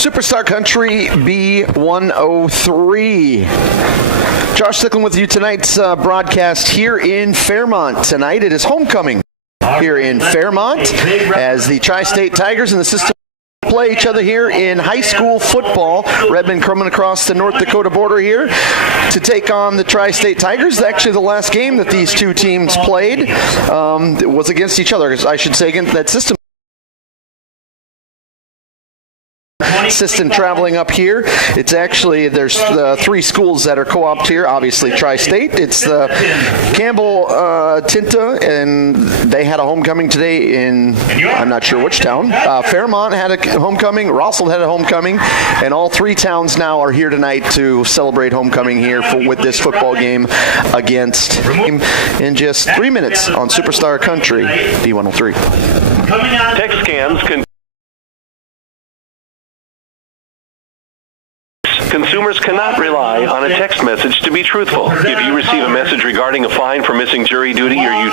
Superstar Country B103. Josh Sicklin with you tonight's broadcast here in Fairmont. Tonight it is homecoming here in Fairmont as the Tri-State Tigers and the Sisseton play each other here in high school football. Redmond coming across the North Dakota border here to take on the Tri-State Tigers. Actually, the last game that these two teams played was against each other. I should say against that system. Sisseton traveling up here. It's actually, there's three schools that are co-opted here. Obviously, Tri-State. It's the Campbell Tinta, and they had a homecoming today in, I'm not sure which town. Fairmont had a homecoming. Rossell had a homecoming. And all three towns now are here tonight to celebrate homecoming here with this football game against in just 3 minutes on Superstar Country B103. Text scams can Consumers cannot rely on a text message to be truthful. If you receive a message regarding a fine for missing jury duty or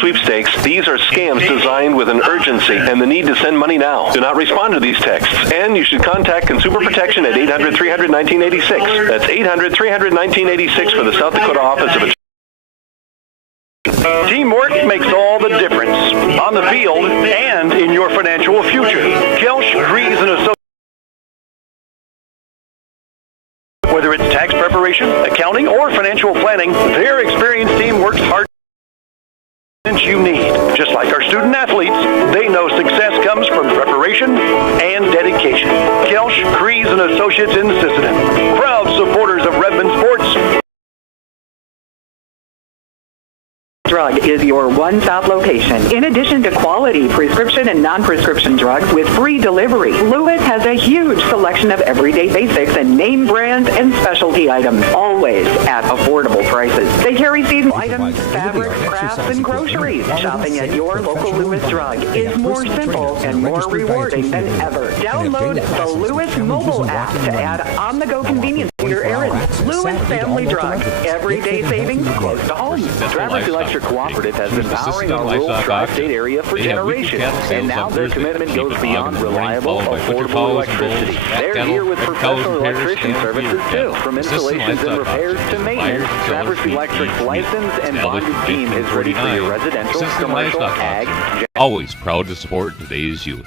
sweepstakes, these are scams designed with an urgency and the need to send money now. Do not respond to these texts, and you should contact Consumer Protection at 800-300-1986. That's 800-300-1986 for the South Dakota office of Teamwork makes all the difference on the field and in your financial future. Kelsch, Grease, and Associates. Whether it's tax preparation, accounting, or financial planning, their experienced team works hard you need. Just like our student athletes, they know success comes from preparation and dedication. Kelsch, Grease, and Associates in Sisseton, proud supporters of Redmond sports. Drug is your one-stop location. In addition to quality prescription and non-prescription drugs with free delivery, Lewis has a huge selection of everyday basics and name brands and specialty items, always at affordable prices. They carry seasonal items, fabrics, crafts, and groceries. Shopping at your local Lewis Drug is more simple and more rewarding than ever. Download the Lewis mobile app to add on-the-go convenience to your errands. Lewis Family Drug. Everyday savings close to home. Traverse Electric Cooperative has been powering our rural tri-state area for generations, and now their commitment goes beyond reliable, affordable electricity. They're here with professional electrician services too. From installations and repairs to maintenance, Traverse Electric's licensed and bonded team is ready for your residential, commercial, ag. Always proud to support today's youth.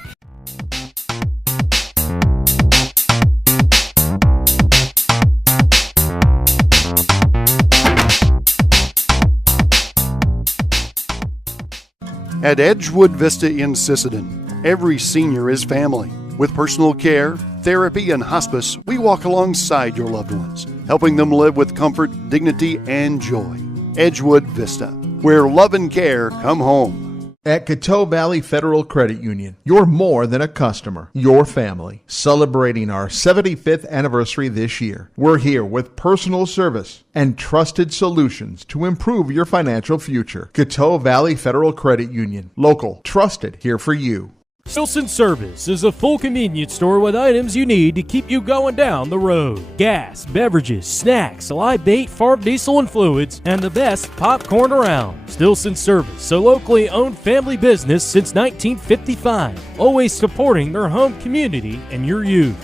At Edgewood Vista in Sisseton, every senior is family. With personal care, therapy, and hospice, we walk alongside your loved ones, helping them live with comfort, dignity, and joy. Edgewood Vista, where love and care come home. At Coteau Valley Federal Credit Union, you're more than a customer, you're family. Celebrating our 75th anniversary this year, we're here with personal service and trusted solutions to improve your financial future. Coteau Valley Federal Credit Union, local, trusted, here for you. Sisseton Service is a full convenience store with items you need to keep you going down the road. Gas, beverages, snacks, live bait, farm diesel and fluids, and the best popcorn around. Sisseton Service, a locally owned family business since 1955, always supporting their home community and your youth.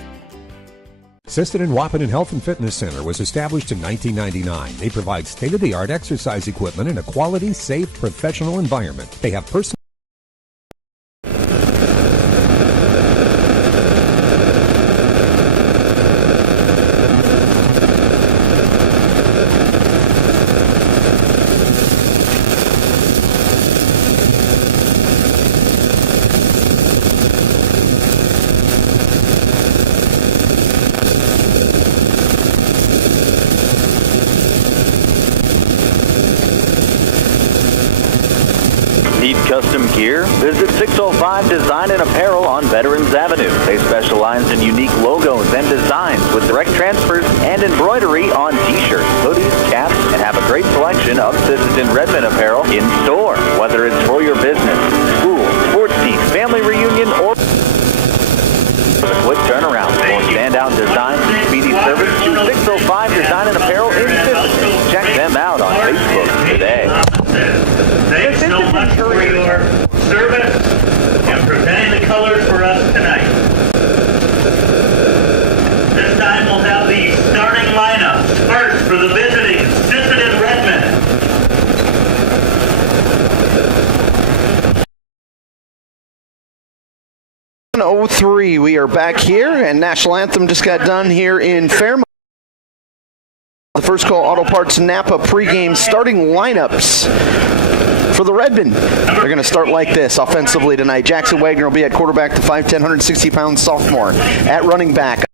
Sisseton Wahpeton Health and Fitness Center was established in 1999. They provide state-of-the-art exercise equipment in a quality, safe, professional environment. They have personal custom gear? Visit 605 Design and Apparel on Veterans Avenue. They specialize in unique logos and designs with direct transfers and embroidery on t-shirts, hoodies, caps, and have a great selection of Sisseton Redmond apparel in store. Whether it's for your business, school, sports team, family reunion, or a quick turnaround for standout designs and speedy service to 605 Design and Apparel in Sisseton. Check them out on Facebook today. Thanks so much for your service and presenting the colors for us tonight. This time we'll have the starting lineup. First for the visiting Sisseton Redmond. .03, we are back here, and National Anthem just got done here in Fairmont. The First Call Auto Parts Napa pregame starting lineups for the Redmen. They're going to start like this offensively tonight. Jackson Wagner will be at quarterback, the 5'10", 160-pound sophomore. At running back,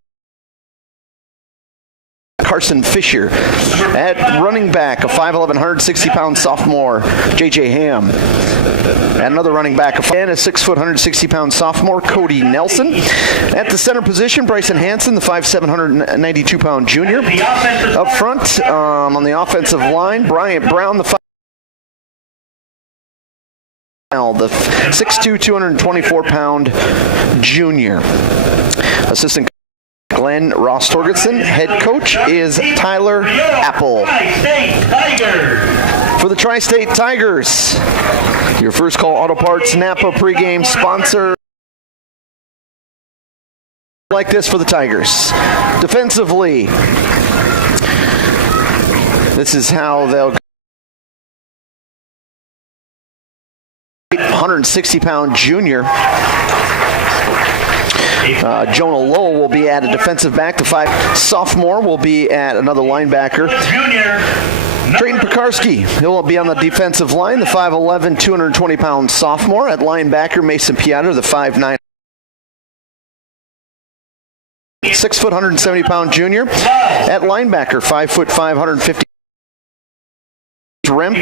Carson Fisher. At running back, a 5'11", 160-pound sophomore, J.J. Ham. And another running back, and a 6', 160-pound sophomore, Cody Nelson. At the center position, Bryson Hansen, the 5'7", 192-pound junior. Up front, on the offensive line, Bryant Brown, the 6'2", 224-pound junior. Assistant Glenn Ross Torgerson. Head coach is Tyler Apple. For the Tri-State Tigers, your First Call Auto Parts Napa pregame sponsor. Like this for the Tigers. Defensively, this is how they'll go. 160-pound junior. Jonah Lowell will be at a defensive back. The 5 sophomore will be at another linebacker. Drayton Pekarski, he'll be on the defensive line. The 5'11", 220-pound sophomore. At linebacker, Mason Piatter, the 5'9", 6 foot, 170-pound junior. At linebacker, 5 foot 5, 150. Remp.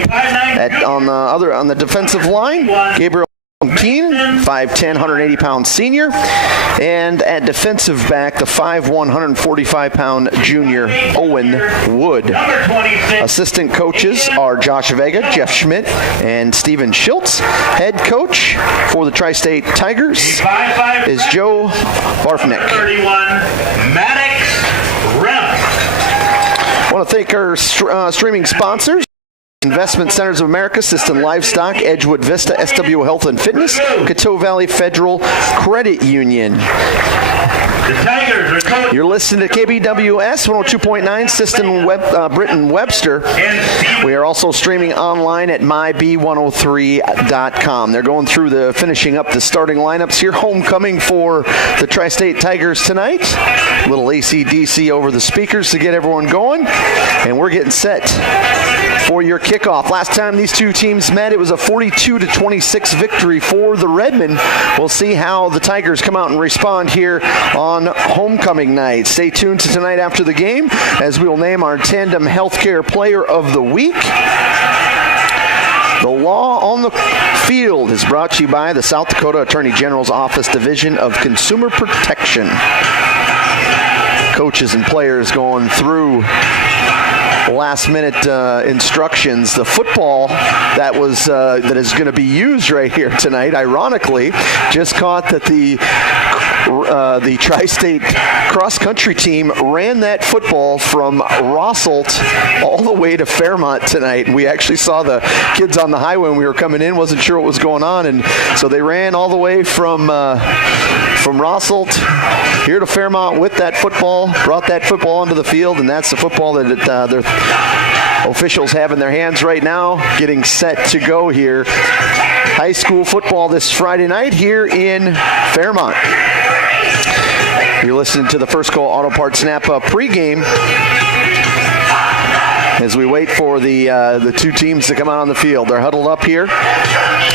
On the defensive line, Gabriel Keen, 5'10", 180-pound senior. And at defensive back, the 5'1", 145-pound junior, Owen Wood. Assistant coaches are Josh Vega, Jeff Schmidt, and Steven Schultz. Head coach for the Tri-State Tigers is Joe Barfnick. 31, Maddox Remp. I want to thank our streaming sponsors. Investment Centers of America, Sisseton Livestock, Edgewood Vista, SW Health and Fitness, Coteau Valley Federal Credit Union. You're listening to KBWS 102.9, Sisseton, Britton Webster. We are also streaming online at myb103.com. They're going through finishing up the starting lineups here. Homecoming for the Tri-State Tigers tonight. A little AC/DC over the speakers to get everyone going. And we're getting set for your kickoff. Last time these two teams met, it was a 42-26 victory for the Redmen. We'll see how the Tigers come out and respond here on homecoming night. Stay tuned to tonight after the game, as we will name our Tandem Healthcare Player of the Week. The Law on the Field is brought to you by the South Dakota Attorney General's Office Division of Consumer Protection. Coaches and players going through last-minute instructions. The football that is going to be used right here tonight, ironically, just caught that the Tri-State cross-country team ran that football from Rosselt all the way to Fairmont tonight. We actually saw the kids on the highway when we were coming in, wasn't sure what was going on, and so they ran all the way from Rosselt here to Fairmont with that football, brought that football onto the field, and that's the football that their officials have in their hands right now, getting set to go here. High school football this Friday night here in Fairmont. You're listening to the First Call Auto Parts Napa pregame as we wait for the two teams to come out on the field. They're huddled up here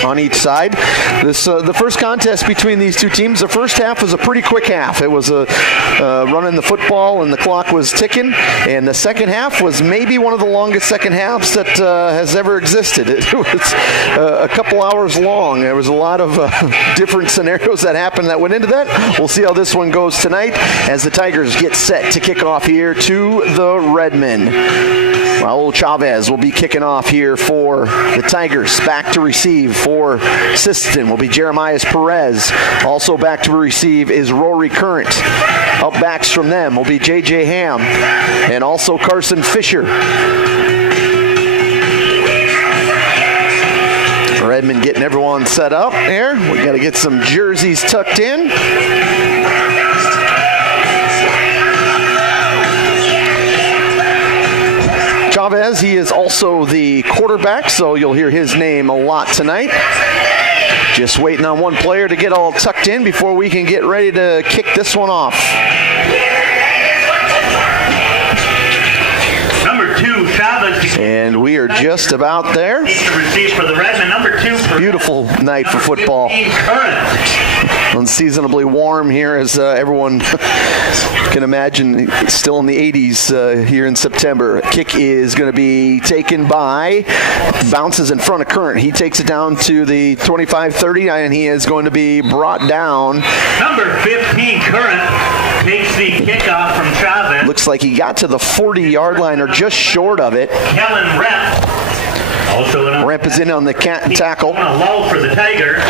on each side. The first contest between these two teams, the first half was a pretty quick half. It was running the football and the clock was ticking, and the second half was maybe one of the longest second halves that has ever existed. It was a couple hours long. There was a lot of different scenarios that happened that went into that. We'll see how this one goes tonight as the Tigers get set to kick off here to the Redmen. Raul Chavez will be kicking off here for the Tigers. Back to receive for Sisseton will be Jeremiah Perez. Also back to receive is Rory Current. Up backs from them will be J.J. Ham and also Carson Fisher. Redmond getting everyone set up there. We got to get some jerseys tucked in. Chavez, he is also the quarterback, so you'll hear his name a lot tonight. Just waiting on one player to get all tucked in before we can get ready to kick this one off. Number 2, Chavez. And we are just about there. Receive for the Redmond. Number 2. Beautiful night for football. Unseasonably warm here, as everyone can imagine. It's still in the 80s here in September. Kick is going to be taken by, bounces in front of Current. He takes it down to the 25-30, and he is going to be brought down. Number 15, Current, takes the kickoff from Chavez. Looks like he got to the 40-yard line or just short of it. Kellen Rep. Remp is in on the tackle. A lull for the Tigers.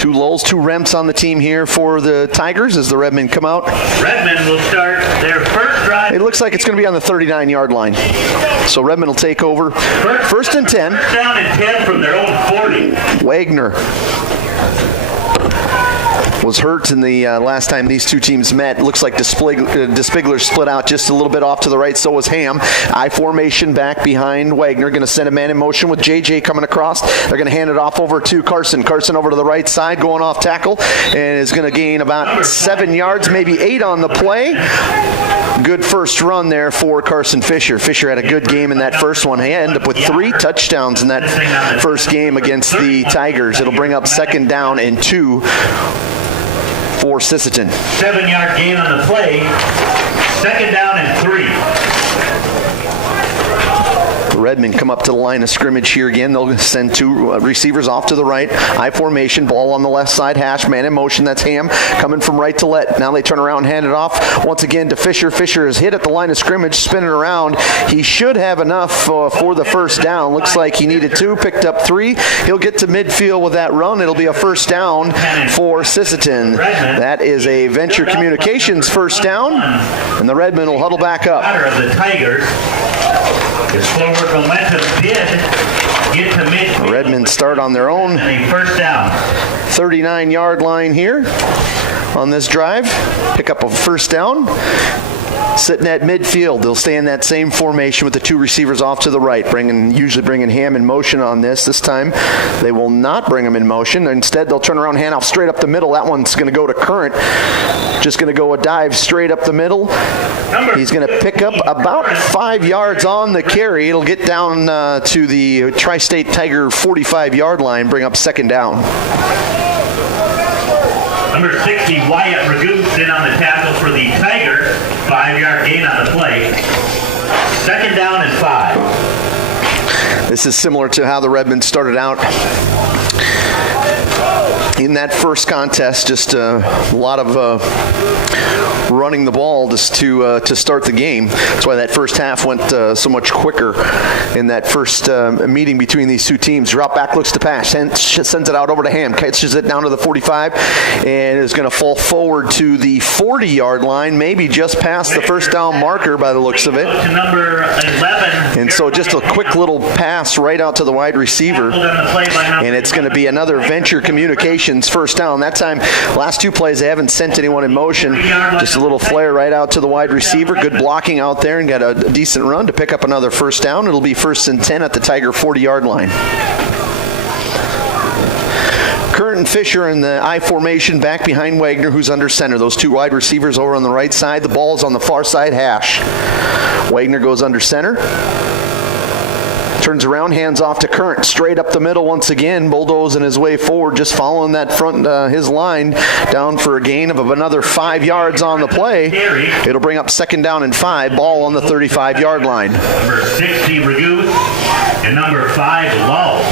2 lulls, 2 remps on the team here for the Tigers as the Redmen come out. Redmond will start their first drive. It looks like it's going to be on the 39-yard line. So Redmond will take over. First and 10. First down and 10 from their own 40. Wagner was hurt in the last time these two teams met. Looks like DeSpigler split out just a little bit off to the right. So was Ham. I formation back behind Wagner. Going to send a man in motion with JJ coming across. They're going to hand it off over to Carson. Carson over to the right side, going off tackle, and is going to gain about 7 yards, maybe 8 on the play. Good first run there for Carson Fisher. Fisher had a good game in that first one. He ended up with 3 touchdowns in that first game against the Tigers. It'll bring up 2nd down and 2 for Sisseton. 7-yard gain on the play. 2nd down and 3. Redmond come up to the line of scrimmage here again. They'll send 2 receivers off to the right. I formation, ball on the left side, hash, man in motion. That's Ham coming from right to left. Now they turn around and hand it off once again to Fisher. Fisher is hit at the line of scrimmage, spinning around. He should have enough for the first down. Looks like he needed 2, picked up 3. He'll get to midfield with that run. It'll be a first down for Sisseton. That is a Venture Communications first down, and the Redmen will huddle back up. Of the Tigers. His forward momentum did get to midfield. Redmond start on their own first down. 39-yard line here on this drive. Pick up a first down. Sitting at midfield, they'll stay in that same formation with the 2 receivers off to the right, usually bringing Ham in motion on this. This time, they will not bring him in motion. Instead, they'll turn around, hand off straight up the middle. That one's going to go to Current. Just going to go a dive straight up the middle. He's going to pick up about 5 yards on the carry. It'll get down to the Tri-State Tiger 45-yard line, bring up 2nd down. Number 60, Wyatt Ragoose in on the tackle for the Tigers. 5-yard gain on the play. 2nd down and 5. This is similar to how the Redmen started out in that first contest. Just a lot of running the ball just to start the game. That's why that first half went so much quicker in that first meeting between these two teams. Drop back, looks to pass, sends it out over to Ham, catches it down to the 45, and is going to fall forward to the 40-yard line, maybe just past the first down marker by the looks of it. To number 11. And so just a quick little pass right out to the wide receiver, and it's going to be another Venture Communications first down. That time, last 2 plays, they haven't sent anyone in motion. Just a little flare right out to the wide receiver. Good blocking out there, and got a decent run to pick up another first down. It'll be 1st and 10 at the Tiger 40-yard line. Current and Fisher in the I formation back behind Wagner, who's under center. Those 2 wide receivers over on the right side. The ball is on the far side hash. Wagner goes under center. Turns around, hands off to Current, straight up the middle once again, bulldozing his way forward, just following that front, his line, down for a gain of another 5 yards on the play. It'll bring up 2nd down and 5, ball on the 35-yard line. Number 60, Ragoose, and number 5, Lull.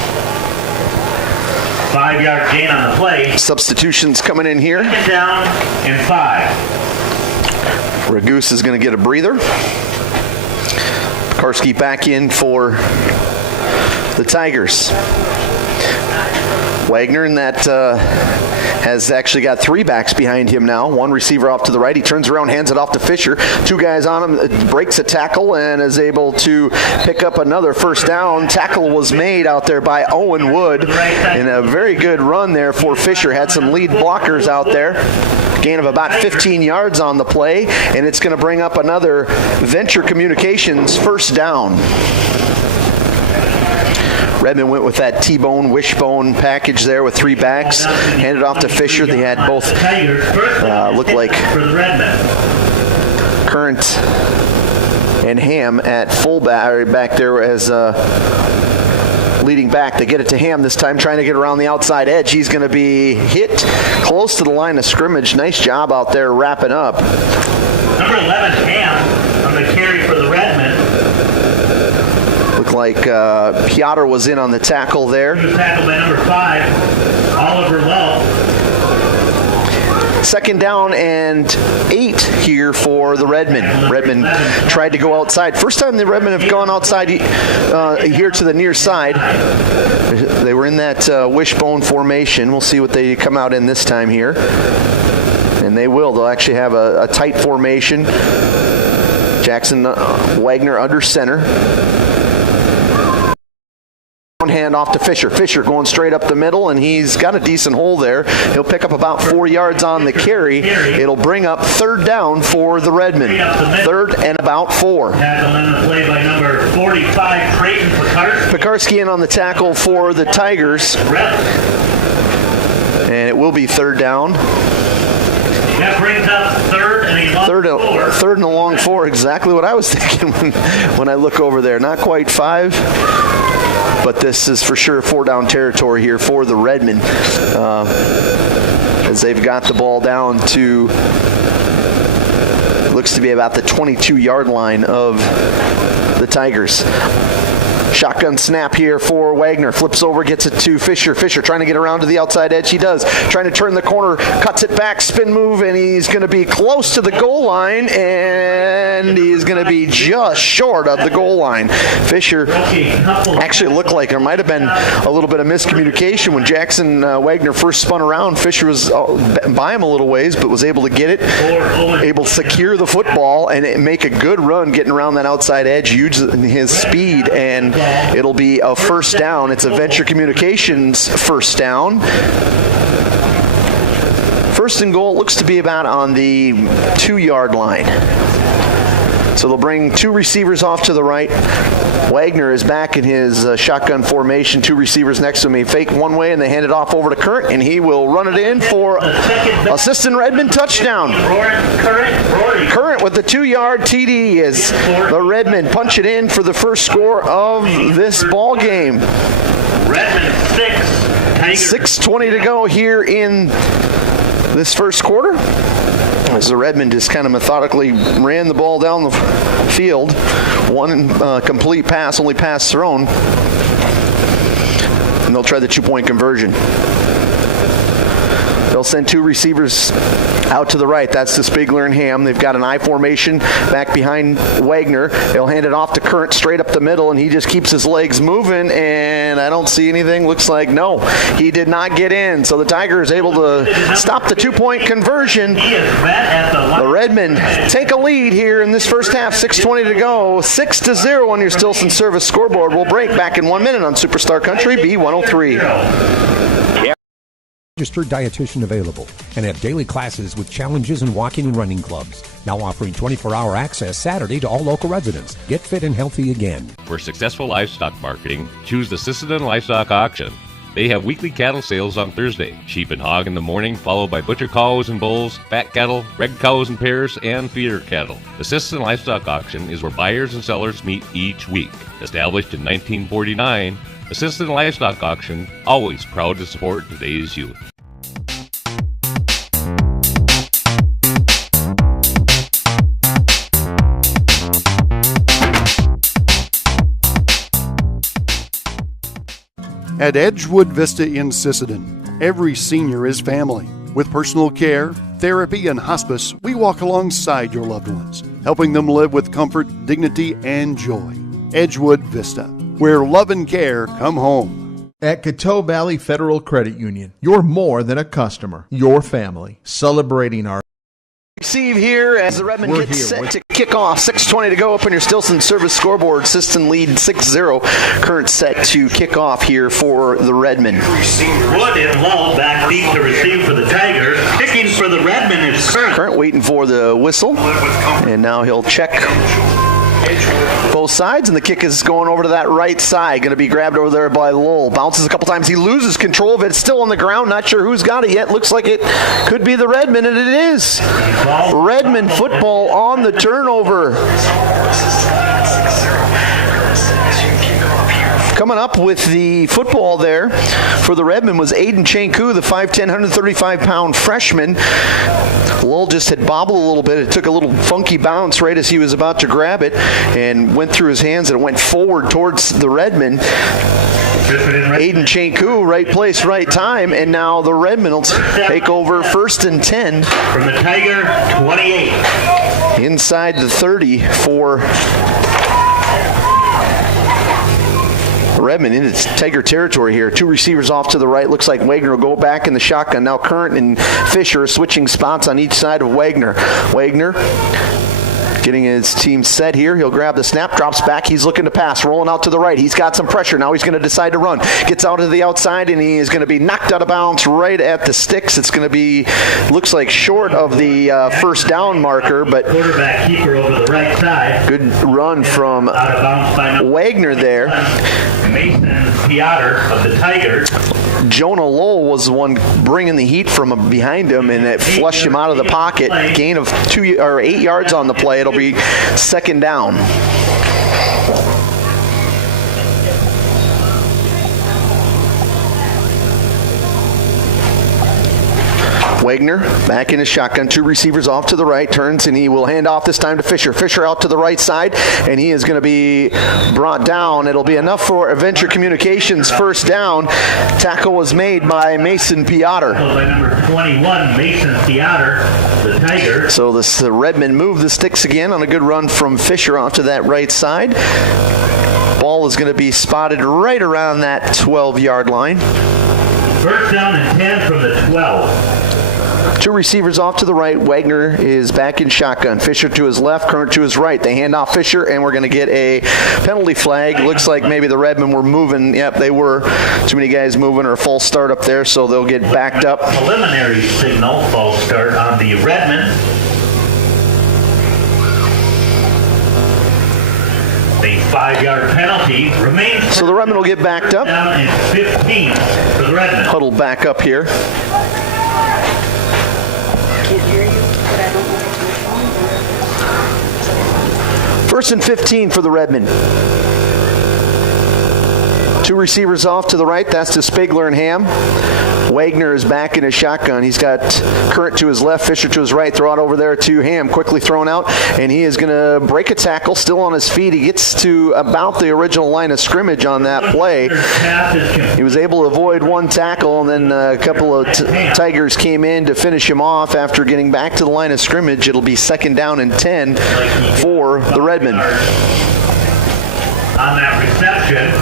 5-yard gain on the play. Substitutions coming in here. 2nd down and 5. Ragoose is going to get a breather. Karski back in for the Tigers. Wagner, and that has actually got 3 backs behind him now. 1 receiver off to the right. He turns around, hands it off to Fisher. 2 guys on him, breaks a tackle, and is able to pick up another first down. Tackle was made out there by Owen Wood, and a very good run there for Fisher. Had some lead blockers out there. Gain of about 15 yards on the play, and it's going to bring up another Venture Communications first down. Redmond went with that T-bone, wishbone package there with 3 backs. Handed off to Fisher. They had both looked like Current and Ham at fullback back there as leading back. They get it to Ham this time, trying to get around the outside edge. He's going to be hit close to the line of scrimmage. Nice job out there wrapping up. Number 11, Ham, on the carry for the Redmond. Looked like Piotr was in on the tackle there. He was tackled by number 5, Oliver Lowe. 2nd down and 8 here for the Redmond. Redmond tried to go outside. First time the Redmond have gone outside here to the near side. They were in that wishbone formation. We'll see what they come out in this time here. And they will. They'll actually have a tight formation. Jackson Wagner under center. Hand off to Fisher. Fisher going straight up the middle, and he's got a decent hole there. He'll pick up about 4 yards on the carry. It'll bring up 3rd down for the Redmond. 3rd and about 4. Tackle in the play by number 45, Creighton Pekarsky. Pekarsky in on the tackle for the Tigers. And it will be 3rd down. That brings up 3rd and a long 4. 3rd and a long 4. Exactly what I was thinking when I look over there. Not quite 5. But this is for sure 4-down territory here for the Redmond as they've got the ball down to, looks to be about the 22-yard line of the Tigers. Shotgun snap here for Wagner. Flips over, gets it to Fisher. Fisher trying to get around to the outside edge. He does. Trying to turn the corner, cuts it back, spin move, and he's going to be close to the goal line, and he's going to be just short of the goal line. Fisher actually looked like there might have been a little bit of miscommunication when Jackson Wagner first spun around. Fisher was by him a little ways, but was able to get it, able to secure the football and make a good run getting around that outside edge, use his speed, and it'll be a first down. It's a Venture Communications first down. First and goal looks to be about on the 2-yard line. So they'll bring 2 receivers off to the right. Wagner is back in his shotgun formation. 2 receivers next to him. He fake one way, and they hand it off over to Current, and he will run it in for a Sisseton Redmond touchdown. Current with the 2-yard TD as the Redmond punch it in for the first score of this ball game. Redmond 6. 6:20 to go here in this first quarter, as the Redmond just kind of methodically ran the ball down the field. 1 complete pass, only pass thrown. And they'll try the 2-point conversion. They'll send 2 receivers out to the right. That's the Spigler and Ham. They've got an I formation back behind Wagner. They'll hand it off to Current straight up the middle, and he just keeps his legs moving, and I don't see anything. Looks like no, he did not get in. So the Tigers able to stop the 2-point conversion. The Redmond take a lead here in this first half. 6:20 to go. 6-0 on your Stilson Service scoreboard. We'll break back in 1 minute on Superstar Country B103. Registered dietitian available and have daily classes with challenges in walking and running clubs. Now offering 24-hour access Saturday to all local residents. Get fit and healthy again. For successful livestock marketing, choose the Sisseton Livestock Auction. They have weekly cattle sales on Thursday. Sheep and hog in the morning, followed by butcher cows and bulls, fat cattle, red cows and pairs, and feeder cattle. The Sisseton Livestock Auction is where buyers and sellers meet each week. Established in 1949, the Sisseton Livestock Auction, always proud to support today's youth. At Edgewood Vista in Sisseton, every senior is family. With personal care, therapy, and hospice, we walk alongside your loved ones, helping them live with comfort, dignity, and joy. Edgewood Vista, where love and care come home. At Coteau Valley Federal Credit Union, you're more than a customer, your family. Celebrating our receive here as the Redmen We're gets here set with- to kick off. 6:20 to go. Up on your Stilson service scoreboard. Sisseton lead 6-0. Current set to kick off here for the Redmen. Wood and Lowe back deep to receive for the Tigers. Kicking for the Redmen is Current. Current waiting for the whistle, and now he'll check both sides, and the kick is going over to that right side. Going to be grabbed over there by Lowell. Bounces a couple times. He loses control of it. It's still on the ground. Not sure who's got it yet. Looks like it could be the Redmen, and it is. Redmen football on the turnover. Coming up with the football there for the Redmen was Aiden Chanku, the 5'10", 135-pound freshman. Lowell just had bobbled a little bit. It took a little funky bounce right as he was about to grab it and went through his hands, and it went forward towards the Redmen. Aiden Chanku, right place, right time, and now the Redmen will take over 1st and 10. From the Tiger 28. Inside the 30 for Redmen into Tiger territory here. Two receivers off to the right. Looks like Wagner will go back in the shotgun. Now Current and Fisher switching spots on each side of Wagner. Wagner getting his team set here. He'll grab the snap, drops back. He's looking to pass, rolling out to the right. He's got some pressure. Now he's going to decide to run. Gets out to the outside, and he is going to be knocked out of bounds right at the sticks. It's going to be, looks like short of the first down marker, but Quarterback keeper over the right side. good run from Out of bounds by number Wagner there. Mason Piotr of the Tigers. Jonah Lowell was the one bringing the heat from behind him, and it flushed him out of the pocket. Gain of 8 yards on the play. It'll be 2nd down. Wagner back in his shotgun. Two receivers off to the right. Turns, and he will hand off this time to Fisher. Fisher out to the right side, and he is going to be brought down. It'll be enough for Adventure Communications 1st down. Tackle was made by Mason Piotr. By number 21, Mason Piotr, the Tiger. So the Redmen move the sticks again on a good run from Fisher off to that right side. Ball is going to be spotted right around that 12-yard line. 1st down and 10 from the 12. Two receivers off to the right. Wagner is back in shotgun. Fisher to his left, Current to his right. They hand off Fisher, and we're going to get a penalty flag. Looks like maybe the Redmen were moving. Yep, they were. Too many guys moving, or a false start up there, so they'll get backed up. Preliminary signal, false start on the Redmen. The 5-yard penalty remains. So the Redmen will get backed up. Down and 15 for the Redmen. Huddle back up here. First and 15 for the Redmen. Two receivers off to the right. That's to Spigler and Ham. Wagner is back in his shotgun. He's got Current to his left, Fisher to his right. Throw it over there to Ham. Quickly thrown out, and he is going to break a tackle. Still on his feet. He gets to about the original line of scrimmage on that play. He was able to avoid one tackle, and then a couple of Tigers came in to finish him off after getting back to the line of scrimmage. It'll be 2nd down and 10 for the Redmen. On that reception,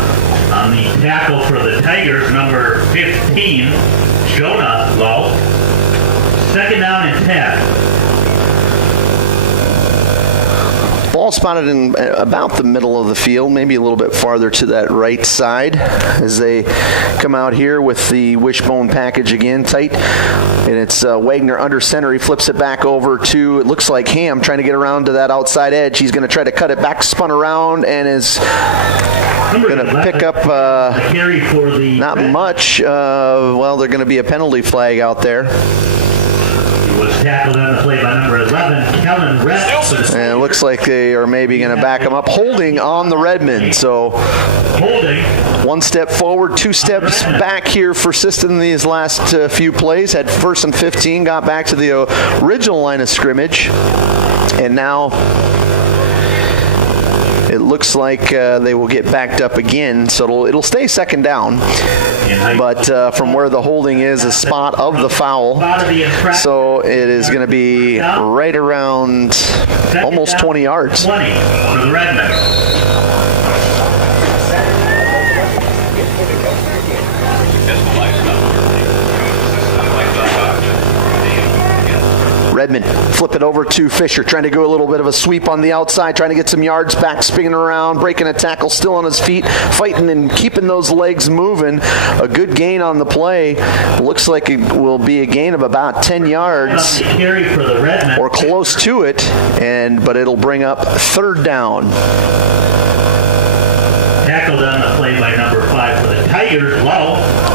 on the tackle for the Tigers, number 15, Jonah Lowe. 2nd down and 10. Ball spotted in about the middle of the field, maybe a little bit farther to that right side as they come out here with the wishbone package again, tight. And it's Wagner under center. He flips it back over to, it looks like Ham, trying to get around to that outside edge. He's going to try to cut it back, spun around, and is going to pick up not much. Well, they're going to be a penalty flag out there. Was tackled on the play by number 11, Kellen Rett. And it looks like they are maybe going to back him up. Holding on the Redmen. So holding. 1 step forward, 2 steps back here for Sisseton these last few plays. Had 1st and 15, got back to the original line of scrimmage. And now it looks like they will get backed up again, so it'll stay 2nd down. But from where the holding is, a spot of the foul. So it is going to be right around almost 20 yards. 20 for the Redmen. Redmond flip it over to Fisher, trying to go a little bit of a sweep on the outside, trying to get some yards back, spinning around, breaking a tackle, still on his feet, fighting and keeping those legs moving. A good gain on the play. Looks like it will be a gain of about 10 yards Carry for the Redmond. or close to it, but it'll bring up third down. Tackled on the play by number 5 for the Tigers, Low.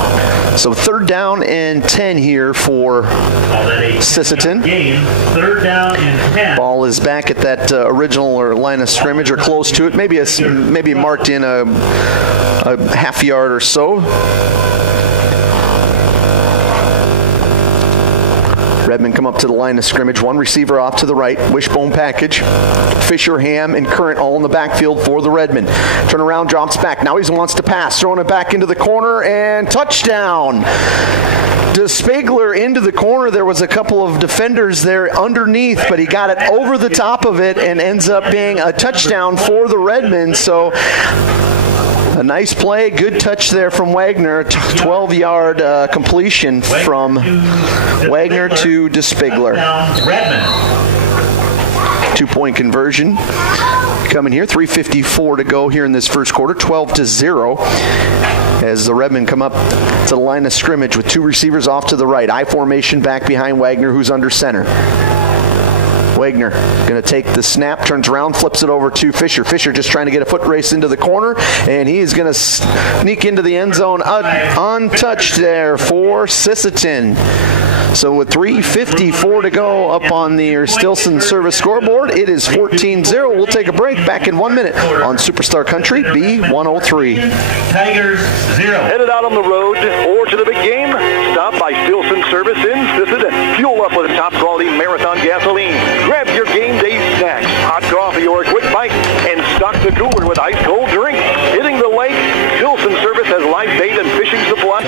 So third down and 10 here for Sisseton. Game, third down and 10. Ball is back at that original or line of scrimmage or close to it. Maybe marked in a half yard or so. Redmond come up to the line of scrimmage. One receiver off to the right. Wishbone package. Fisher, Ham, and Current all in the backfield for the Redmond. Turn around, drops back. Now he wants to pass. Throwing it back into the corner, and touchdown. DeSpigler into the corner. There was a couple of defenders there underneath, but he got it over the top of it and ends up being a touchdown for the Redmond. So a nice play, good touch there from Wagner. 12-yard completion from Wagner to DeSpigler. Redmond. 2-point conversion coming here. 3:54 to go here in this first quarter. 12-0 as the Redmond come up to the line of scrimmage with two receivers off to the right. I formation back behind Wagner, who's under center. Wagner going to take the snap, turns around, flips it over to Fisher. Fisher just trying to get a foot race into the corner, and he is going to sneak into the end zone untouched there for Sisseton. So with 3:54 to go up on the Stilson service scoreboard, it is 14-0. We'll take a break. Back in 1 minute on Superstar Country B103. Tigers 0. Headed out on the road or to the big game? Stop by Stilson Service in Sisseton. Fuel up with top quality Marathon gasoline. Grab your game day snacks, hot coffee or a quick bite, and stock the cooler with ice cold drinks. Hitting the lake, Stilson Service has live bait and fishing supplies.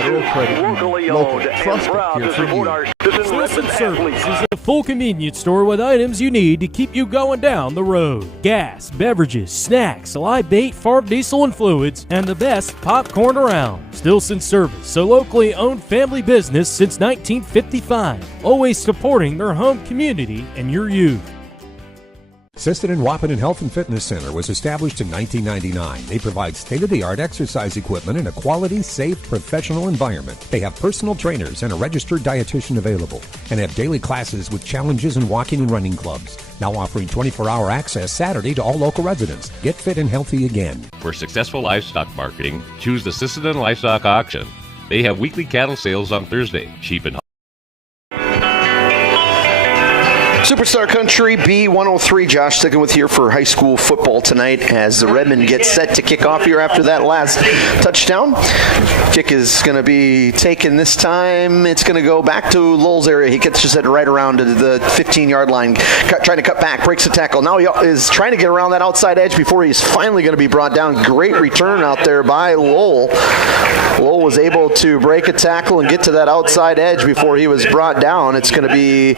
Locally owned and proud to support our Sisseton Service is a full convenience store with items you need to keep you going down the road. Gas, beverages, snacks, live bait, farm diesel and fluids, and the best popcorn around. Stilson Service, a locally owned family business since 1955, always supporting their home community and your youth. Sisseton Wahpeton Health and Fitness Center was established in 1999. They provide state-of-the-art exercise equipment in a quality, safe, professional environment. They have personal trainers and a registered dietitian available, and have daily classes with challenges in walking and running clubs. Now offering 24-hour access Saturday to all local residents. Get fit and healthy again. For successful livestock marketing, choose the Sisseton Livestock Auction. They have weekly cattle sales on Thursday, cheap and Superstar Country B103. Josh sticking with here for high school football tonight as the Redmond gets set to kick off here after that last touchdown. Kick is going to be taken this time. It's going to go back to Lowell's area. He gets just right around to the 15-yard line, trying to cut back, breaks the tackle. Now he is trying to get around that outside edge before he's finally going to be brought down. Great return out there by Lowell. Lowell was able to break a tackle and get to that outside edge before he was brought down. It's going to be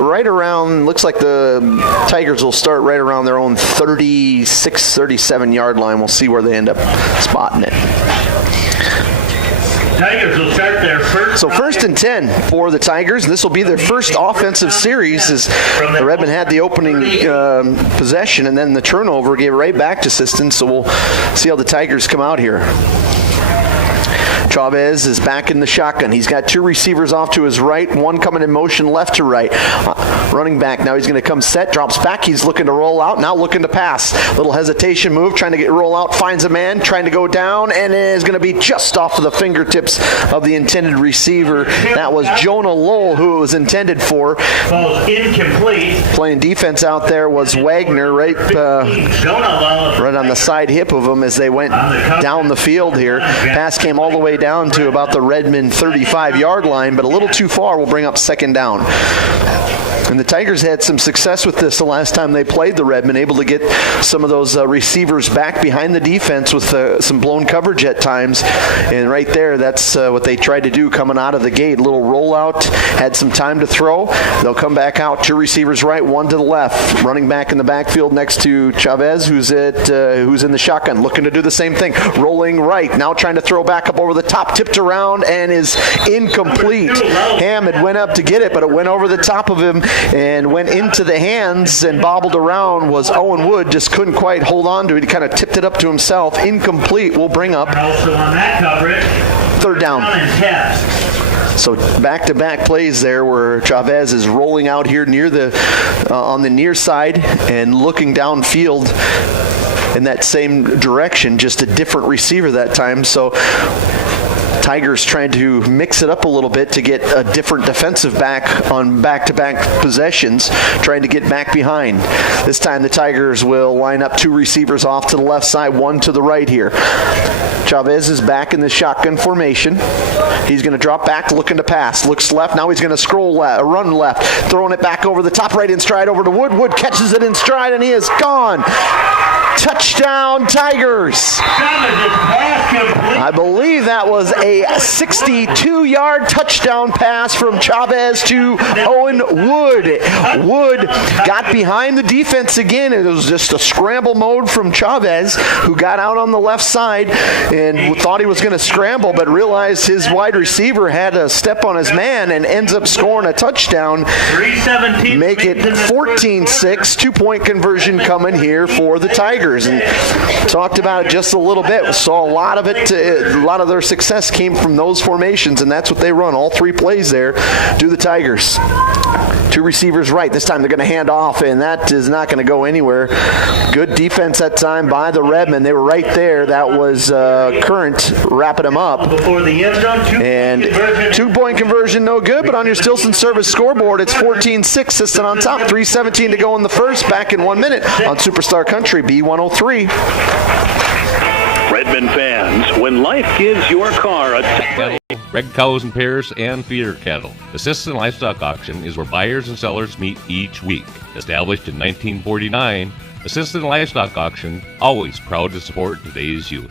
right around, looks like the Tigers will start right around their own 36, 37-yard line. We'll see where they end up spotting it. Tigers will start their first. So first and 10 for the Tigers. This will be their first offensive series as the Redmond had the opening possession, and then the turnover gave it right back to Sisseton. So we'll see how the Tigers come out here. Chavez is back in the shotgun. He's got two receivers off to his right, one coming in motion left to right. Running back, now he's going to come set, drops back. He's looking to roll out, now looking to pass. Little hesitation move, trying to roll out, finds a man, trying to go down, and is going to be just off of the fingertips of the intended receiver. That was Jonah Lowell, who it was intended for. Ball incomplete. Playing defense out there was Wagner, right on the side hip of him as they went down the field here. Pass came all the way down to about the Redmond 35-yard line, but a little too far. Will bring up second down. And the Tigers had some success with this the last time they played the Redmen, able to get some of those receivers back behind the defense with some blown coverage at times. And right there, that's what they tried to do coming out of the gate. A little rollout, had some time to throw. They'll come back out, 2 receivers right, 1 to the left. Running back in the backfield next to Chavez, who's in the shotgun, looking to do the same thing. Rolling right, now trying to throw back up over the top, tipped around and is incomplete. Hammond went up to get it, but it went over the top of him and went into the hands and bobbled around. Was Owen Wood, just couldn't quite hold on to it. He kind of tipped it up to himself. Incomplete. Will bring up Also on that coverage, 3rd down. and 10. So back-to-back plays there where Chavez is rolling out here near on the near side and looking downfield in that same direction, just a different receiver that time. So Tigers trying to mix it up a little bit to get a different defensive back on back-to-back possessions, trying to get back behind. This time the Tigers will line up 2 receivers off to the left side, 1 to the right here. Chavez is back in the shotgun formation. He's going to drop back, looking to pass. Looks left. Now he's going to scroll left, run left, throwing it back over the top, right in stride over to Wood. Wood catches it in stride, and he is gone. Touchdown, Tigers. I believe that was a 62-yard touchdown pass from Chavez to Owen Wood. Wood got behind the defense again. It was just a scramble mode from Chavez, who got out on the left side and thought he was going to scramble, but realized his wide receiver had a step on his man and ends up scoring a touchdown. Make it 14-6, 2-point conversion coming here for the Tigers. And talked about it just a little bit. We saw a lot of it. A lot of their success came from those formations, and that's what they run. All 3 plays there do the Tigers. 2 receivers right. This time they're going to hand off, and that is not going to go anywhere. Good defense that time by the Redmen. They were right there. That was Current wrapping them up. Before the end zone, and 2-point conversion, no good, but on your Stilson Service scoreboard, it's 14-6, Sisseton on top. 3:17 to go in the first, back in 1 minute on Superstar Country B103. Redmen fans, when life gives your car a Cattle, red cows and pears, and feeder cattle. The Sisseton Livestock Auction is where buyers and sellers meet each week. Established in 1949, the Sisseton Livestock Auction, always proud to support today's youth.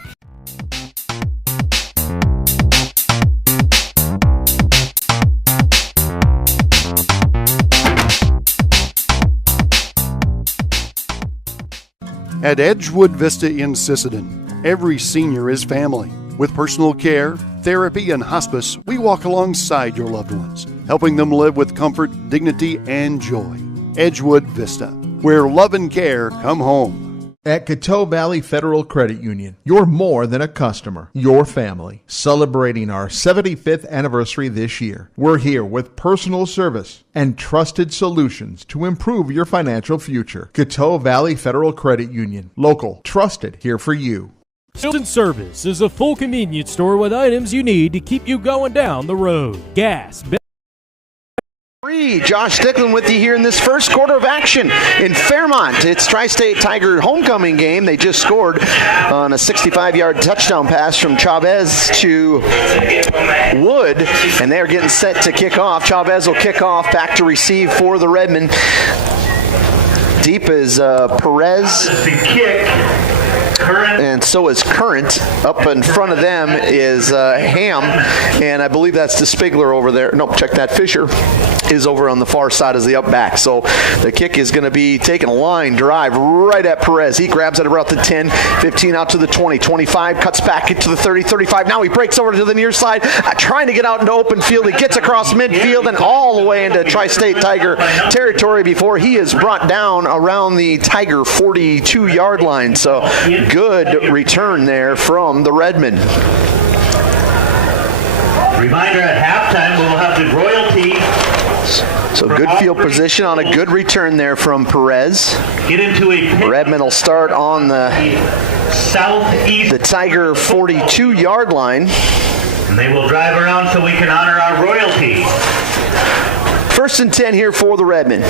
At Edgewood Vista in Sisseton, every senior is family. With personal care, therapy, and hospice, we walk alongside your loved ones, helping them live with comfort, dignity, and joy. Edgewood Vista, where love and care come home. At Coteau Valley Federal Credit Union, you're more than a customer, your family. Celebrating our 75th anniversary this year, we're here with personal service and trusted solutions to improve your financial future. Coteau Valley Federal Credit Union, local, trusted, here for you. Sisseton Service is a full convenience store with items you need to keep you going down the road. Gas, Josh Stickland with you here in this first quarter of action in Fairmont. It's Tri-State Tiger homecoming game. They just scored on a 65-yard touchdown pass from Chavez to Wood, and they're getting set to kick off. Chavez will kick off, back to receive for the Redmen. Deep is Perez. And so is Current. Up in front of them is Ham, and I believe that's the Spigler over there. Nope, check that. Fisher is over on the far side as the up back. So the kick is going to be taking a line drive right at Perez. He grabs it about the 10, 15 out to the 20, 25, cuts back into the 30, 35. Now he breaks over to the near side, trying to get out into open field. He gets across midfield and all the way into Tri-State Tiger territory before he is brought down around the Tiger 42-yard line. So good return there from the Redmen. Reminder, at halftime, we'll have the royalty. So good field position on a good return there from Perez. Get into a Redmen will start on the southeast, the Tiger 42-yard line. and they will drive around so we can honor our royalty. 1st and 10 here for the Redmen.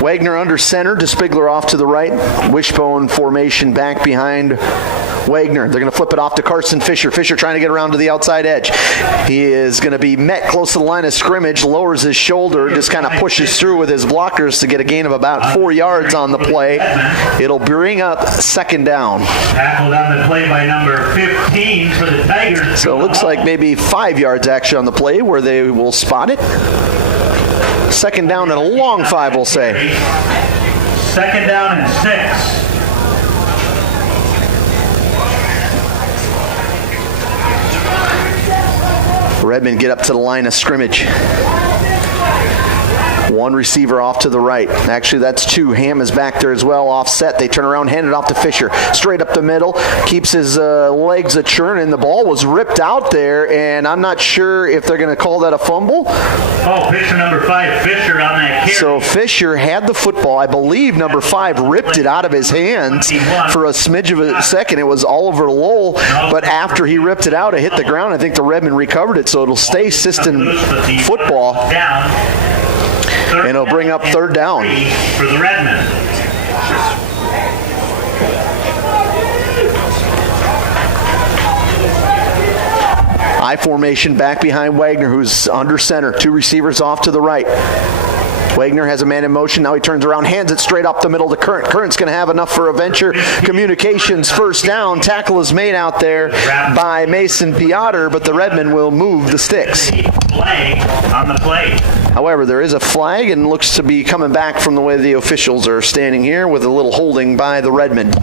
Wagner under center, DeSpigler off to the right. Wishbone formation back behind Wagner. They're going to flip it off to Carson Fisher. Fisher trying to get around to the outside edge. He is going to be met close to the line of scrimmage, lowers his shoulder, just kind of pushes through with his blockers to get a gain of about 4 yards on the play. It'll bring up second down. Tackled on the play by number 15 for the Tigers. So it looks like maybe 5 yards actually on the play where they will spot it. Second down and a long 5, we'll say. Second down and 6. Redmond get up to the line of scrimmage. One receiver off to the right. Actually, that's 2. Ham is back there as well, offset. They turn around, hand it off to Fisher. Straight up the middle, keeps his legs a churning. The ball was ripped out there, and I'm not sure if they're going to call that a fumble. Oh, picture number 5, Fisher on that carry. So Fisher had the football. I believe number 5 ripped it out of his hands for a smidge of a second. It was Oliver Lowell, but after he ripped it out, it hit the ground. I think the Redmond recovered it, so it'll stay Sisseton football. And it'll bring up third down. For the Redmond. I formation back behind Wagner, who's under center. 2 receivers off to the right. Wagner has a man in motion. Now he turns around, hands it straight up the middle to Current. Current's going to have enough for a Venture Communications first down. Tackle is made out there by Mason Piotr, but the Redmond will move the sticks. Flag on the play. However, there is a flag and looks to be coming back from the way the officials are standing here with a little holding by the Redmond.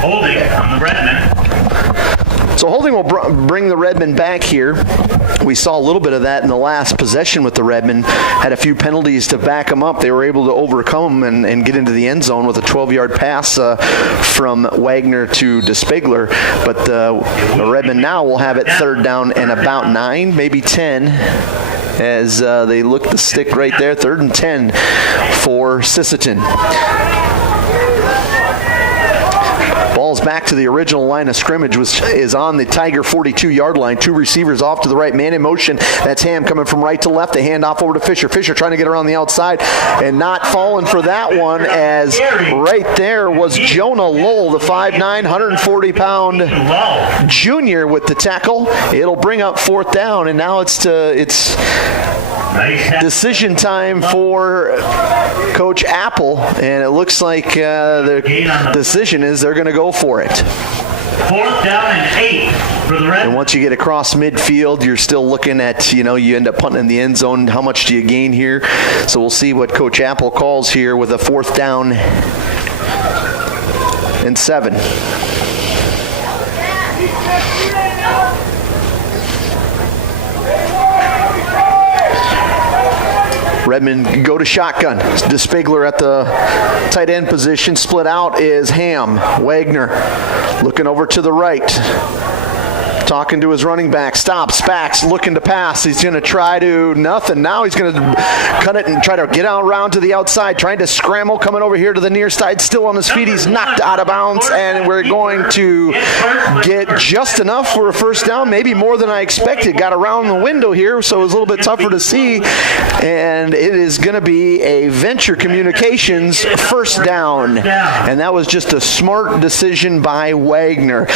Holding on the Redmond. So holding will bring the Redmond back here. We saw a little bit of that in the last possession with the Redmond. Had a few penalties to back them up. They were able to overcome them and get into the end zone with a 12-yard pass from Wagner to DeSpigler. But the Redmond now will have it third down and about 9, maybe 10. As they look the stick right there, 3rd and 10 for Sisseton. Ball's back to the original line of scrimmage, which is on the Tiger 42-yard line. 2 receivers off to the right, man in motion. That's Ham coming from right to left. They hand off over to Fisher. Fisher trying to get around the outside and not falling for that one, as right there was Jonah Lowell, the 5'9", 140-pound junior with the tackle. It'll bring up 4th down, and now it's decision time for Coach Apple, and it looks like the decision is they're going to go for it. 4th down and 8 for the Redmond. And once you get across midfield, you're still looking at, you end up punting in the end zone. How much do you gain here? So we'll see what Coach Apple calls here with a 4th down and 7. Redmond go to shotgun. DeSpigler at the tight end position. Split out is Ham. Wagner looking over to the right. Talking to his running back. Stops. Backs. Looking to pass. He's going to try to nothing. Now he's going to cut it and try to get around to the outside. Trying to scramble. Coming over here to the near side. Still on his feet. He's knocked out of bounds. And we're going to get just enough for a first down. Maybe more than I expected. Got around the window here, so it was a little bit tougher to see. And it is going to be a Venture Communications first down. And that was just a smart decision by Wagner.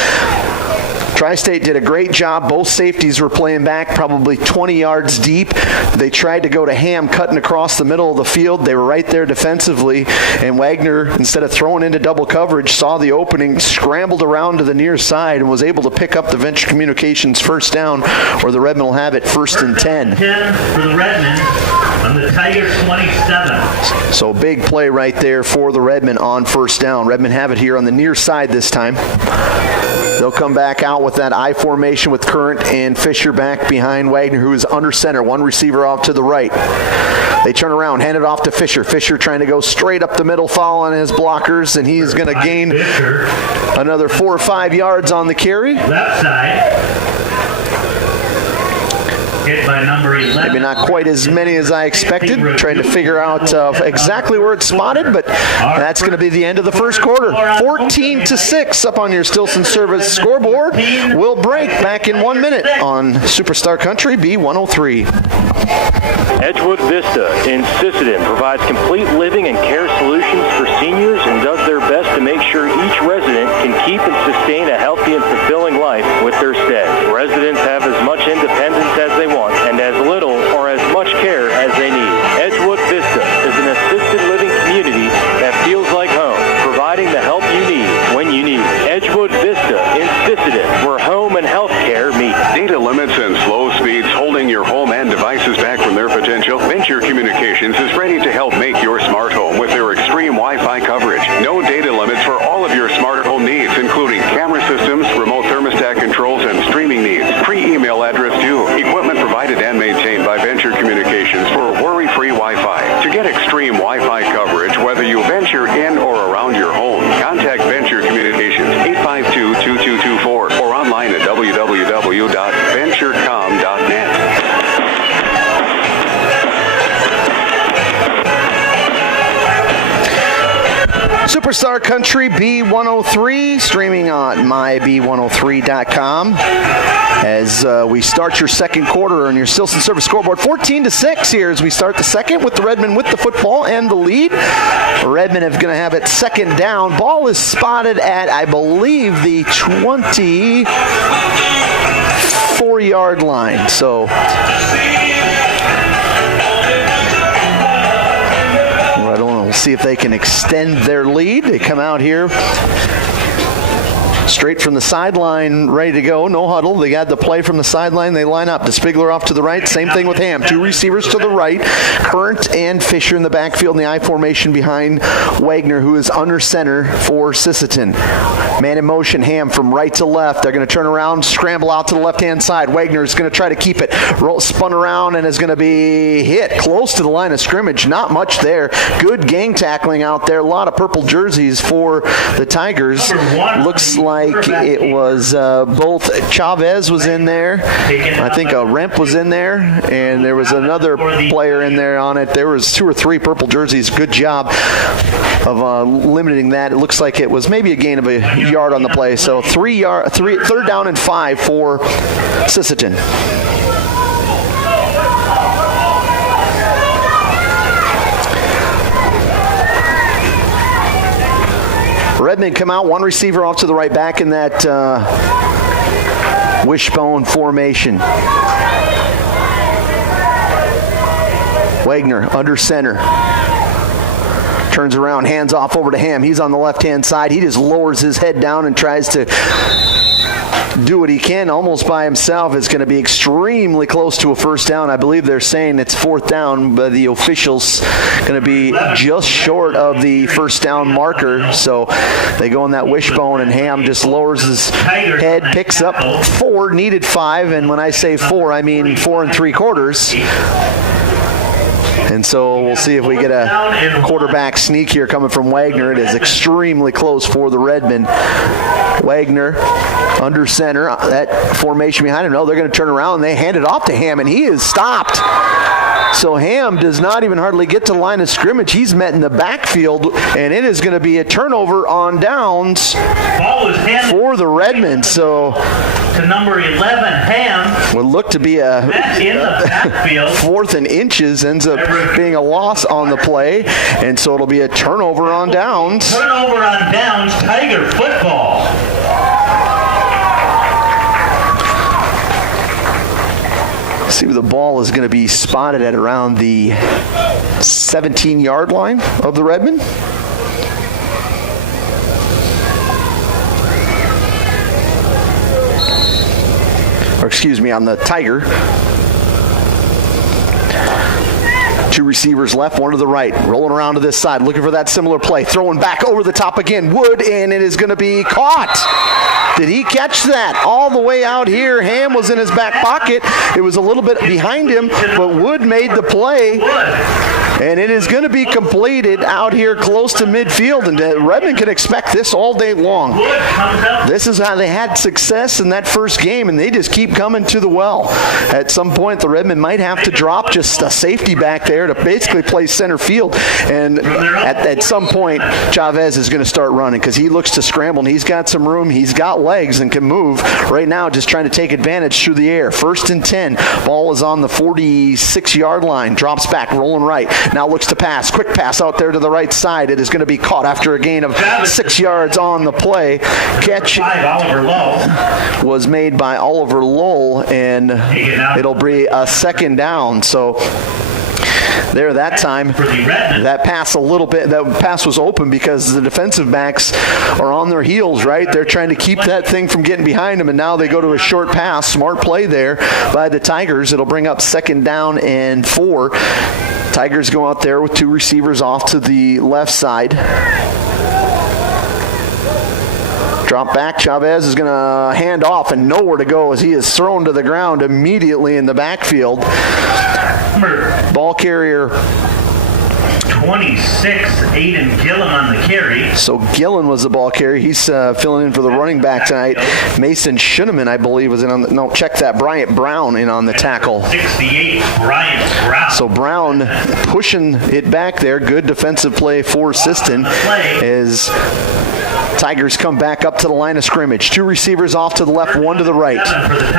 Tri-State did a great job. Both safeties were playing back probably 20 yards deep. They tried to go to Ham cutting across the middle of the field. They were right there defensively, and Wagner, instead of throwing into double coverage, saw the opening, scrambled around to the near side, and was able to pick up the Venture Communications first down, where the Redmond will have it 1st and 10. 10 for the Redmond on the Tigers 27. So big play right there for the Redmond on first down. Redmond have it here on the near side this time. They'll come back out with that I formation with Current and Fisher back behind Wagner, who is under center. 1 receiver off to the right. They turn around, hand it off to Fisher. Fisher trying to go straight up the middle, following his blockers, and he's going to gain another 4 or 5 yards on the carry. Left side. Hit by number 11. Maybe not quite as many as I expected. Trying to figure out exactly where it's spotted, but that's going to be the end of the first quarter. 14-6 up on your Stilson Service scoreboard. We'll break back in 1 minute on Superstar Country B103. Edgewood Vista in Sisseton provides complete living and care solutions for seniors and does their best to make sure each resident can keep and sustain a healthy and fulfilling life with their stay. Residents have as much independence as they want and as little or as much care as they need. Edgewood Vista is an assisted living community that feels like home, providing the help you need when you need it. Edgewood Vista in Sisseton, where home and health care meet. Data limits and slow speeds holding your home and devices back from their potential? Venture Communications is ready to help make your smart home with their extreme Wi-Fi coverage. No data limits for all of your smart home needs, including camera systems, remote thermostat controls, and streaming needs. Free email address too. Equipment provided and maintained by Venture Communications for worry-free Wi-Fi. To get extreme Wi-Fi coverage, whether you venture in or around your home, contact Venture Communications 852-2224 or online at www.venturecom.net. Superstar Country B103, streaming on myb103.com. As we start your second quarter on your Stilson Service scoreboard, 14-6 here as we start the second with the Redmen with the football and the lead. Redmen are going to have it second down. Ball is spotted at, I believe, the 24-yard line. So I don't know. We'll see if they can extend their lead. They come out here straight from the sideline, ready to go. No huddle. They got the play from the sideline. They line up. DeSpigler off to the right. Same thing with Ham. Two receivers to the right. Current and Fisher in the backfield in the I formation behind Wagner, who is under center for Sisseton. Man in motion. Ham from right to left. They're going to turn around, scramble out to the left-hand side. Wagner is going to try to keep it. Spun around and is going to be hit close to the line of scrimmage. Not much there. Good gang tackling out there. A lot of purple jerseys for the Tigers. Looks like it was both Chavez was in there. I think Remp was in there, and there was another player in there on it. There was 2 or 3 purple jerseys. Good job of limiting that. It looks like it was maybe a gain of a yard on the play. So third down and 5 for Sisseton. Redmen come out, one receiver off to the right, back in that wishbone formation. Wagner under center. Turns around, hands off over to Ham. He's on the left-hand side. He just lowers his head down and tries to do what he can almost by himself. It's going to be extremely close to a first down. I believe they're saying it's fourth down, but the officials going to be just short of the first down marker. So they go on that wishbone, and Ham just lowers his head, picks up 4, needed 5, and when I say 4, I mean 4 3/4. And so we'll see if we get a quarterback sneak here coming from Wagner. It is extremely close for the Redmen. Wagner under center, that formation behind him. No, they're going to turn around and they hand it off to Ham, and he is stopped. So Ham does not even hardly get to the line of scrimmage. He's met in the backfield, and it is going to be a turnover on downs for the Redmen. So to number 11, Ham. Would look to be a in the backfield. 4th and inches, ends up being a loss on the play, and so it'll be a turnover on downs. Turnover on downs, Tiger football. See, the ball is going to be spotted at around the 17-yard line of the Redmen. Or excuse me, on the Tiger. 2 receivers left, 1 to the right. Rolling around to this side, looking for that similar play. Throwing back over the top again. Wood, and it is going to be caught. Did he catch that? All the way out here. Ham was in his back pocket. It was a little bit behind him, but Wood made the play. And it is going to be completed out here close to midfield, and Redmond can expect this all day long. This is how they had success in that first game, and they just keep coming to the well. At some point, the Redmond might have to drop just a safety back there to basically play center field, and at some point, Chavez is going to start running because he looks to scramble, and he's got some room, he's got legs and can move. Right now, just trying to take advantage through the air. 1st and 10. Ball is on the 46-yard line. Drops back, rolling right. Now looks to pass. Quick pass out there to the right side. It is going to be caught after a gain of 6 yards on the play. Catch was made by Oliver Lowell, and it'll be a 2nd down. So there that time, that pass was open because the defensive backs are on their heels, right? They're trying to keep that thing from getting behind them, and now they go to a short pass. Smart play there by the Tigers. It'll bring up 2nd down and 4. Tigers go out there with 2 receivers off to the left side. Drop back. Chavez is going to hand off and nowhere to go as he is thrown to the ground immediately in the backfield. Ball carrier 26, Aiden Gillen on the carry. So Gillen was the ball carrier. He's filling in for the running back tonight. Mason Schuneman, I believe, was in on the, check that. Bryant Brown in on the tackle. 68, Bryant Brown. So Brown pushing it back there. Good defensive play for Sisseton as Tigers come back up to the line of scrimmage. 2 receivers off to the left, 1 to the right.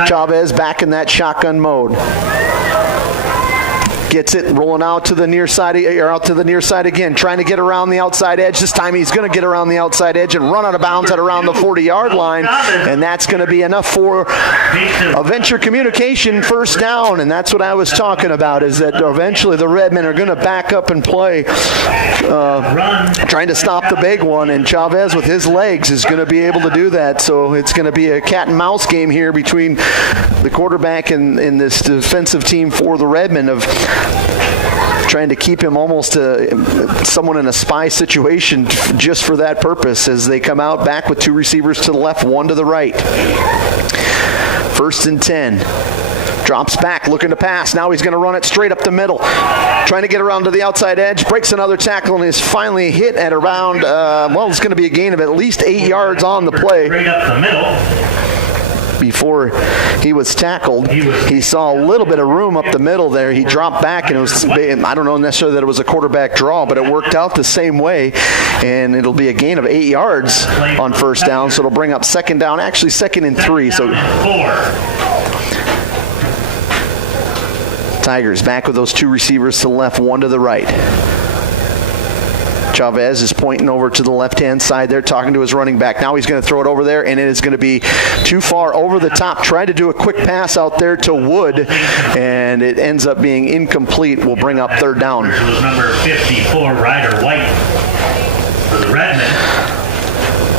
Chavez back in that shotgun mode. Gets it, rolling out to the near side, or out to the near side again, trying to get around the outside edge. This time he's going to get around the outside edge and run out of bounds at around the 40-yard line, and that's going to be enough for a Venture Communication 1st down, and that's what I was talking about, is that eventually the Redmen are going to back up and play, trying to stop the big one, and Chavez with his legs is going to be able to do that. So it's going to be a cat and mouse game here between the quarterback and this defensive team for the Redmen of trying to keep him almost someone in a spy situation just for that purpose as they come out back with 2 receivers to the left, 1 to the right. 1st and 10. Drops back, looking to pass. Now he's going to run it straight up the middle. Trying to get around to the outside edge. Breaks another tackle and is finally hit at around, it's going to be a gain of at least 8 yards on the play. Straight up the middle. Before he was tackled, he saw a little bit of room up the middle there. He dropped back, and it was, I don't know necessarily that it was a quarterback draw, but it worked out the same way, and it'll be a gain of 8 yards on 1st down, so it'll bring up 2nd down, actually 2nd and 3. So Tigers back with those 2 receivers to the left, 1 to the right. Chavez is pointing over to the left-hand side there, talking to his running back. Now he's going to throw it over there, and it is going to be too far over the top. Tried to do a quick pass out there to Wood, and it ends up being incomplete. We'll bring up 3rd down. It was number 54, Ryder White for the Redmen.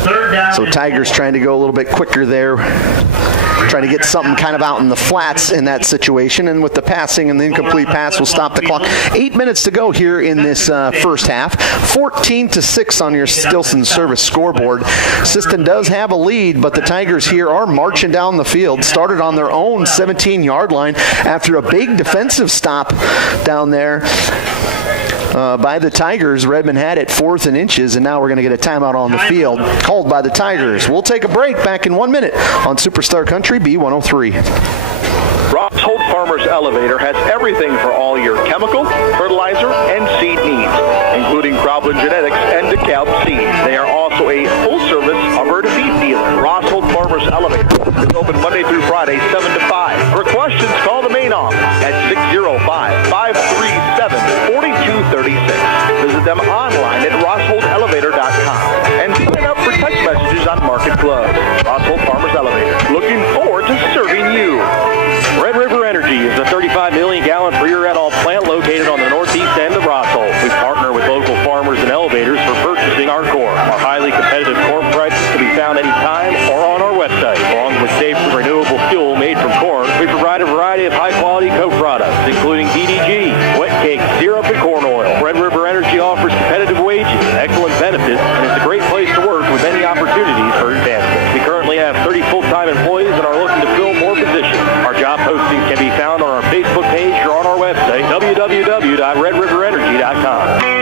3rd down. So Tigers trying to go a little bit quicker there. Trying to get something kind of out in the flats in that situation, and with the passing and the incomplete pass will stop the clock. 8 minutes to go here in this first half. 14-6 on your Stilson Service scoreboard. Sisseton does have a lead, but the Tigers here are marching down the field. Started on their own 17-yard line after a big defensive stop down there by the Tigers. Redmond had it 4th and inches, and now we're going to get a timeout on the field called by the Tigers. We'll take a break. Back in 1 minute on Superstar Country B103. Ross Holt Farmers Elevator has everything for all your chemical, fertilizer, and seed needs, including Cropland Genetics and DeKalb Seeds. They are also a full-service Alberta beef dealer. Ross Holt Farmers Elevator is open Monday through Friday, 7 to 5. For questions, call the main office at 605-537-4236. Visit them online at rossholtelevator.com and sign up for text messages on Market Club. Ross Holt Farmers Elevator. Looking forward to serving you. Red River Energy is a 35 million gallon pre-ethanol plant located on the northeast end of Ross Holt. We partner with local farmers and elevators for purchasing our corn. Our highly competitive corn prices can be found anytime or on our website. Along with safe and renewable fuel made from corn, we provide a variety of high-quality co-products, including DDG, wet cake, syrup, and corn oil. Red River Energy offers competitive wages, excellent benefits, and it's a great place to work with many opportunities for advancement. We currently have 30 full-time employees and are looking to fill more positions. Our job postings can be found on our Facebook page or on our website, www.redriverenergy.com. SissetonWP.com.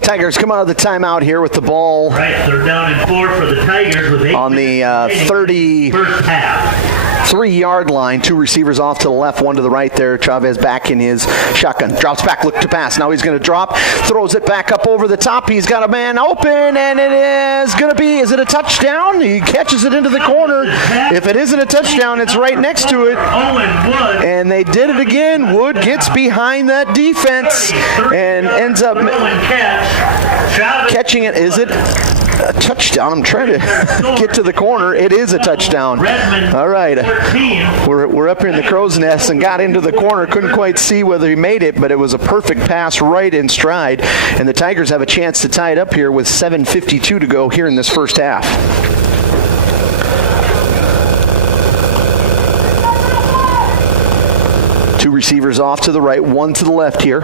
Tigers come out of the timeout here with the ball. Right, they're down in 4 for the Tigers with 8 on the 33-yard line. 2 receivers off to the left, 1 to the right there. Chavez back in his shotgun. Drops back, look to pass. Now he's going to drop, throws it back up over the top. He's got a man open, and it is going to be, is it a touchdown? He catches it into the corner. If it isn't a touchdown, it's right next to it. And they did it again. Wood gets behind that defense and ends up catching it. Is it a touchdown? I'm trying to get to the corner. It is a touchdown. All right. We're up here in the crow's nest and got into the corner. Couldn't quite see whether he made it, but it was a perfect pass right in stride. And the Tigers have a chance to tie it up here with 7:52 to go here in this first half. Two receivers off to the right, 1 to the left here.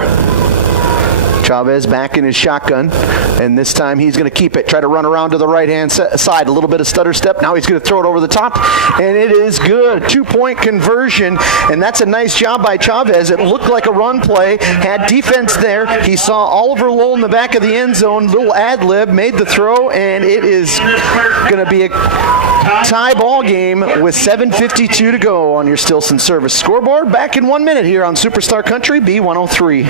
Chavez back in his shotgun, and this time he's going to keep it. Try to run around to the right-hand side. A little bit of stutter step. Now he's going to throw it over the top, and it is good. 2-point conversion, and that's a nice job by Chavez. It looked like a run play. Had defense there. He saw Oliver Lowell in the back of the end zone. Little ad-lib, made the throw, and it is going to be a tie ball game with 7:52 to go on your Stilson Service scoreboard. Back in 1 minute here on Superstar Country B103.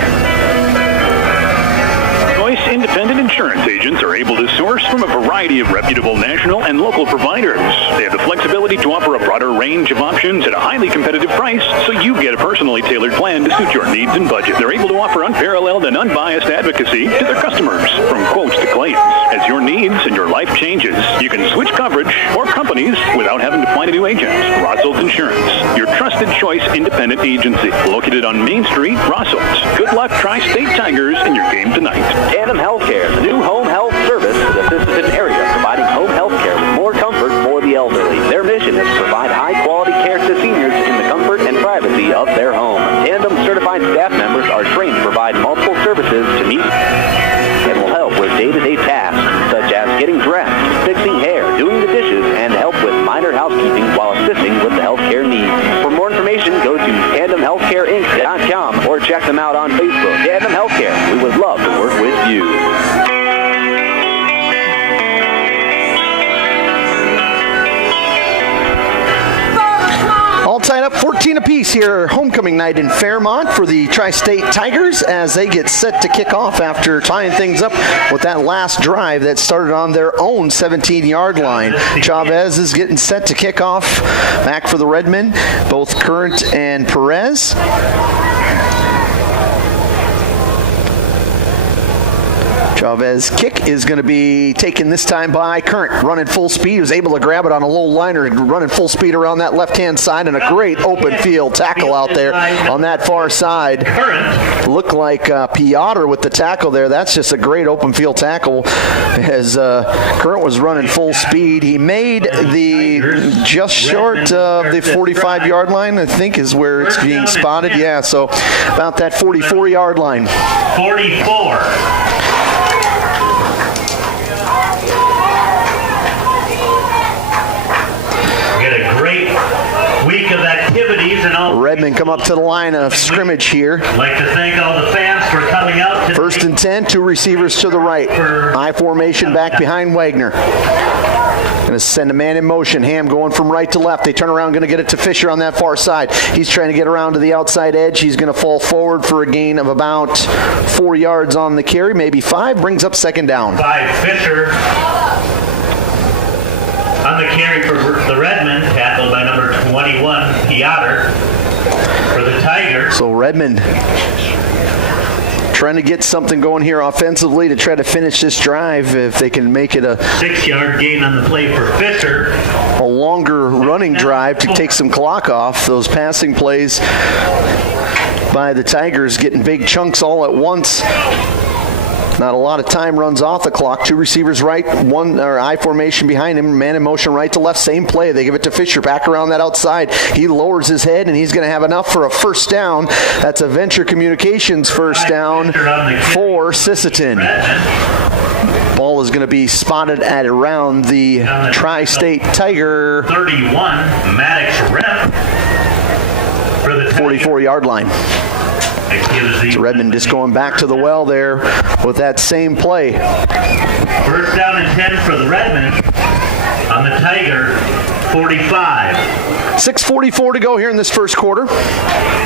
Independent insurance agents are able to source from a variety of reputable national and local providers. They have the flexibility to offer a broader range of options at a highly competitive price, so you get a personally tailored plan to suit your needs and budget. They're able to offer unparalleled and unbiased advocacy to their customers, from quotes to claims. As your needs and your life changes, you can switch coverage or companies without having to find a new agent. Rossold's Insurance, your trusted choice independent agency, located on Main Street, Rossold's. Good luck, Tri-State Tigers, in your game tonight. Tandem Healthcare, the new home health service for the Sisseton area, providing home health care with more comfort for the elderly. Their mission is to provide high-quality care to seniors in the comfort and privacy of their home. Tandem certified staff members are trained to provide multiple services to meet and will help with day-to-day tasks such as getting dressed, fixing hair, doing the dishes, and help with minor housekeeping while assisting with the healthcare needs. For more information, go to tandemhealthcareinc.com or check them out on Facebook. Tandem Healthcare, we would love to work with you. All tied up 14 apiece here, homecoming night in Fairmont for the Tri-State Tigers as they get set to kick off after tying things up with that last drive that started on their own 17-yard line. Chavez is getting set to kick off. Back for the Redmen, both Current and Perez. Chavez kick is going to be taken this time by Current, running full speed. He was able to grab it on a low liner and running full speed around that left-hand side, and a great open field tackle out there on that far side. Looked like Piotr with the tackle there. That's just a great open field tackle as Current was running full speed. He made the just short of the 45-yard line, I think is where it's being spotted. Yeah, so about that 44-yard line. 44. Week of activities and all. Redmen come up to the line of scrimmage here. I'd like to thank all the fans for coming out today. First and 10, 2 receivers to the right. I formation back behind Wagner. Going to send a man in motion. Ham going from right to left. They turn around, going to get it to Fisher on that far side. He's trying to get around to the outside edge. He's going to fall forward for a gain of about 4 yards on the carry, maybe 5. Brings up second down. 5 Fisher. On the carry for the Redmen, tackled by number 21, Piotr. For the Tigers. So Redmen trying to get something going here offensively to try to finish this drive if they can make it a 6-yard gain on the play for Fisher. A longer running drive to take some clock off. Those passing plays by the Tigers getting big chunks all at once. Not a lot of time runs off the clock. Two receivers right, one or I formation behind him, man in motion right to left, same play. They give it to Fisher back around that outside. He lowers his head and he's going to have enough for a first down. That's a Venture Communications first down for Sisseton. Ball is going to be spotted at around the Tri-State Tiger 31, Maddox Rep for the 44-yard line. So Redmond just going back to the well there with that same play. First down and 10 for the Redmond on the Tiger 45. 6:44 to go here in this first quarter.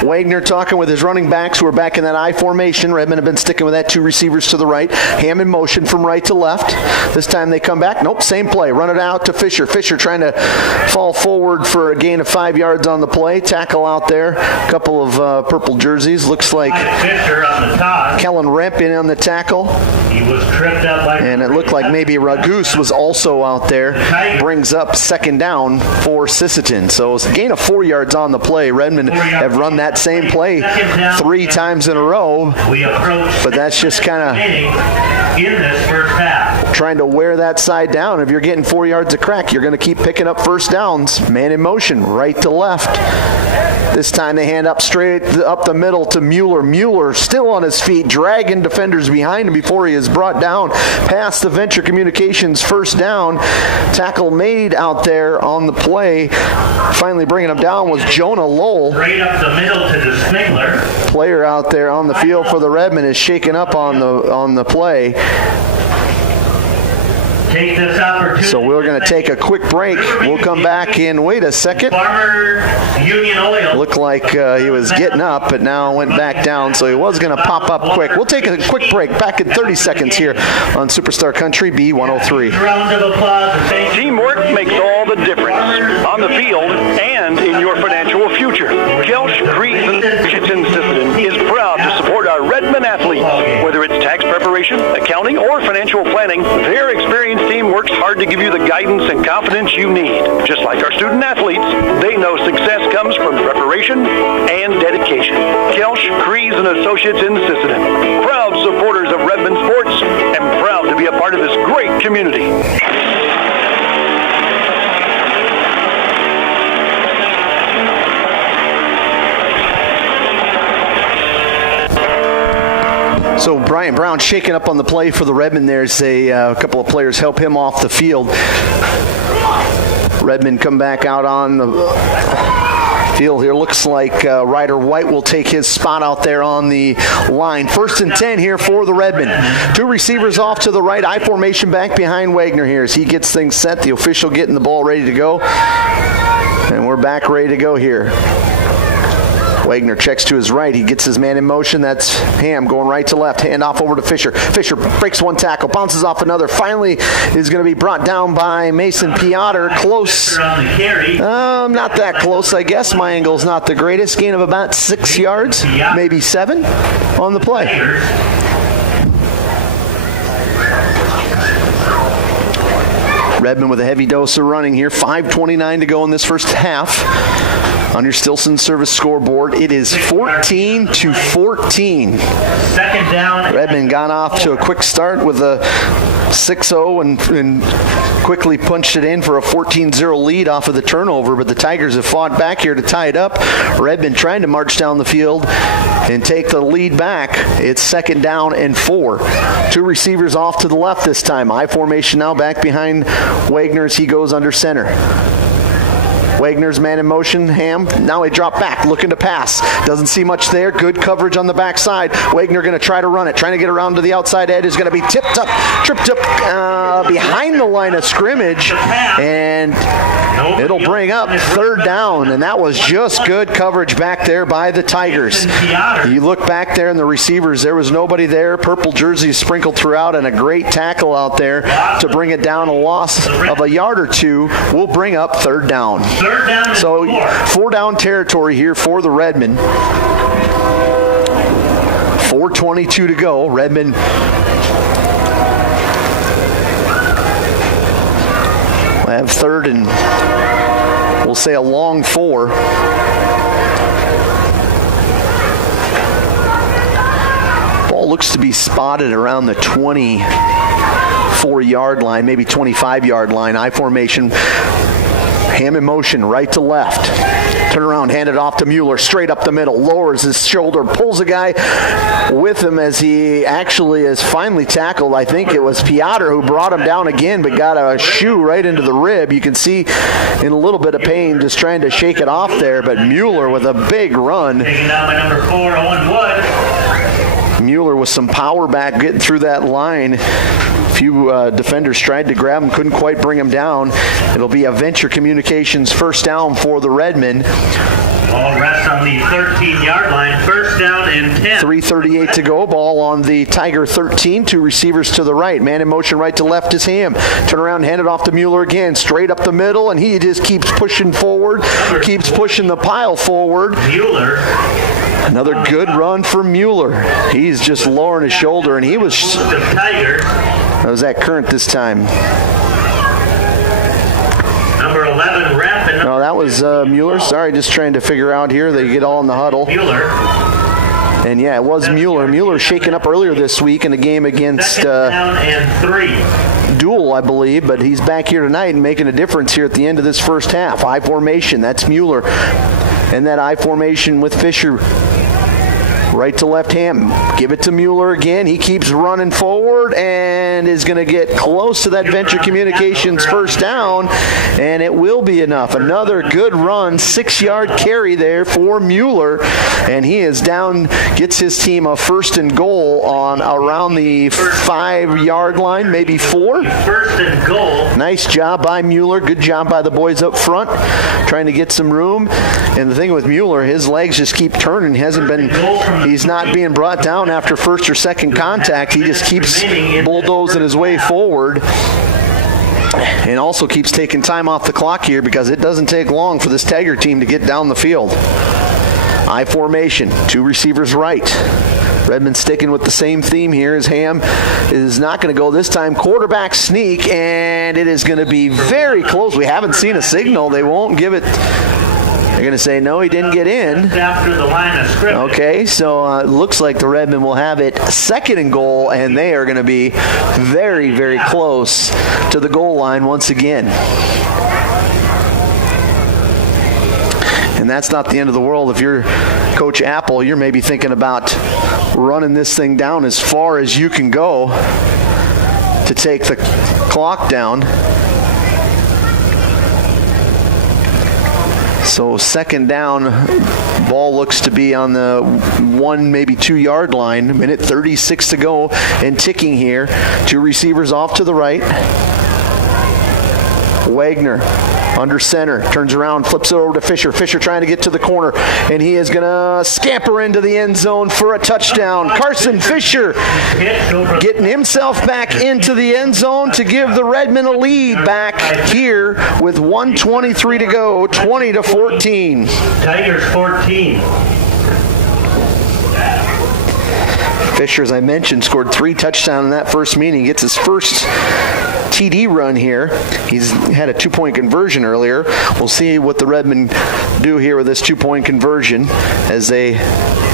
Wagner talking with his running backs who are back in that I formation. Redmond have been sticking with that, two receivers to the right. Ham in motion from right to left. This time they come back. Nope, same play. Run it out to Fisher. Fisher trying to fall forward for a gain of 5 yards on the play. Tackle out there. A couple of purple jerseys. Looks like Fisher on the top. Kellen Remp in on the tackle. He was tripped up by... And it looked like maybe Ragus was also out there. Brings up second down for Sisseton. So it's a gain of 4 yards on the play. Redmond have run that same play 3 times in a row. But that's just kind of in this first half. Trying to wear that side down. If you're getting 4 yards of crack, you're going to keep picking up first downs. Man in motion, right to left. This time they hand up straight up the middle to Mueller. Mueller still on his feet, dragging defenders behind him before he is brought down past the Venture Communications first down. Tackle made out there on the play. Finally bringing him down was Jonah Lowell. Right up the middle to the Smigler. Player out there on the field for the Redmond is shaken up on the play. Take this opportunity. So we're going to take a quick break. We'll come back in. Wait a second. Farmer Union Oil. Looked like he was getting up, but now went back down, so he was going to pop up quick. We'll take a quick break. Back in 30 seconds here on Superstar Country B103. Round of applause. Teamwork makes all the difference on the field and in your financial future. Kelch, Creed, and Sisseton is proud to support our Redmond athletes. Whether it's tax preparation, accounting, or financial planning, their experienced team works hard to give you the guidance and confidence you need. Just like our student athletes, they know success comes from preparation and dedication. Kelch, Crees, and Associates in Sisseton, proud supporters of Redmond sports and proud to be a part of this great community. So Brian Brown shaking up on the play for the Redmond. There's a couple of players help him off the field. Redmond come back out on the field here. Looks like Ryder White will take his spot out there on the line. 1st and 10 here for the Redmond. Two receivers off to the right. I formation back behind Wagner here as he gets things set. The official getting the ball ready to go. And we're back ready to go here. Wagner checks to his right. He gets his man in motion. That's Ham going right to left. Hand off over to Fisher. Fisher breaks one tackle, bounces off another. Finally is going to be brought down by Mason Piotr. Close. Not that close, I guess. My angle's not the greatest. Gain of about 6 yards, maybe 7 on the play. Redmond with a heavy dose of running here. 5:29 to go in this first half. On your Stilson service scoreboard, it is 14-14. Second down. Redmond got off to a quick start with a 6-0 and quickly punched it in for a 14-0 lead off of the turnover, but the Tigers have fought back here to tie it up. Redmond trying to march down the field and take the lead back. It's 2nd down and 4. Two receivers off to the left this time. I formation now back behind Wagner as he goes under center. Wagner's man in motion. Ham, now he dropped back, looking to pass. Doesn't see much there. Good coverage on the backside. Wagner going to try to run it, trying to get around to the outside edge. Is going to be tripped up behind the line of scrimmage, and it'll bring up 3rd down, and that was just good coverage back there by the Tigers. You look back there in the receivers, there was nobody there. Purple jerseys sprinkled throughout, and a great tackle out there to bring it down. A loss of a yard or two will bring up 3rd down. So 4 down territory here for the Redmond. 4:22 to go. Redmond will have 3rd and we'll say a long 4. Ball looks to be spotted around the 24-yard line, maybe 25-yard line. I formation. Ham in motion, right to left. Turn around, hand it off to Mueller, straight up the middle, lowers his shoulder, pulls a guy with him as he actually is finally tackled. I think it was Piotr who brought him down again, but got a shoe right into the rib. You can see in a little bit of pain, just trying to shake it off there, but Mueller with a big run. Taken down by number 4, Owen Wood. Mueller with some power back getting through that line. A few defenders tried to grab him, couldn't quite bring him down. It'll be a Venture Communications first down for the Redmen. Ball rests on the 13-yard line. First down and 10. 3:38 to go. Ball on the Tiger 13. 2 receivers to the right. Man in motion right to left is Ham. Turn around, hand it off to Mueller again. Straight up the middle, and he just keeps pushing forward. Keeps pushing the pile forward. Mueller. Another good run for Mueller. He's just lowering his shoulder, and he was... Tiger. That was that Current this time. Number 11, Rep. No, that was Mueller. Sorry, just trying to figure out here. They get all in the huddle. Mueller. And yeah, it was Mueller. Mueller shaken up earlier this week in a game against down and 3. Duel, I believe, but he's back here tonight and making a difference here at the end of this first half. I formation, that's Mueller. And that I formation with Fisher. Right to left Ham. Give it to Mueller again. He keeps running forward and is going to get close to that Venture Communications first down, and it will be enough. Another good run, 6-yard carry there for Mueller, and he is down, gets his team a first and goal on around the 5-yard line, maybe 4. First and goal. Nice job by Mueller. Good job by the boys up front, trying to get some room. And the thing with Mueller, his legs just keep turning. He's not being brought down after first or second contact. He just keeps bulldozing his way forward and also keeps taking time off the clock here because it doesn't take long for this Tiger team to get down the field. I formation, 2 receivers right. Redmond sticking with the same theme here as Ham is not going to go this time. Quarterback sneak, and it is going to be very close. We haven't seen a signal. They won't give it. They're going to say, no, he didn't get in. After the line of scrimmage. Okay, so it looks like the Redmen will have it second and goal, and they are going to be very, very close to the goal line once again. And that's not the end of the world. If you're Coach Apple, you're maybe thinking about running this thing down as far as you can go to take the clock down. So second down, ball looks to be on the 1, maybe 2-yard line. Minute 36 to go and ticking here. 2 receivers off to the right. Wagner under center, turns around, flips it over to Fisher. Fisher trying to get to the corner, and he is going to scamper into the end zone for a touchdown. Carson Fisher getting himself back into the end zone to give the Redmen a lead back here with 1:23 to go, 20-14. Tigers 14. Fisher, as I mentioned, scored 3 touchdowns in that first meeting. He gets his first TD run here. He's had a 2-point conversion earlier. We'll see what the Redmen do here with this 2-point conversion as they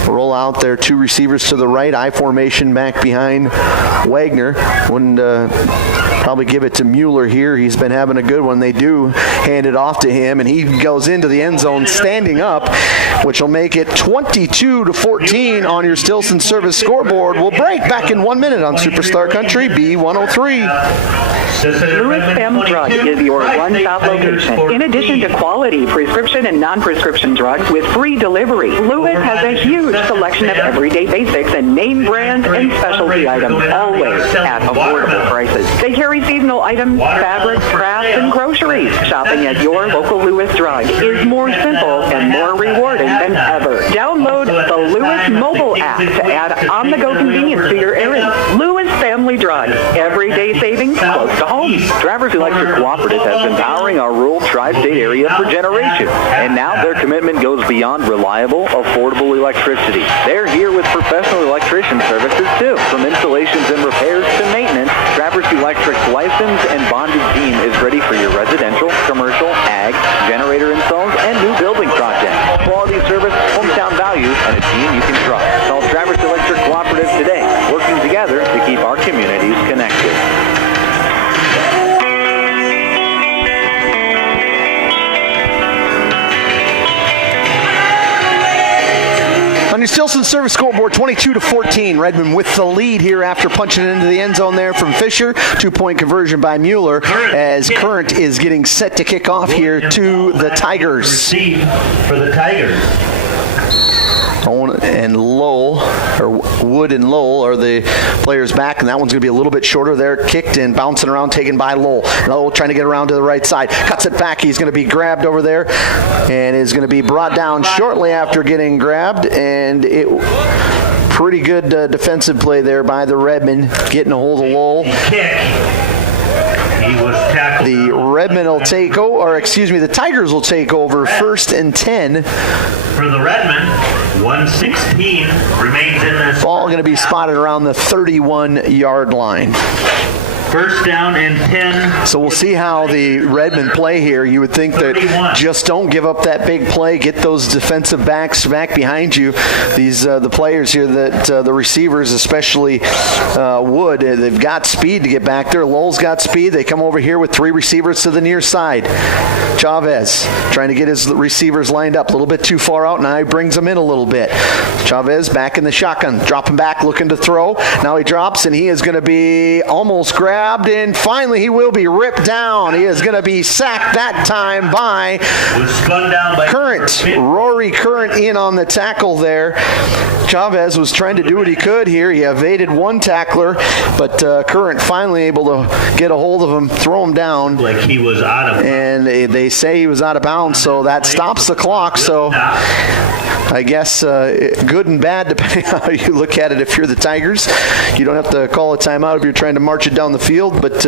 roll out their 2 receivers to the right. I formation back behind Wagner. Wouldn't probably give it to Mueller here. He's been having a good one. They do hand it off to him, and he goes into the end zone standing up, which will make it 22-14 on your Stilson Service scoreboard. We'll break back in 1 minute on Superstar Country B103. Lewis Fem Drug is your one-stop location. In addition to quality prescription and non-prescription drugs with free delivery, Lewis has a huge selection of everyday basics and name brands and specialty items, always at affordable prices. They carry seasonal items, fabrics, crafts, and groceries. Shopping at your local Lewis Drug is more simple and more rewarding than ever. Download the Lewis mobile app to add on-the-go convenience to your errands. Lewis Family Drug, everyday savings close to home. Traverse Electric Cooperative has been powering our rural tri-state area for generations, and now their commitment goes beyond reliable, affordable electricity. They're here with professional electrician services too. From installations and repairs to maintenance, Traverse Electric's licensed and bonded team is ready for your residential, commercial, ag, generator installs, and new building projects. Quality service, hometown values, and a team you can trust. Call Traverse Electric Cooperative today. We're On your Stilson Service scoreboard, 22-14. Redmond with the lead here after punching into the end zone there from Fisher. 2-point conversion by Mueller as Current is getting set to kick off here to the Tigers. Receive for the Tigers. Owen and Lowell, or Wood and Lowell are the players back, and that one's going to be a little bit shorter there. Kicked and bouncing around, taken by Lowell. Lowell trying to get around to the right side. Cuts it back. He's going to be grabbed over there and is going to be brought down shortly after getting grabbed. And it pretty good defensive play there by the Redmen, getting a hold of Lowell. The Redmen will take over, or excuse me, the Tigers will take over 1st and 10. For the Redmen, 1:16 remains in this. Ball going to be spotted around the 31-yard line. 1st down and 10. So we'll see how the Redmen play here. You would think that just don't give up that big play. Get those defensive backs back behind you. These the players here, that the receivers, especially Wood, they've got speed to get back there. Lowell's got speed. They come over here with 3 receivers to the near side. Chavez trying to get his receivers lined up a little bit too far out. Now he brings them in a little bit. Chavez back in the shotgun, dropping back, looking to throw. Now he drops, and he is going to be almost grabbed. And finally he will be ripped down. He is going to be sacked that time by Current. Rory Current in on the tackle there. Chavez was trying to do what he could here. He evaded one tackler, but Current finally able to get a hold of him, throw him down. Like he was out of bounds. And they say he was out of bounds, so that stops the clock. So I guess good and bad depending on how you look at it. If you're the Tigers, you don't have to call a timeout if you're trying to march it down the field, but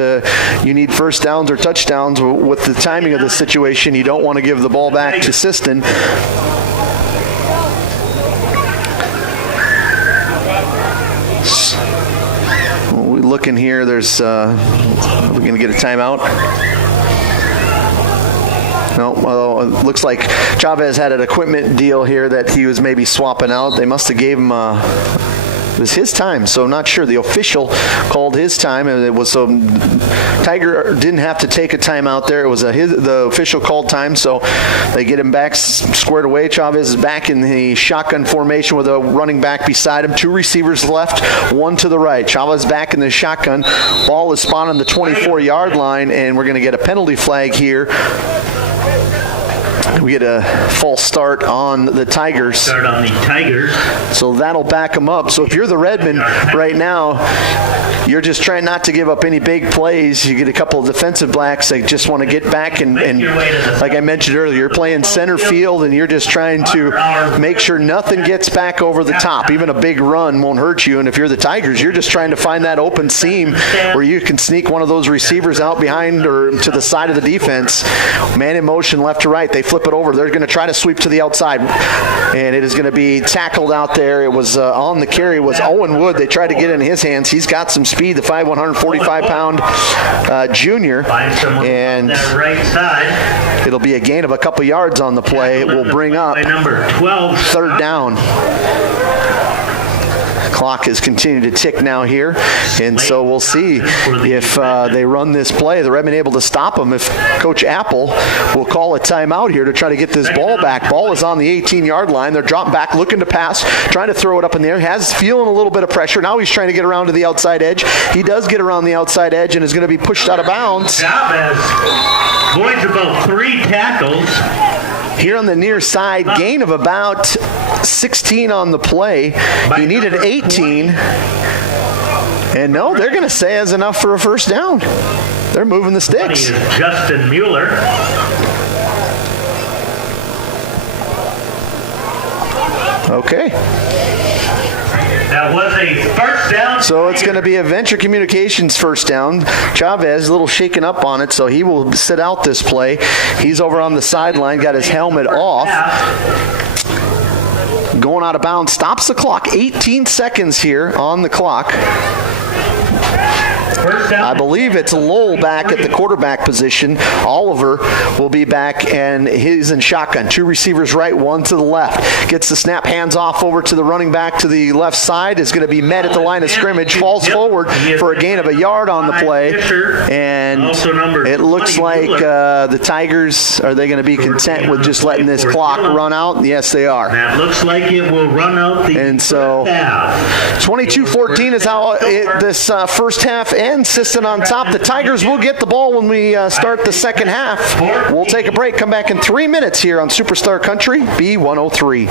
you need first downs or touchdowns. With the timing of the situation, you don't want to give the ball back to Sisseton. We look in here, there's we're going to get a timeout. No, well, it looks like Chavez had an equipment deal here that he was maybe swapping out. They must have gave him it was his time, so I'm not sure. The official called his time, and it was so Tiger didn't have to take a timeout there. It was the official called time, so they get him back squared away. Chavez is back in the shotgun formation with a running back beside him. 2 receivers left, 1 to the right. Chavez back in the shotgun. Ball is spotted on the 24-yard line, and we're going to get a penalty flag here. We get a false start on the Tigers. Start on the Tigers. So that'll back them up. So if you're the Redmen right now, you're just trying not to give up any big plays. You get a couple of defensive backs that just want to get back and like I mentioned earlier, you're playing center field and you're just trying to make sure nothing gets back over the top. Even a big run won't hurt you. And if you're the Tigers, you're just trying to find that open seam where you can sneak one of those receivers out behind or to the side of the defense. Man in motion left to right. They flip it over. They're going to try to sweep to the outside, and it is going to be tackled out there. It was on the carry was Owen Wood. They tried to get it in his hands. He's got some speed, the 145-pound junior, and right side. It'll be a gain of a couple yards on the play. It will bring up number 12. 3rd down. Clock is continuing to tick now here, and so we'll see if they run this play. The Redmen able to stop them. If Coach Apple will call a timeout here to try to get this ball back. Ball is on the 18-yard line. They're dropping back, looking to pass, trying to throw it up in the air. Feeling a little bit of pressure. Now he's trying to get around to the outside edge. He does get around the outside edge and is going to be pushed out of bounds. Chavez avoids about 3 tackles. Here on the near side, gain of about 16 on the play. He needed 18. And no, they're going to say it's enough for a first down. They're moving the sticks. Justin Mueller. Okay. That was a first down. So it's going to be a Venture Communications first down. Chavez a little shaken up on it, so he will sit out this play. He's over on the sideline, got his helmet off. Going out of bounds, stops the clock. 18 seconds here on the clock. I believe it's Lowell back at the quarterback position. Oliver will be back, and he's in shotgun. 2 receivers right, 1 to the left. Gets the snap, hands off over to the running back to the left side. Is going to be met at the line of scrimmage. Falls forward for a gain of a yard on the play. And it looks like the Tigers, are they going to be content with just letting this clock run out? Yes, they are. That looks like it will run out the and so 22-14 is how this first half ends. Sisseton on top. The Tigers will get the ball when we start the second half. We'll take a break. Come back in 3 minutes here on Superstar Country B103.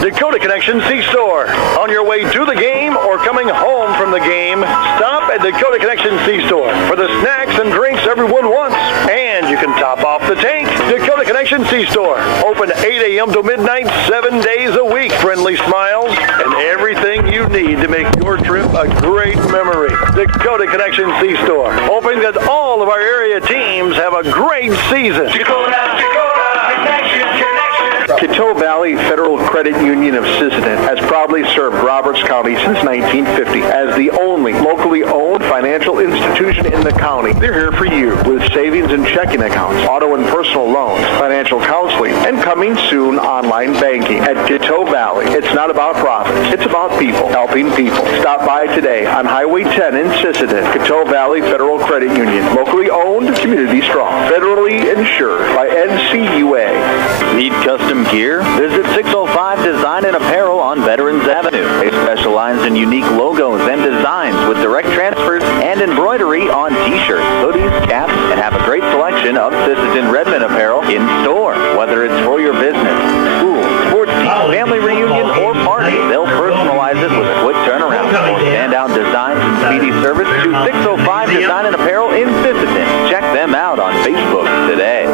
Dakota Connection C-Store. On your way to the game or coming home from the game, stop at Dakota Connection C-Store for the snacks and drinks everyone wants. And you can top off the tank. Dakota Connection C-Store. Open 8 a.m. to midnight, 7 days a week. Friendly smiles and everything you need to make your trip a great memory. Dakota Connection C-Store. Hoping that all of our area teams have a great season. Dakota Connection. Coteau Valley Federal Credit Union of Sisseton has proudly served Roberts County since 1950 as the only locally owned financial institution in the county. They're here for you with savings and checking accounts, auto and personal loans, financial counseling, and coming soon, online banking. At Coteau Valley, it's not about profits. It's about people, helping people. Stop by today on Highway 10 in Sisseton. Coteau Valley Federal Credit Union. Locally owned, community strong. Federally insured by NCUA. Need custom gear? Visit 605 Design and Apparel on Veterans Avenue. They specialize in unique logos and designs with direct transfers and embroidery on t-shirts, hoodies, caps, and have a great selection of Sisseton Redmond apparel in store. Whether it's for your business, school, sports team, family reunion, or party, they'll personalize it with a quick turnaround. For standout designs and speedy service to 605 Design and Apparel in Sisseton. Check them out on Facebook today.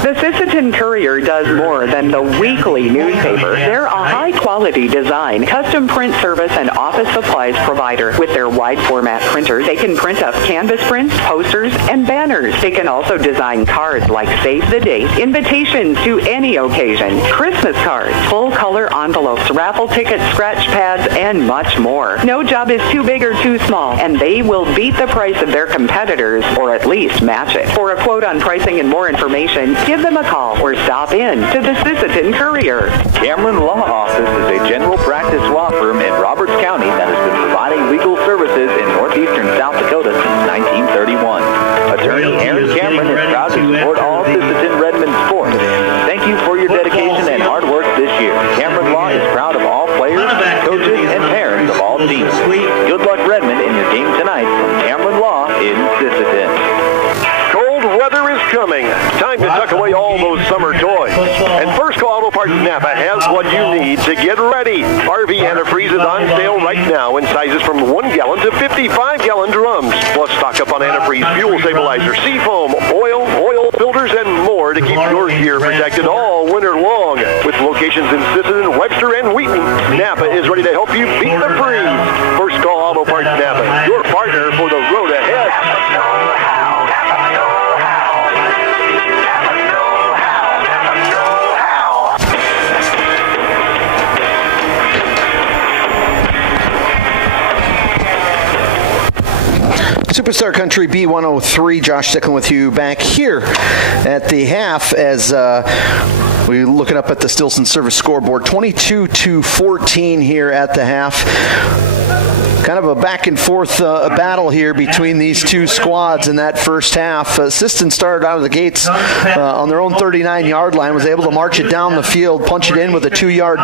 The Sisseton Courier does more than the weekly newspaper. They're a high-quality design, custom print service, and office supplies provider. With their wide-format printers, they can print up canvas prints, posters, and banners. They can also design cards like Save the Date, invitations to any occasion, Christmas cards, full-color envelopes, raffle tickets, scratch pads, and much more. No job is too big or too small, and they will beat the price of their competitors, or at least match it. For a quote on pricing and more information, give them a call or stop in to the Sisseton Courier. Cameron Law Office is a general practice law firm in Roberts County that has been providing legal services in northeastern South Dakota since 1931. Attorney Aaron Cameron is proud to support all Sisseton Redmond sports. Thank you for your dedication and hard work this year. Cameron Law is proud of all players, coaches, and parents of all teams. Good luck, Redmond, in your game tonight from Cameron Law in Sisseton. Cold weather is coming. Time to tuck away all those summer toys. And First Call Auto Parts Napa has what you need to get ready. RV antifreeze is on sale right now in sizes from 1 gallon to 55-gallon drums. Plus stock up on antifreeze, fuel stabilizer, seafoam, oil filters, and more to keep your gear protected all winter long. With locations in Sisseton, Webster, and Wheaton, Napa is ready to help you beat the freeze. First Call Auto Parts Napa, your partner for the road ahead. Superstar Country B103, Josh Sicklin with you back here at the half as we're looking up at the Stilson Service scoreboard. 22-14 here at the half. Kind of a back and forth battle here between these two squads in that first half. Sisseton started out of the gates on their own 39-yard line, was able to march it down the field, punch it in with a 2-yard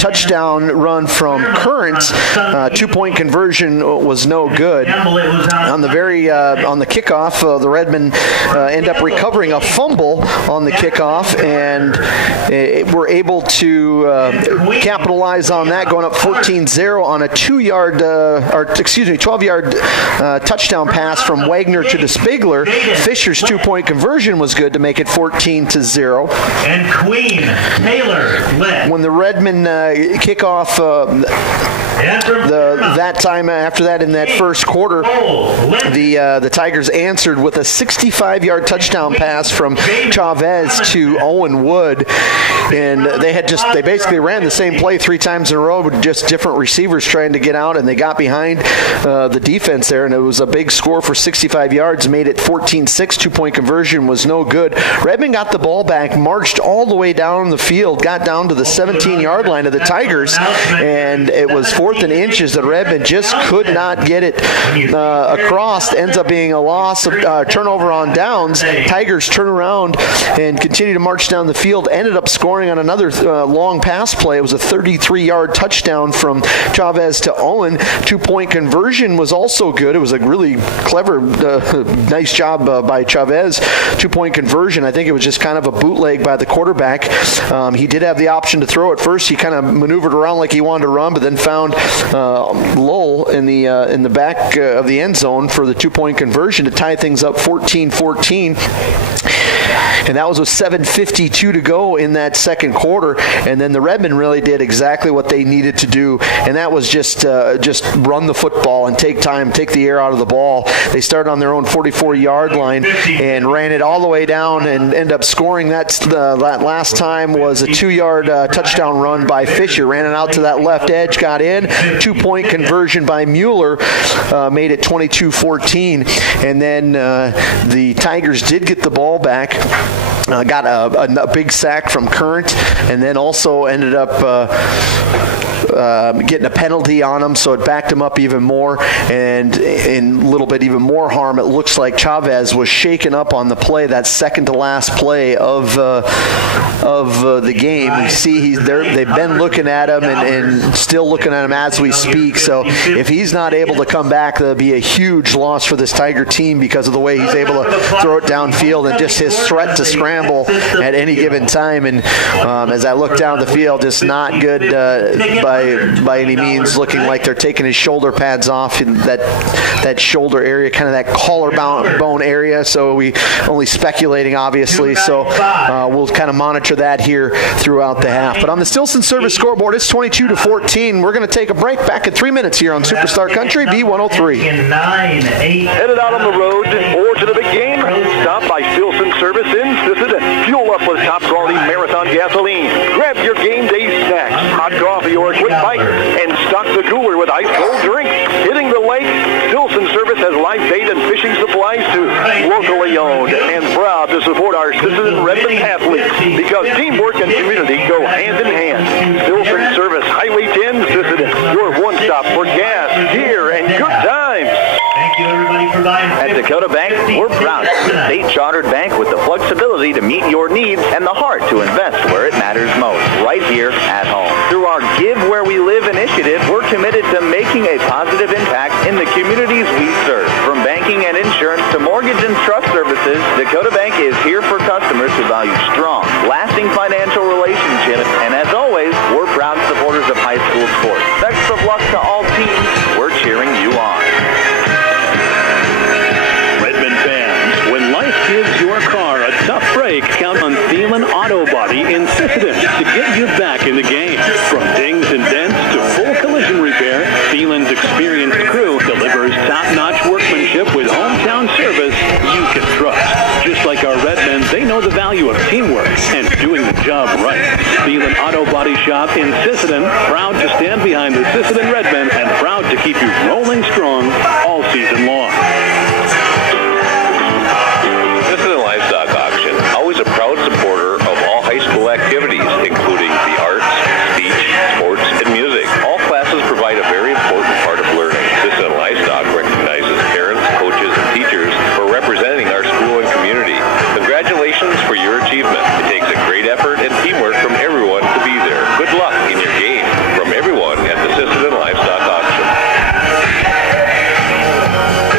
touchdown run from Currents. 2-point conversion was no good. On the on the kickoff, the Redmen end up recovering a fumble on the kickoff, and were able to capitalize on that, going up 14-0 on a 12-yard touchdown pass from Wagner to DeSpigler. Fisher's 2-point conversion was good to make it 14-0. And Queen Taylor led. When the Redmen kickoff that time after that in that first quarter, the Tigers answered with a 65-yard touchdown pass from Chavez to Owen Wood, and they basically ran the same play 3 times in a row with just different receivers trying to get out, and they got behind the defense there, and it was a big score for 65 yards, made it 14-6. 2-point conversion was no good. Redmond got the ball back, marched all the way down the field, got down to the 17-yard line of the Tigers, and it was 4th and inches that Redmond just could not get it across. Ends up being a loss of turnover on downs. Tigers turn around and continue to march down the field, ended up scoring on another long pass play. It was a 33-yard touchdown from Chavez to Owen. 2-point conversion was also good. It was a really clever, nice job by Chavez. 2-point conversion. I think it was just kind of a bootleg by the quarterback. He did have the option to throw at first. He kind of maneuvered around like he wanted to run, but then found Lowell in the back of the end zone for the 2-point conversion to tie things up 14-14. And that was with 7:52 to go in that second quarter. And then the Redmond really did exactly what they needed to do, and that was just run the football and take time, take the air out of the ball. They started on their own 44-yard line and ran it all the way down and ended up scoring. That last time was a 2-yard touchdown run by Fisher. Ran it out to that left edge, got in. 2-point conversion by Mueller made it 22-14. And then the Tigers did get the ball back. Got a big sack from Current, and then also ended up getting a penalty on him, so it backed him up even more. And in a little bit even more harm, it looks like Chavez was shaken up on the play, that second to last play of the game. We see they've been looking at him and still looking at him as we speak. So if he's not able to come back, that'll be a huge loss for this Tiger team because of the way he's able to throw it downfield and just his threat to scramble at any given time. And as I look down the field, just not good by any means, looking like they're taking his shoulder pads off in that shoulder area, kind of that collarbone area. So we only speculating, obviously. So we'll kind of monitor that here throughout the half. But on the Stilson Service scoreboard, it's 22-14. We're going to take a break. Back in 3 minutes here on Superstar Country B103. Headed out on the road or to the big game? Stop by Stilson Service in Sisseton. Fuel up with top quality Marathon gasoline. Grab your game day snacks, hot coffee or a quick bite, and stock the cooler with ice cold drinks. Hitting the lake, Stilson Service has live bait and fishing supplies too. Locally owned and proud to support our Sisseton Redmond athletes because teamwork and community go hand in hand. Stilson Service, Highway 10, Sisseton, your one-stop for gas, gear, and good times. Thank you, everybody, for buying. At Dakota Bank, we're proud to be a state-chartered bank with the flexibility to meet your needs and the heart to invest where it matters most, right here at home. Through our Give Where We Live initiative, we're committed to making a positive impact in the communities we serve. From banking and insurance to mortgage and trust services, Dakota Bank is here for customers who value strong, lasting financial relationships. And as always, we're proud supporters of high school sports. Best of luck to all teams. We're cheering you on. When life gives your car a tough break, count on Thielen Auto Body in Sisseton to get you back in the game. From dings and dents to full collision repair, Thielen's experienced crew delivers top-notch workmanship with hometown service you can trust. Just like our Redmen, they know the value of teamwork and doing the job right. Thielen Auto Body Shop in Sisseton, proud to stand behind the Sisseton Redmen and proud to keep you rolling strong all season long. Livestock Auction, always a proud supporter of all high school activities, including the arts, speech, sports, and music. All classes provide a very important part of learning. Sisseton Livestock recognizes parents, coaches, and teachers for representing our school and community. Congratulations for your achievement. It takes a great effort and teamwork from everyone to be there. Good luck in your game from everyone at the Sisseton Livestock Auction.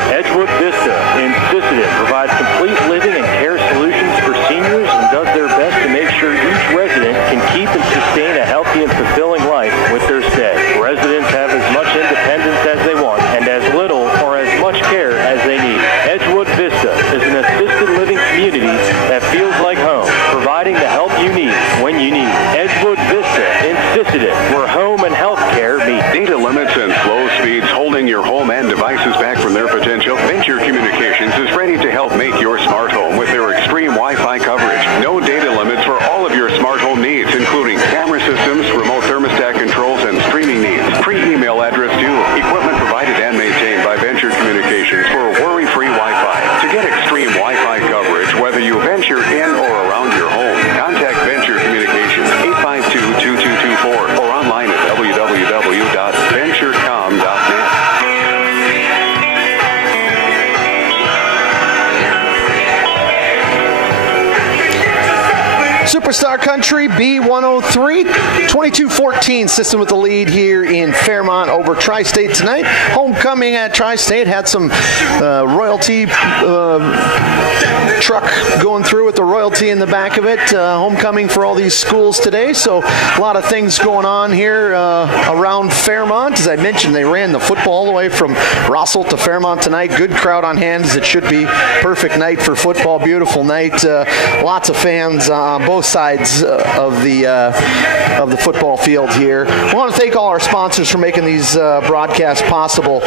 Edgewood Vista in Sisseton provides complete living and care solutions for seniors and does their best to make sure each resident can keep and sustain a healthy and fulfilling life with their stay. Residents have as much independence as they want and as little or as much care as they need. Edgewood Vista is an assisted living community that feels like home, providing the help you need when you need. Edgewood Vista in Sisseton, where home and health care meet. Data limits Superstar Country B103, 22-14, Sisseton with the lead here in Fairmont over Tri-State tonight. Homecoming at Tri-State had some royalty truck going through with the royalty in the back of it. Homecoming for all these schools today, so a lot of things going on here around Fairmont. As I mentioned, they ran the football all the way from Rossall to Fairmont tonight. Good crowd on hand as it should be. Perfect night for football. Beautiful night. Lots of fans on both sides of the football field here. I want to thank all our sponsors for making these broadcasts possible.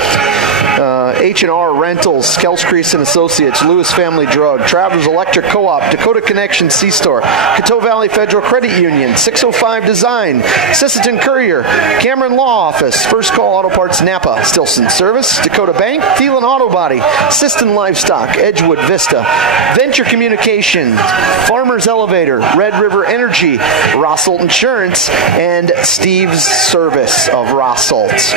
H&R Rentals, Kelskreis and Associates, Lewis Family Drug, Travelers Electric Co-op, Dakota Connection C-Store, Coteau Valley Federal Credit Union, 605 Design, Sisseton Courier, Cameron Law Office, First Call Auto Parts Napa, Stilson Service, Dakota Bank, Thielen Auto Body, Sisseton Livestock, Edgewood Vista, Venture Communications, Farmers Elevator, Red River Energy, Rossalt Insurance, and Steve's Service of Rossalt.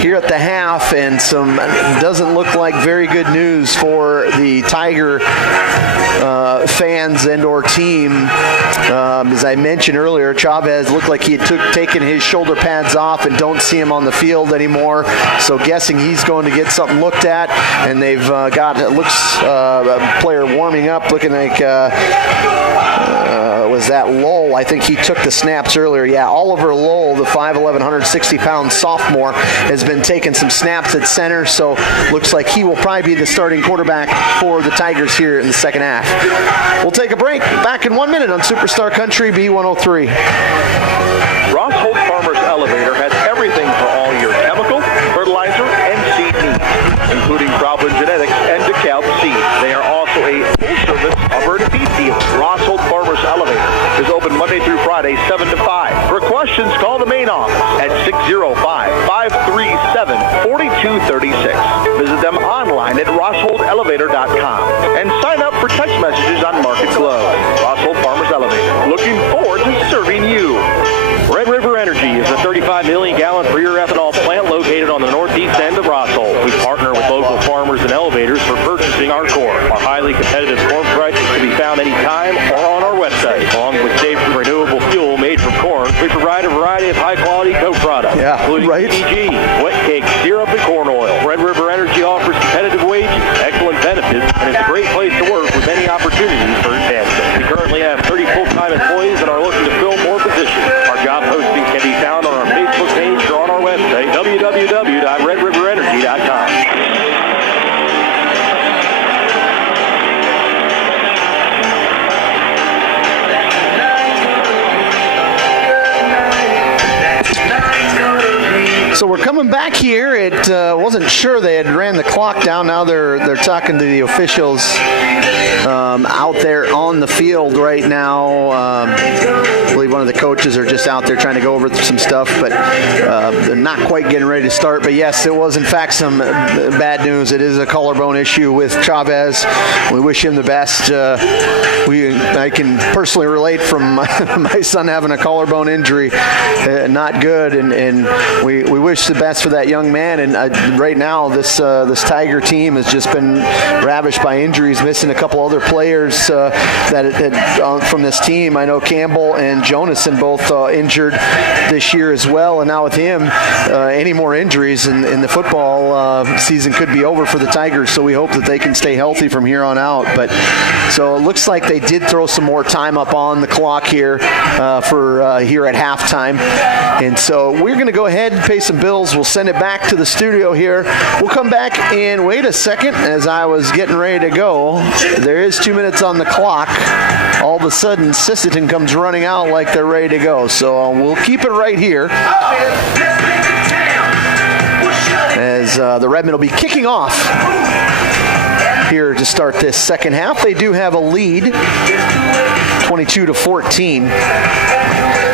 Here at the half, and some doesn't look like very good news for the Tiger fans and or team. As I mentioned earlier, Chavez looked like he had taken his shoulder pads off and don't see him on the field anymore. So guessing he's going to get something looked at, and they've got, it looks, a player warming up looking like, was that Lowell? I think he took the snaps earlier. Yeah, Oliver Lowell, the 5'11", 160-pound sophomore, has been taking some snaps at center, so looks like he will probably be the starting quarterback for the Tigers here in the second half. We'll take a break. Back in 1 minute on Superstar Country B103. Rossholt Farmers Elevator has everything for all your chemical, fertilizer, and seed needs, including Cropland Genetics and DeKalb Seed. They are also a full-service Alberta feed dealer. Rossholt Farmers Elevator is open Monday through Friday, 7 to 5. For questions, call the main office at 605-537-4236. Visit them online at rossholtelevator.com and sign up for text messages on Market Glow. Rossholt Farmers Elevator, looking forward to serving you. Red River Energy is a 35 million gallon per year ethanol plant located on the northeast end of Rossholt. We partner with local farmers and elevators for purchasing our corn. Our highly competitive corn prices can be found anytime or on our website. Along with safe and renewable fuel made from corn, we provide a variety of high-quality co-products, including PG, wet cake, syrup, and corn oil. Red River Energy offers competitive wages, excellent benefits, and it's a great place to work with many opportunities for advancement. We currently have 30 full-time employees and are looking to fill more positions. Our job postings can be found on our Facebook page or on our website, www.redriverenergy.com. So we're coming back here. It wasn't sure they had ran the clock down. Now they're talking to the officials out there on the field right now. I believe one of the coaches are just out there trying to go over some stuff, but they're not quite getting ready to start. But yes, it was in fact some bad news. It is a collarbone issue with Chavez. We wish him the best. I can personally relate from my son having a collarbone injury. Not good, and we wish the best for that young man. And right now, this Tiger team has just been ravished by injuries, missing a couple other players from this team. I know Campbell and Jonason both injured this year as well, and now with him, any more injuries in the football season could be over for the Tigers. So we hope that they can stay healthy from here on out. But so it looks like they did throw some more time up on the clock here for here at halftime, and so we're going to go ahead and pay some bills. We'll send it back to the studio here. We'll come back and wait a second. As I was getting ready to go, there is 2 minutes on the clock. All of a sudden, Sisseton comes running out like they're ready to go. So we'll keep it right here as the Redmen will be kicking off here to start this second half. They do have a lead, 22-14.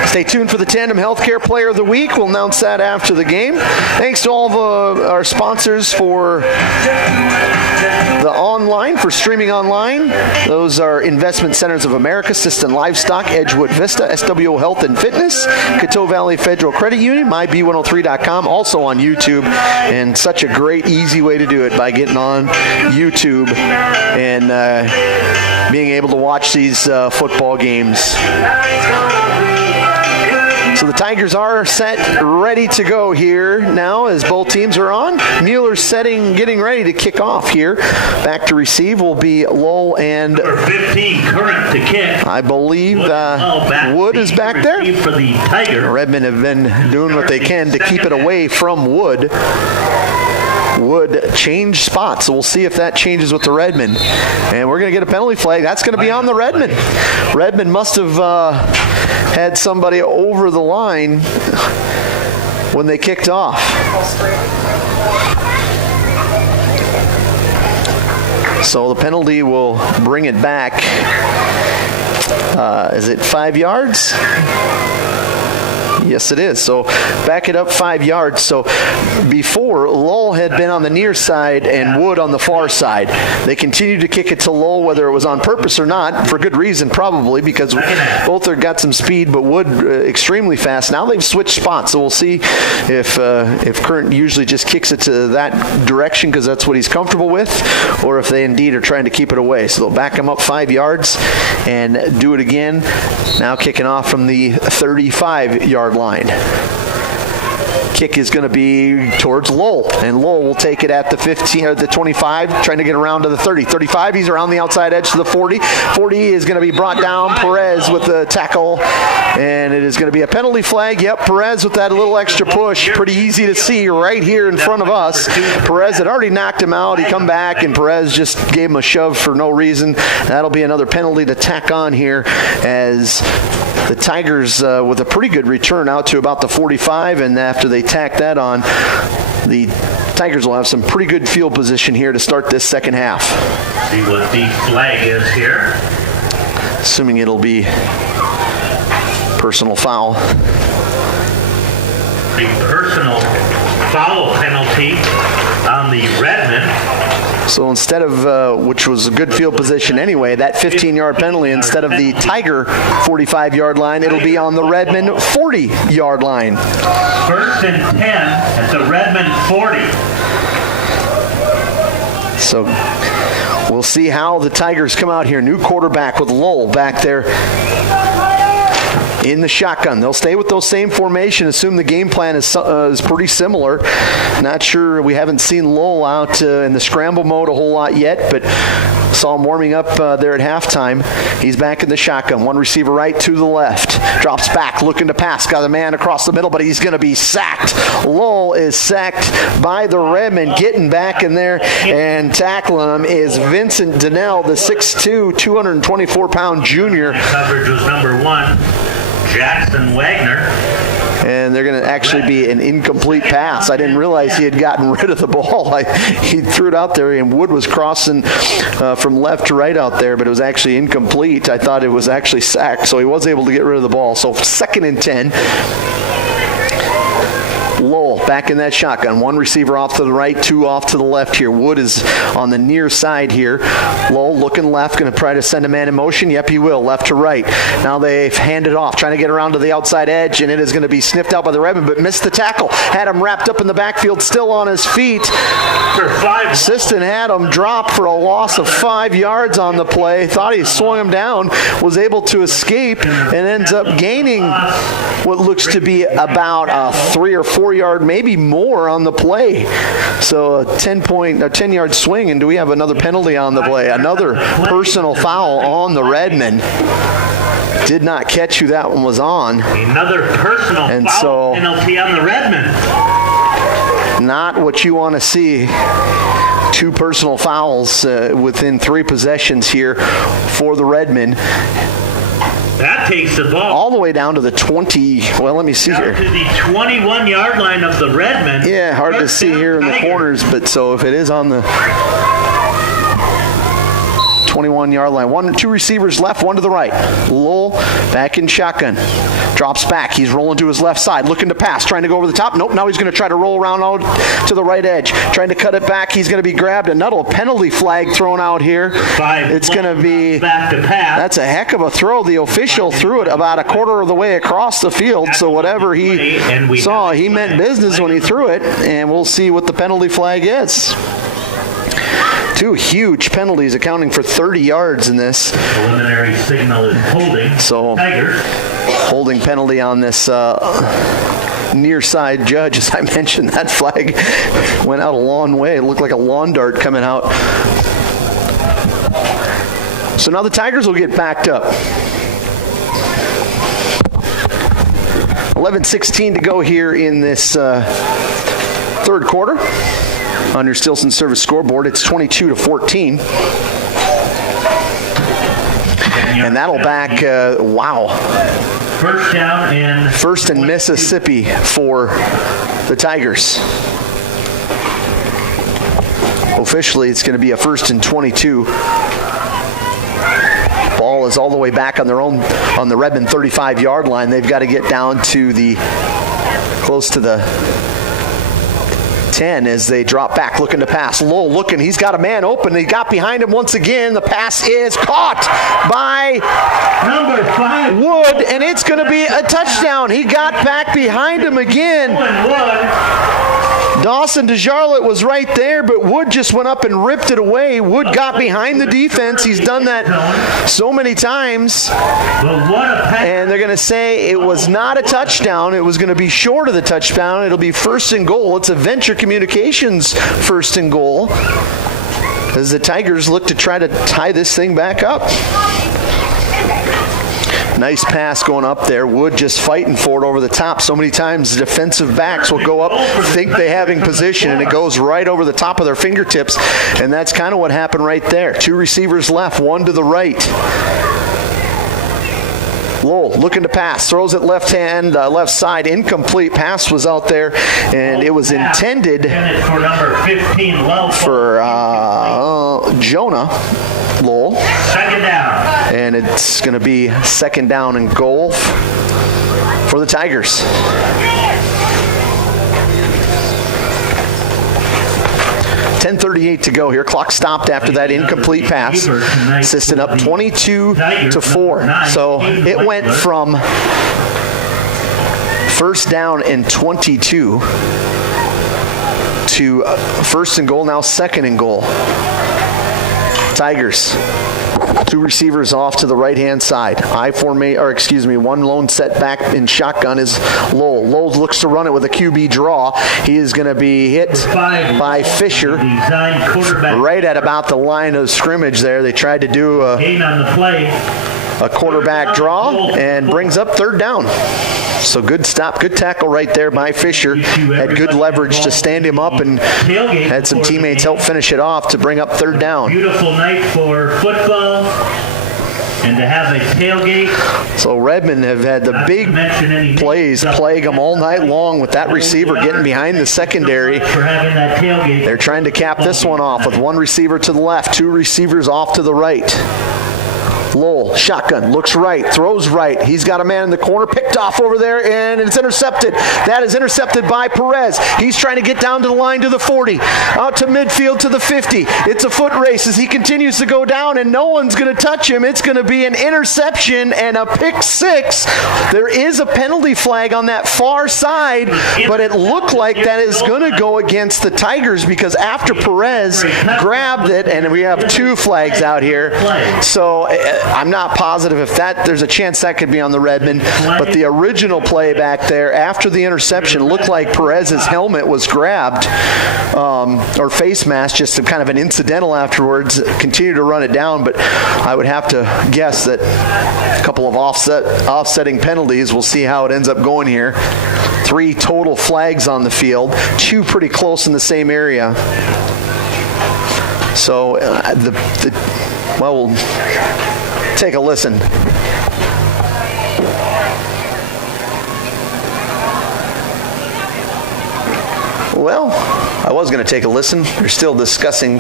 Stay tuned for the Tandem Healthcare Player of the Week. We'll announce that after the game. Thanks to all of our sponsors for the online, for streaming online. Those are Investment Centers of America, Sisseton Livestock, Edgewood Vista, SWO Health and Fitness, Coteau Valley Federal Credit Union, myb103.com, also on YouTube. And such a great, easy way to do it by getting on YouTube and being able to watch these football games. So the Tigers are set, ready to go here now as both teams are on. Mueller's getting ready to kick off here. Back to receive will be Lowell and number 15 current to kick. I believe Wood is back there. For the Tigers. Redmen have been doing what they can to keep it away from Wood. Would change spots, so we'll see if that changes with the Redmen. And we're going to get a penalty flag. That's going to be on the Redmen. Redmen must have had somebody over the line when they kicked off. So the penalty will bring it back. Is it 5 yards? Yes, it is. So back it up 5 yards. So before, Lowell had been on the near side and Wood on the far side. They continued to kick it to Lowell, whether it was on purpose or not, for good reason probably, because both have got some speed, but Wood extremely fast. Now they've switched spots, so we'll see if Current usually just kicks it to that direction because that's what he's comfortable with, or if they indeed are trying to keep it away. So they'll back him up 5 yards and do it again. Now kicking off from the 35-yard line. Kick is going to be towards Lowell, and Lowell will take it at the 15 or the 25, trying to get around to the 30. 35, he's around the outside edge to the 40. 40 is going to be brought down. Perez with the tackle, and it is going to be a penalty flag. Yep, Perez with that little extra push. Pretty easy to see right here in front of us. Perez had already knocked him out. He come back, and Perez just gave him a shove for no reason. That'll be another penalty to tack on here as the Tigers with a pretty good return out to about the 45, and after they tack that on, the Tigers will have some pretty good field position here to start this second half. See what the flag is here. Assuming it'll be personal foul. The personal foul penalty on the Redmen. So instead of, which was a good field position anyway, that 15-yard penalty, instead of the Tiger 45-yard line, it'll be on the Redmen 40-yard line. 1st and 10 at the Redmen 40. So we'll see how the Tigers come out here. New quarterback with Lowell back there in the shotgun. They'll stay with those same formation. Assume the game plan is pretty similar. Not sure. We haven't seen Lowell out in the scramble mode a whole lot yet, but saw him warming up there at halftime. He's back in the shotgun. One receiver right, to the left. Drops back, looking to pass. Got a man across the middle, but he's going to be sacked. Lowell is sacked by the Redmen. Getting back in there and tackling him is Vincent Donnell, the 6'2", 224-pound junior. Coverage was number 1. Jackson Wagner. And they're going to actually be an incomplete pass. I didn't realize he had gotten rid of the ball. He threw it out there, and Wood was crossing from left to right out there, but it was actually incomplete. I thought it was actually sacked, so he was able to get rid of the ball. So 2nd and 10. Lowell back in that shotgun. One receiver off to the right, 2 off to the left here. Wood is on the near side here. Lowell looking left, going to try to send a man in motion. Yep, he will. Left to right. Now they've handed off, trying to get around to the outside edge, and it is going to be sniffed out by the Redmen, but missed the tackle. Had him wrapped up in the backfield, still on his feet. Sisseton had him drop for a loss of 5 yards on the play. Thought he swung him down, was able to escape, and ends up gaining what looks to be about a 3 or 4 yard, maybe more on the play. So a 10-yard swing, and do we have another penalty on the play? Another personal foul on the Redmen. Did not catch who that one was on. Another personal foul penalty on the Redmen. Not what you want to see. 2 personal fouls within 3 possessions here for the Redmen. That takes the ball all the way down to the 20. Well, let me see here. To the 21-yard line of the Redmen. Yeah, hard to see here in the corners, but so if it is on the 21-yard line. 2 receivers left, 1 to the right. Lowell back in shotgun. Drops back. He's rolling to his left side, looking to pass, trying to go over the top. Nope, now he's going to try to roll around out to the right edge. Trying to cut it back. He's going to be grabbed. Another penalty flag thrown out here. It's going to be, that's a heck of a throw. The official threw it about a quarter of the way across the field, so whatever he saw, he meant business when he threw it, and we'll see what the penalty flag is. 2 huge penalties accounting for 30 yards in this. Preliminary signal is holding. So, Tigers. Holding penalty on this near side judge. As I mentioned, that flag went out a long way. It looked like a lawn dart coming out. So now the Tigers will get backed up. 11:16 to go here in this third quarter. On your Stilson Service scoreboard, it's 22-14. And that'll back, wow. First down and first in Mississippi for the Tigers. Officially, it's going to be a 1st and 22. Ball is all the way back on their own, on the Redmond 35-yard line. They've got to get down to the, close to the 10 as they drop back looking to pass. Lowell looking, he's got a man open. He got behind him once again. The pass is caught by number 5 Wood, and it's going to be a touchdown. He got back behind him again. Dawson DeJarlett was right there, but Wood just went up and ripped it away. Wood got behind the defense. He's done that so many times. And they're going to say it was not a touchdown. It was going to be short of the touchdown. It'll be 1st and goal. It's a Venture Communications 1st and goal as the Tigers look to try to tie this thing back up. Nice pass going up there. Wood just fighting for it over the top. So many times the defensive backs will go up, think they having position, and it goes right over the top of their fingertips. And that's kind of what happened right there. 2 receivers left, 1 to the right. Lowell looking to pass, throws it left side, incomplete. Pass was out there, and it was intended for number 15 for Jonah Lowell. 2nd down. And it's going to be 2nd down and goal for the Tigers. $10:38 to go here. Clock stopped after that incomplete pass. Sisseton up 22-4. So it went from 1st down and 22 to 1st and goal, now 2nd and goal. Tigers. 2 receivers off to the right-hand side. One lone set back in shotgun is Lowell. Lowell looks to run it with a QB draw. He is going to be hit by Fisher right at about the line of scrimmage there. They tried to do a quarterback draw and brings up 3rd down. So good stop, good tackle right there by Fisher. Had good leverage to stand him up and had some teammates help finish it off to bring up 3rd down. Beautiful night for football and to have a tailgate. So Redmond have had the big plays plague them all night long with that receiver getting behind the secondary. They're trying to cap this one off with 1 receiver to the left, 2 receivers off to the right. Lowell, shotgun, looks right, throws right. He's got a man in the corner, picked off over there, and it's intercepted. That is intercepted by Perez. He's trying to get down to the line to the 40, out to midfield to the 50. It's a foot race as he continues to go down, and no one's going to touch him. It's going to be an interception and a pick 6. There is a penalty flag on that far side, but it looked like that is going to go against the Tigers because after Perez grabbed it, and we have 2 flags out here, so I'm not positive if there's a chance that could be on the Redmond, but the original play back there after the interception looked like Perez's helmet was grabbed, or face mask, just kind of an incidental afterwards. Continue to run it down, but I would have to guess that a couple of offsetting penalties. We'll see how it ends up going here. 3 total flags on the field, 2 pretty close in the same area. So we'll take a listen. Well, I was going to take a listen. They're still discussing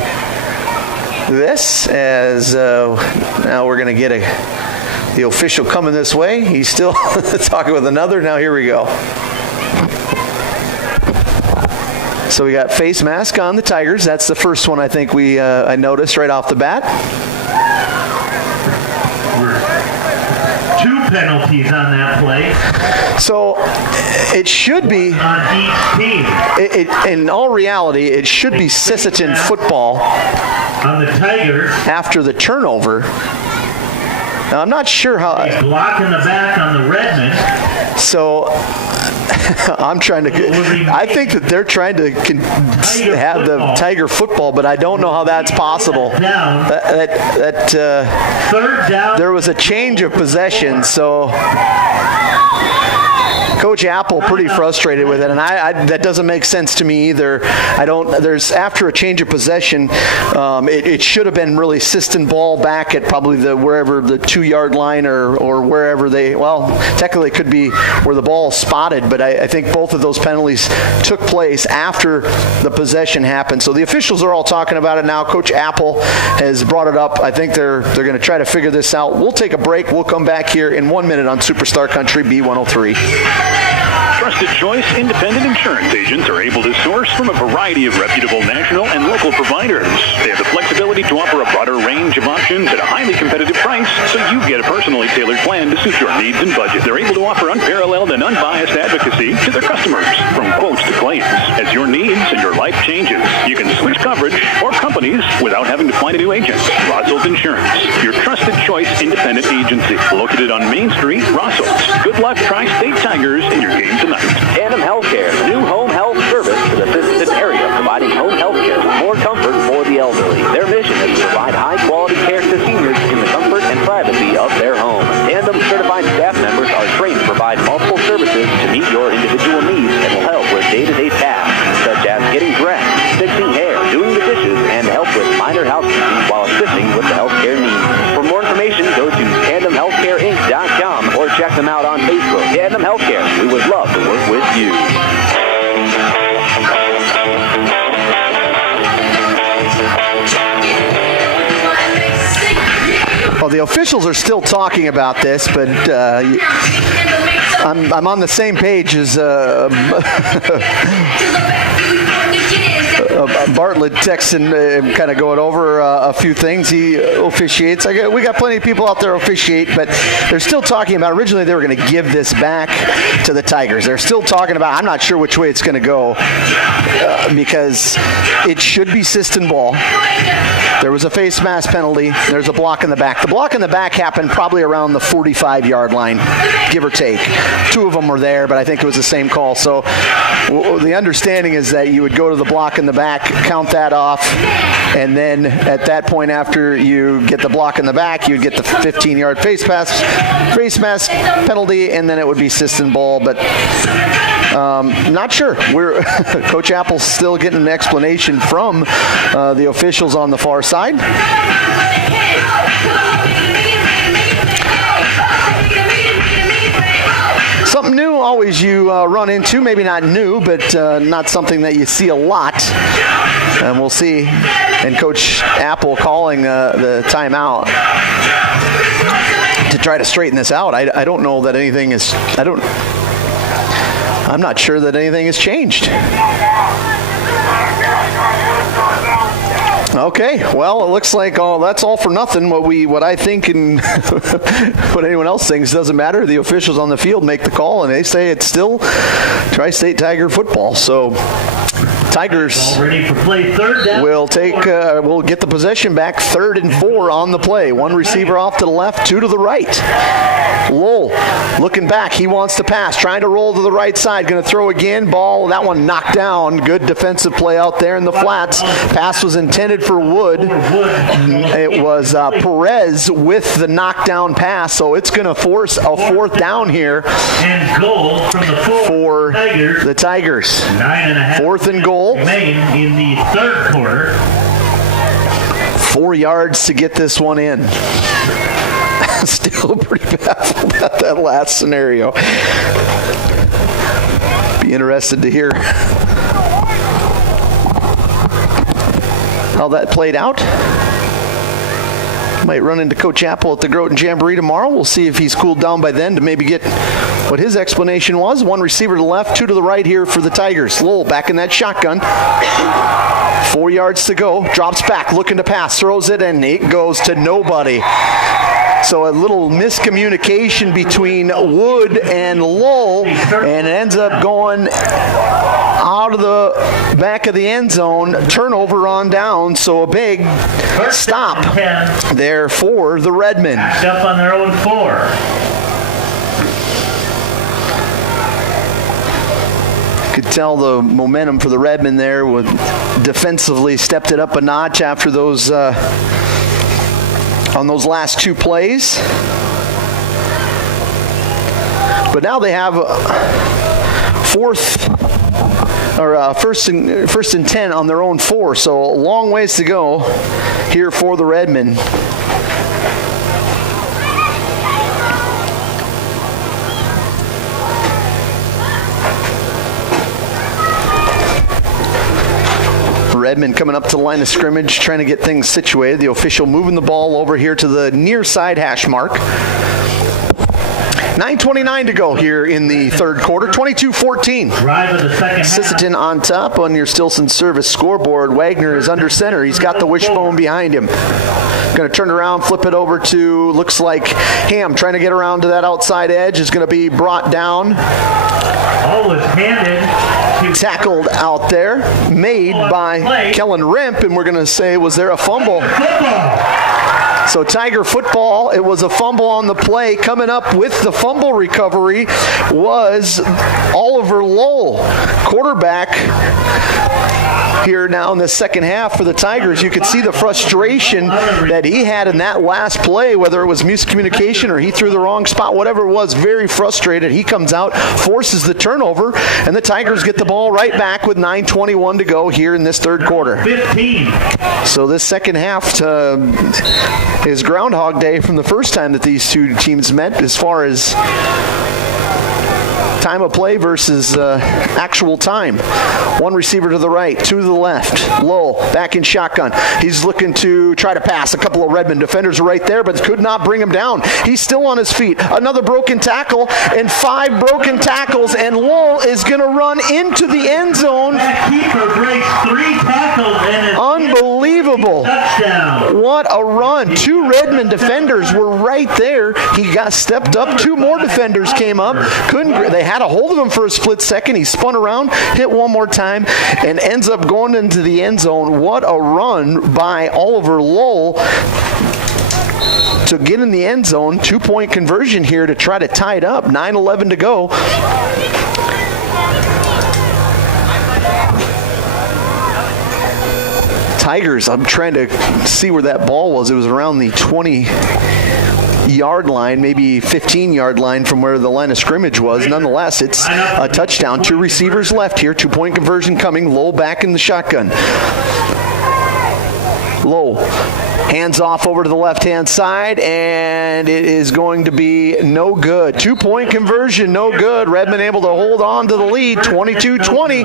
this as now we're going to get the official coming this way. He's still talking with another. Now here we go. So we got face mask on the Tigers. That's the first one I think I noticed right off the bat. 2 penalties on that play. So it should be, on each team. In all reality, it should be Sisseton football on the Tigers after the turnover. Now I'm not sure how. A block in the back on the Redmond. So I'm trying to. I think that they're trying to have the Tiger football, but I don't know how that's possible. Third down. There was a change of possession, so Coach Apple pretty frustrated with it, and that doesn't make sense to me either. There's after a change of possession, it should have been really Sisseton ball back at probably wherever the 2-yard line or wherever technically it could be where the ball is spotted, but I think both of those penalties took place after the possession happened. So the officials are all talking about it now. Coach Apple has brought it up. I think they're going to try to figure this out. We'll take a break. We'll come back here in 1 minute on Superstar Country B103. Trusted Choice independent insurance agents are able to source from a variety of reputable national and local providers. They have the flexibility to offer a broader range of options at a highly competitive price, so you get a personally tailored plan to suit your needs and budget. They're able to offer unparalleled and unbiased advocacy to their customers, from quotes to claims. As your needs and your life changes, you can switch coverage or companies without having to find a new agent. Rossold Insurance, your trusted choice independent agency, located on Main Street, Rossold. Good luck, Tri-State Tigers, in your game tonight. Tandem Healthcare, new home health service for the Sisseton area, providing home health care with more comfort for the elderly. Their mission is to provide high-quality care to seniors in the comfort and privacy of their home. Tandem certified staff members are trained to provide multiple services to meet your individual needs and will help with day-to-day tasks, such as getting dressed, fixing hair, doing the dishes, and help with minor housekeeping while assisting with the healthcare needs. For more information, go to tandemhealthcareinc.com or check them out on Facebook. Tandem Healthcare, we would love to work with you. Well, the officials are still talking about this, but I'm on the same page as Bartlett texting, kind of going over a few things. He officiates. We got plenty of people out there officiate, but they're still talking about, originally they were going to give this back to the Tigers. They're still talking about, I'm not sure which way it's going to go because it should be Sisseton ball. There was a face mask penalty. There's a block in the back. The block in the back happened probably around the 45-yard line, give or take. 2 of them were there, but I think it was the same call. So the understanding is that you would go to the block in the back, count that off, and then at that point after you get the block in the back, you'd get the 15-yard face mask penalty, and then it would be Sisseton ball. But not sure. Coach Apple's still getting an explanation from the officials on the far side. Something new always you run into, maybe not new, but not something that you see a lot. And we'll see. And Coach Apple calling the timeout to try to straighten this out. I don't know that anything is, I'm not sure that anything has changed. Okay, well, it looks like that's all for nothing. What I think and what anyone else thinks doesn't matter. The officials on the field make the call, and they say it's still Tri-State Tiger football. So Tigers ready for play. Third down. We'll get the possession back. 3rd and 4 on the play. 1 receiver off to the left, 2 to the right. Lowell looking back. He wants to pass, trying to roll to the right side. Going to throw again. Ball, that one knocked down. Good defensive play out there in the flats. Pass was intended for Wood. It was Perez with the knockdown pass, so it's going to force a 4th down here and goal from the for the Tigers. 9.5 4th and goal. Remain in the 3rd quarter. 4 yards to get this one in. Still pretty baffled about that last scenario. Be interested to hear how that played out. Might run into Coach Apple at the Groton Jamboree tomorrow. We'll see if he's cooled down by then to maybe get what his explanation was. One receiver to the left, two to the right here for the Tigers. Lowell back in that shotgun. 4 yards to go. Drops back, looking to pass, throws it, and it goes to nobody. So a little miscommunication between Wood and Lowell, and it ends up going out of the back of the end zone. Turnover on down, so a big stop there for the Redmen. Backed up on their own 4. Could tell the momentum for the Redmen there with defensively stepped it up a notch after those on those last 2 plays. But now they have first and 10 on their own 4, so a long ways to go here for the Redmen. Redmond coming up to the line of scrimmage, trying to get things situated. The official moving the ball over here to the near side hash mark. 9:29 to go here in the third quarter. 22-14. Drive of the second half. Sisseton on top on your Stilson service scoreboard. Wagner is under center. He's got the wishbone behind him. Going to turn around, flip it over to, looks like Ham trying to get around to that outside edge. Is going to be brought down. Ball was handed. Tackled out there, made by Kellen Rimp, and we're going to say, was there a fumble? So Tiger football, it was a fumble on the play. Coming up with the fumble recovery was Oliver Lowell, quarterback here now in the second half for the Tigers. You could see the frustration that he had in that last play, whether it was miscommunication or he threw the wrong spot, whatever it was, very frustrated. He comes out, forces the turnover, and the Tigers get the ball right back with 9:21 to go here in this third quarter. 15. So this second half is Groundhog Day from the first time that these two teams met as far as time of play versus actual time. One receiver to the right, two to the left. Lowell back in shotgun. He's looking to try to pass. A couple of Redmond defenders are right there, but could not bring him down. He's still on his feet. Another broken tackle and 5 broken tackles, and Lowell is going to run into the end zone. That keeper breaks 3 tackles and is unbelievable. Touchdown. What a run. 2 Redmond defenders were right there. He got stepped up. 2 more defenders came up. They had a hold of him for a split second. He spun around, hit one more time, and ends up going into the end zone. What a run by Oliver Lowell to get in the end zone. 2-point conversion here to try to tie it up. 9:11 to go. Tigers, I'm trying to see where that ball was. It was around the 20-yard line, maybe 15-yard line from where the line of scrimmage was. Nonetheless, it's a touchdown. 2 receivers left here. 2-point conversion coming. Lowell back in the shotgun. Lowell hands off over to the left-hand side, and it is going to be no good. 2-point conversion, no good. Redmond able to hold on to the lead, 22-20.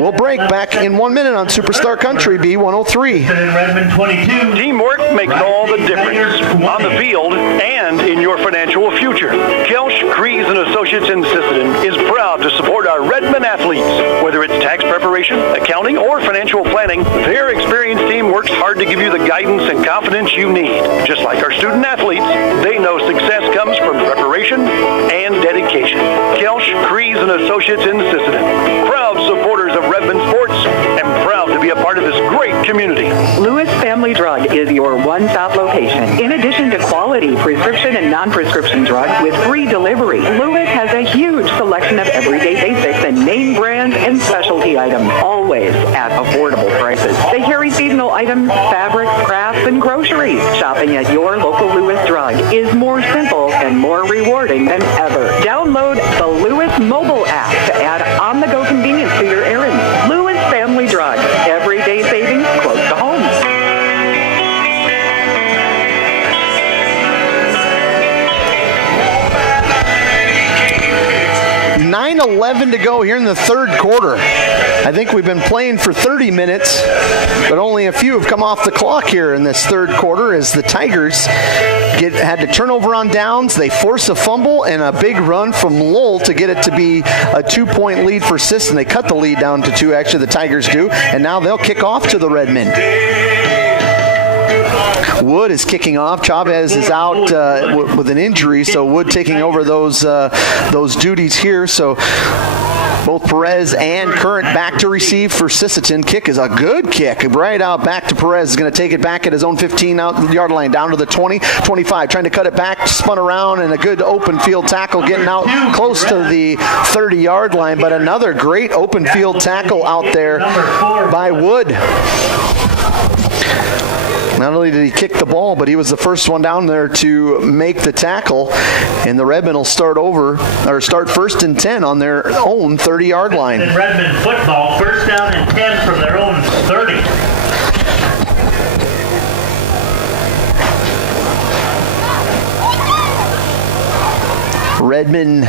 We'll break back in 1 minute on Superstar Country B103. Redmond 22. Teamwork makes all the difference on the field and in your financial future. Kelsch, Kreese & Associates in Sisseton is proud to support our Redmond athletes. Whether it's tax preparation, accounting, or financial planning, their experienced team works hard to give you the guidance and confidence you need. Just like our student athletes, they know success comes from preparation and dedication. Kelsch, Kreese & Associates in Sisseton, proud supporters of Redmond sports and proud to be a part of this great community. Lewis Family Drug is your one-stop location. In addition to quality prescription and non-prescription drugs with free delivery, Lewis has a huge selection of everyday basics and name brands and specialty items, always at affordable prices. They carry seasonal items, fabrics, crafts, and groceries. Shopping at your local Lewis Drug is more simple and more rewarding than ever. Download the Lewis mobile app to add on-the-go convenience to your errands. Lewis Family Drug. Everyday savings close to home. 9:11 to go here in the third quarter. I think we've been playing for 30 minutes, but only a few have come off the clock here in this third quarter as the Tigers had to turnover on downs. They force a fumble and a big run from Lowell to get it to be a 2-point lead for Sisseton. They cut the lead down to 2, actually the Tigers do, and now they'll kick off to the Redmen. Wood is kicking off. Chavez is out with an injury, so Wood taking over those duties here. So both Perez and Current back to receive for Sisseton. Kick is a good kick. Right out back to Perez. Is going to take it back at his own 15-yard line, down to the 20, 25. Trying to cut it back, spun around, and a good open field tackle getting out close to the 30-yard line. But another great open field tackle out there by Wood. Not only did he kick the ball, but he was the first one down there to make the tackle. And the Redmen will start first and 10 on their own 30-yard line. And Redmen football, first down and 10 from their own 30. Redmen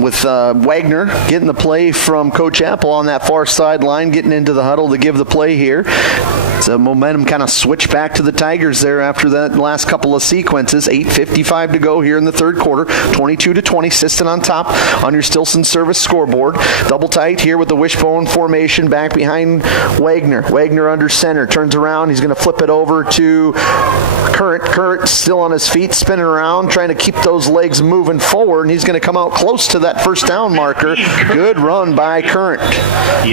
with Wagner getting the play from Coach Apple on that far sideline, getting into the huddle to give the play here. So momentum kind of switched back to the Tigers there after that last couple of sequences. 8:55 to go here in the third quarter. 22-20, Sisseton on top on your Stilson service scoreboard. Double tight here with the wishbone formation back behind Wagner. Wagner under center, turns around. He's going to flip it over to Current. Current still on his feet, spinning around, trying to keep those legs moving forward, and he's going to come out close to that first down marker. Good run by Current.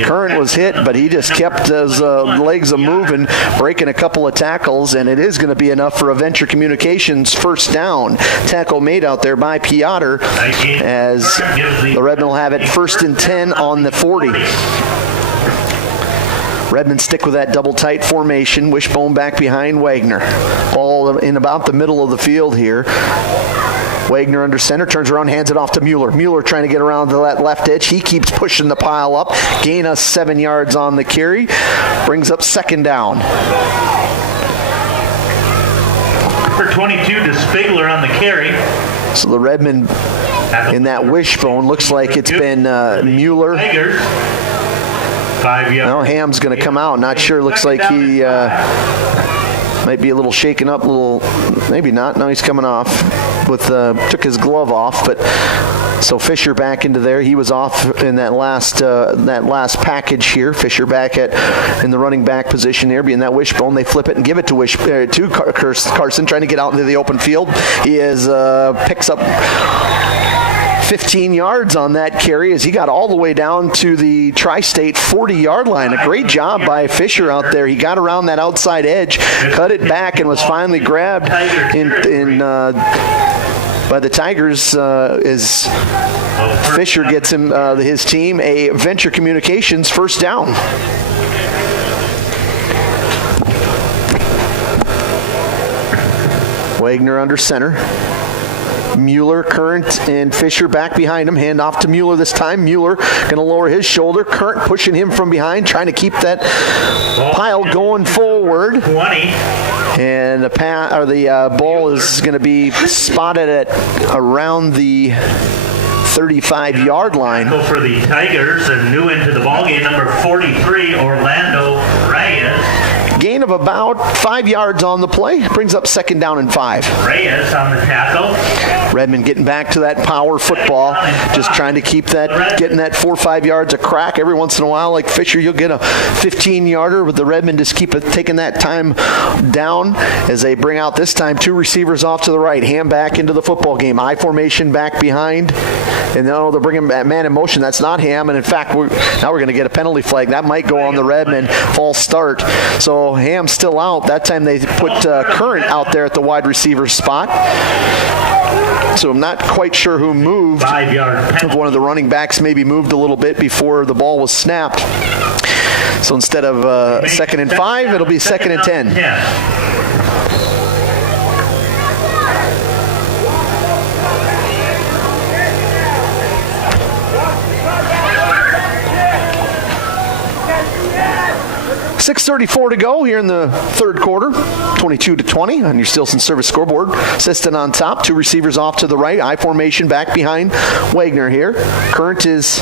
Current was hit, but he just kept his legs moving, breaking a couple of tackles, and it is going to be enough for a Venture Communications first down. Tackle made out there by Piotr, as the Redmen will have it first and 10 on the 40. Redmen stick with that double tight formation. Wishbone back behind Wagner. Ball in about the middle of the field here. Wagner under center, turns around, hands it off to Mueller. Mueller trying to get around to that left edge. He keeps pushing the pile up. Gain us 7 yards on the carry. Brings up second down. Number 22 to Spigler on the carry. So the Redmen in that wishbone looks like it's been Mueller. 5 yards. Now Ham's going to come out. Not sure. Looks like he might be a little shaken up. Maybe not. No, he's coming off. Took his glove off, but so Fisher back into there. He was off in that last package here. Fisher back in the running back position there, being that wishbone. They flip it and give it to Carson, trying to get out into the open field. He picks up 15 yards on that carry as he got all the way down to the Tri-State 40-yard line. A great job by Fisher out there. He got around that outside edge, cut it back, and was finally grabbed by the Tigers as Fisher gets his team a Venture Communications first down. Wagner under center. Mueller, Current, and Fisher back behind him. Hand off to Mueller this time. Mueller going to lower his shoulder. Current pushing him from behind, trying to keep that pile going forward. 20. And the ball is going to be spotted at around the 35-yard line. For the Tigers, and new into the ballgame, number 43, Orlando Reyes. Gain of about 5 yards on the play. Brings up second down and 5. Reyes on the tackle. Redmen getting back to that power football. Just trying to keep that, getting that 4 or 5 yards a crack. Every once in a while, like Fisher, you'll get a 15-yarder, but the Redmen just keep taking that time down as they bring out this time 2 receivers off to the right. Ham back into the football game. I formation back behind. And now they're bringing man in motion. That's not Ham. And in fact, now we're going to get a penalty flag. That might go on the Redmen. False start. So Ham's still out. That time they put Current out there at the wide receiver spot. So I'm not quite sure who moved. 5 yard penalty. One of the running backs maybe moved a little bit before the ball was snapped. So instead of second and 5, it'll be second and 10. 6:34 to go here in the third quarter. 22-20 on your Stilson service scoreboard. Sisseton on top. 2 receivers off to the right. I formation back behind Wagner here. Current is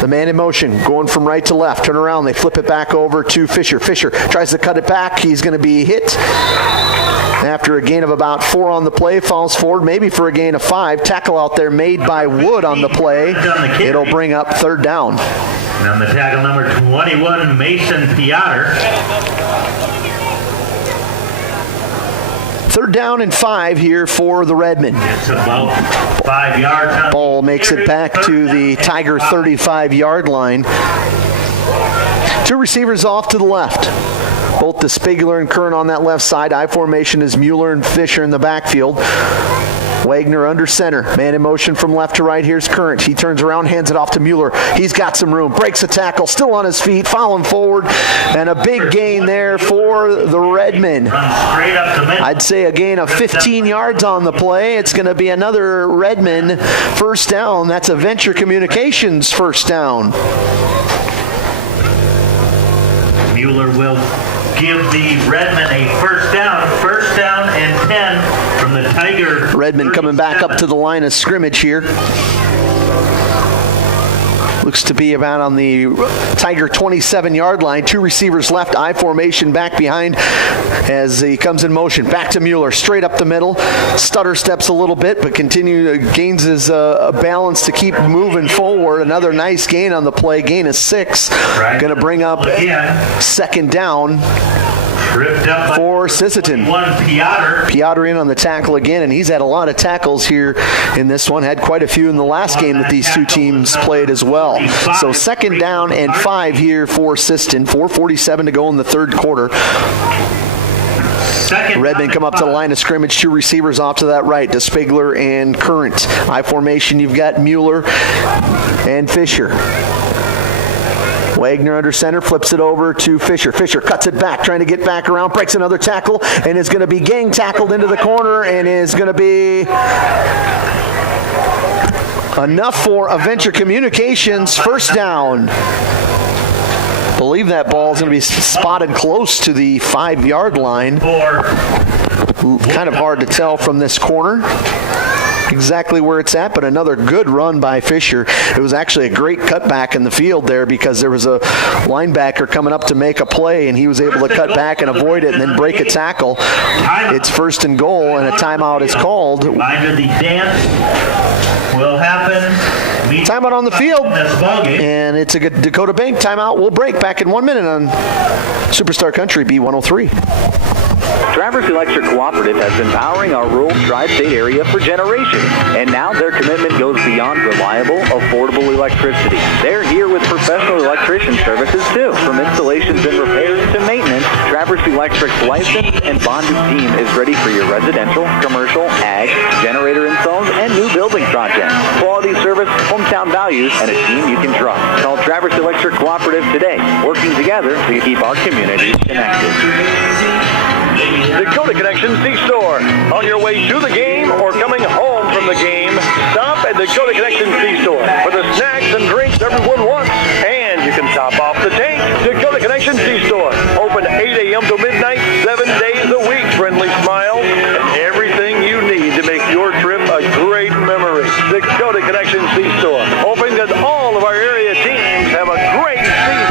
The man in motion, going from right to left. Turn around, they flip it back over to Fisher. Fisher tries to cut it back. He's going to be hit. After a gain of about 4 on the play, falls forward, maybe for a gain of 5. Tackle out there made by Wood on the play. It'll bring up third down. And on the tackle, number 21, Mason Piotr. Third down and 5 here for the Redmen. It's about 5 yards. Ball makes it back to the Tiger 35-yard line. 2 receivers off to the left. Both the Spiegler and Kern on that left side. I formation is Mueller and Fisher in the backfield. Wagner under center. Man in motion from left to right. Here's Current. He turns around, hands it off to Mueller. He's got some room. Breaks a tackle. Still on his feet. Following forward. And a big gain there for the Redmen. I'd say a gain of 15 yards on the play. It's going to be another Redmen first down. That's a Venture Communications first down. Mueller will give the Redmen a first down and 10 from the Tiger. Redmen coming back up to the line of scrimmage here. Looks to be about on the Tiger 27-yard line. 2 receivers left. I formation back behind as he comes in motion. Back to Mueller, straight up the middle. Stutter steps a little bit, but gains his balance to keep moving forward. Another nice gain on the play. Gain of 6. Going to bring up second down for Sisseton. Piotr in on the tackle again, and he's had a lot of tackles here in this one. Had quite a few in the last game that these 2 teams played as well. So second down and 5 here for Sisseton. 4:47 to go in the third quarter. Redmen come up to the line of scrimmage. 2 receivers off to that right, to Spiegler and Current. I formation, you've got Mueller and Fisher. Wagner under center, flips it over to Fisher. Fisher cuts it back, trying to get back around, breaks another tackle, and is going to be gang tackled into the corner, and is going to be enough for a Venture Communications first down. I believe that ball is going to be spotted close to the 5-yard line. Kind of hard to tell from this corner exactly where it's at, but another good run by Fisher. It was actually a great cutback in the field there because there was a linebacker coming up to make a play, and he was able to cut back and avoid it and then break a tackle. It's first and goal, and a timeout is called. Reminder, the dance will happen. Timeout on the field, and it's a good Dakota Bank timeout. We'll break back in 1 minute on Superstar Country B103. Traverse Electric Cooperative has been powering our rural tri-state area for generations, and now their commitment goes beyond reliable, affordable electricity. They're here with professional electrician services too. From installations and repairs to maintenance, Traverse Electric's licensed and bonded team is ready for your residential, commercial, ag, generator installs, and new building projects. Quality service, hometown values, and a team you can trust. Call Traverse Electric Cooperative today, working together to keep our communities connected. Dakota Connection C-Store. On your way to the game or coming home from the game, stop at Dakota Connection C-Store for the snacks and drinks everyone wants. And you can top off the tank. Dakota Connection C-Store. Open 8 a.m. to midnight, 7 days a week. Friendly smiles and everything you need to make your trip a great memory. Dakota Connection C-Store. Hoping that all of our area teams have a great season.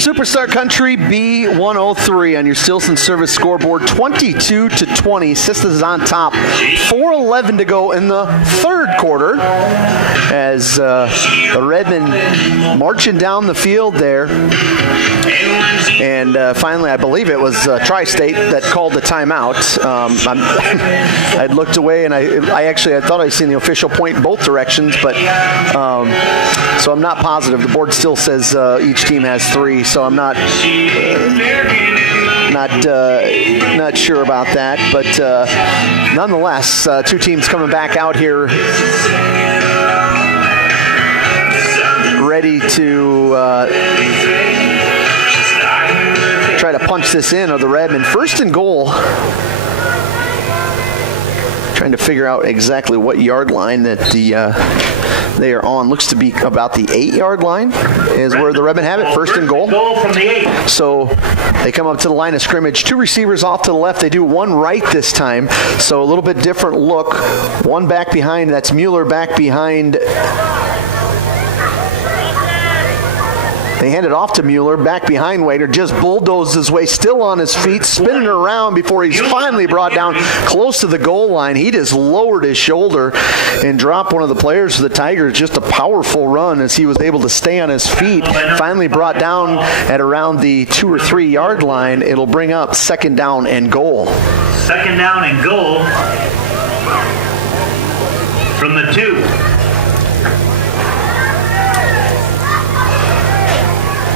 Superstar Country B103 on your Stilson Service scoreboard, 22-20. Sisseton is on top. 4:11 to go in the third quarter as the Redmen marching down the field there. And finally, I believe it was Tri-State that called the timeout. I'd looked away, and I thought I'd seen the official point in both directions, but so I'm not positive. The board still says each team has 3, so I'm not sure about that. But nonetheless, 2 teams coming back out here ready to try to punch this in, of the Redmen. First and goal. Trying to figure out exactly what yard line that they are on. Looks to be about the 8-yard line is where the Redmen have it. First and goal. Goal from the 8. So they come up to the line of scrimmage. 2 receivers off to the left. They do one right this time. So a little bit different look. One back behind. That's Mueller back behind. They hand it off to Mueller, back behind Wagner, just bulldozed his way, still on his feet, spinning around before he's finally brought down close to the goal line. He just lowered his shoulder and dropped one of the players for the Tigers. Just a powerful run as he was able to stay on his feet. Finally brought down at around the 2 or 3 yard line. It'll bring up second down and goal. Second down and goal from the 2.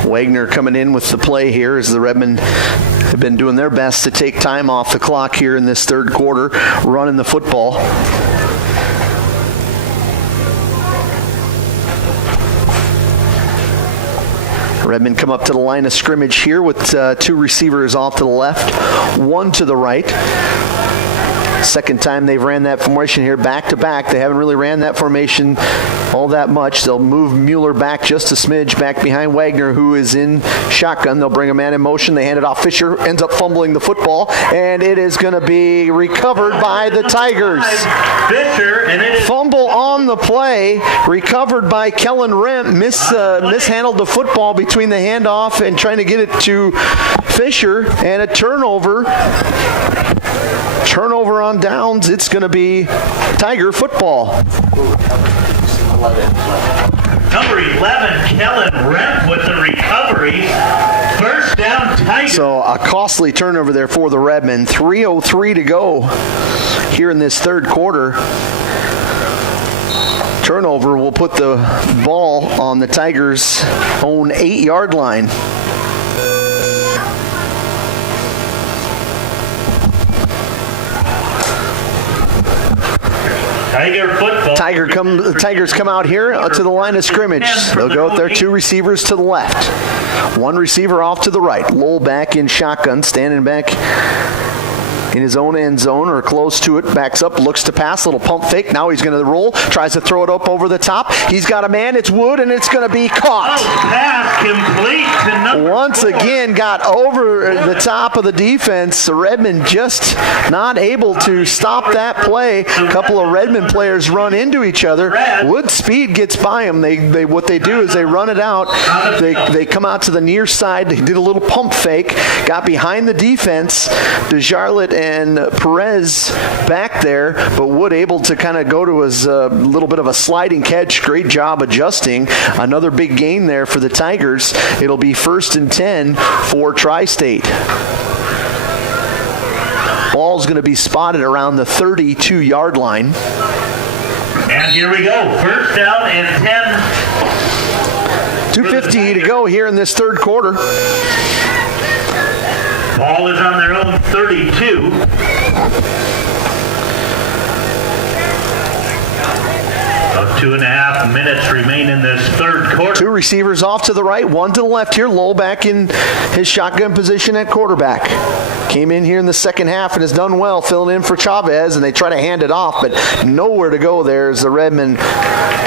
Wagner coming in with the play here as the Redmen have been doing their best to take time off the clock here in this third quarter, running the football. Redmen come up to the line of scrimmage here with 2 receivers off to the left, 1 to the right. Second time they've ran that formation here back to back. They haven't really ran that formation all that much. They'll move Mueller back just a smidge back behind Wagner, who is in shotgun. They'll bring a man in motion. They hand it off. Fisher ends up fumbling the football, and it is going to be recovered by the Tigers. Fisher, and it is fumble on the play, recovered by Kellen Remp. Mishandled the football between the handoff and trying to get it to Fisher, and a turnover. Turnover on downs. It's going to be Tiger football. Number 11, Kellen Remp with the recovery. First down, Tiger. So a costly turnover there for the Redmen. 3:03 to go here in this third quarter. Turnover will put the ball on the Tigers' own 8-yard line. Tiger football. Tigers come out here to the line of scrimmage. They'll go with their 2 receivers to the left. 1 receiver off to the right. Lowell back in shotgun, standing back in his own end zone or close to it. Backs up, looks to pass, little pump fake. Now he's going to roll, tries to throw it up over the top. He's got a man, it's Wood, and it's going to be caught. Pass complete to number Once 4. again got over the top of the defense. The Redmen just not able to stop that play. A couple of Redmen players run into each other. Wood's speed gets by them. What they do is they run it out. They come out to the near side. They did a little pump fake, got behind the defense. DeJarlett and Perez back there, but Wood able to kind of go to his little bit of a sliding catch. Great job adjusting. Another big gain there for the Tigers. It'll be 1st and 10 for Tri-State. Ball's going to be spotted around the 32-yard line. And here we go. First down and 10. 2:50 to go here in this third quarter. Ball is on their own 32. About 2.5 minutes remain in this third quarter. 2 receivers off to the right, 1 to the left here. Lowell back in his shotgun position at quarterback. Came in here in the second half and has done well, filling in for Chavez, and they try to hand it off, but nowhere to go there as the Redmen,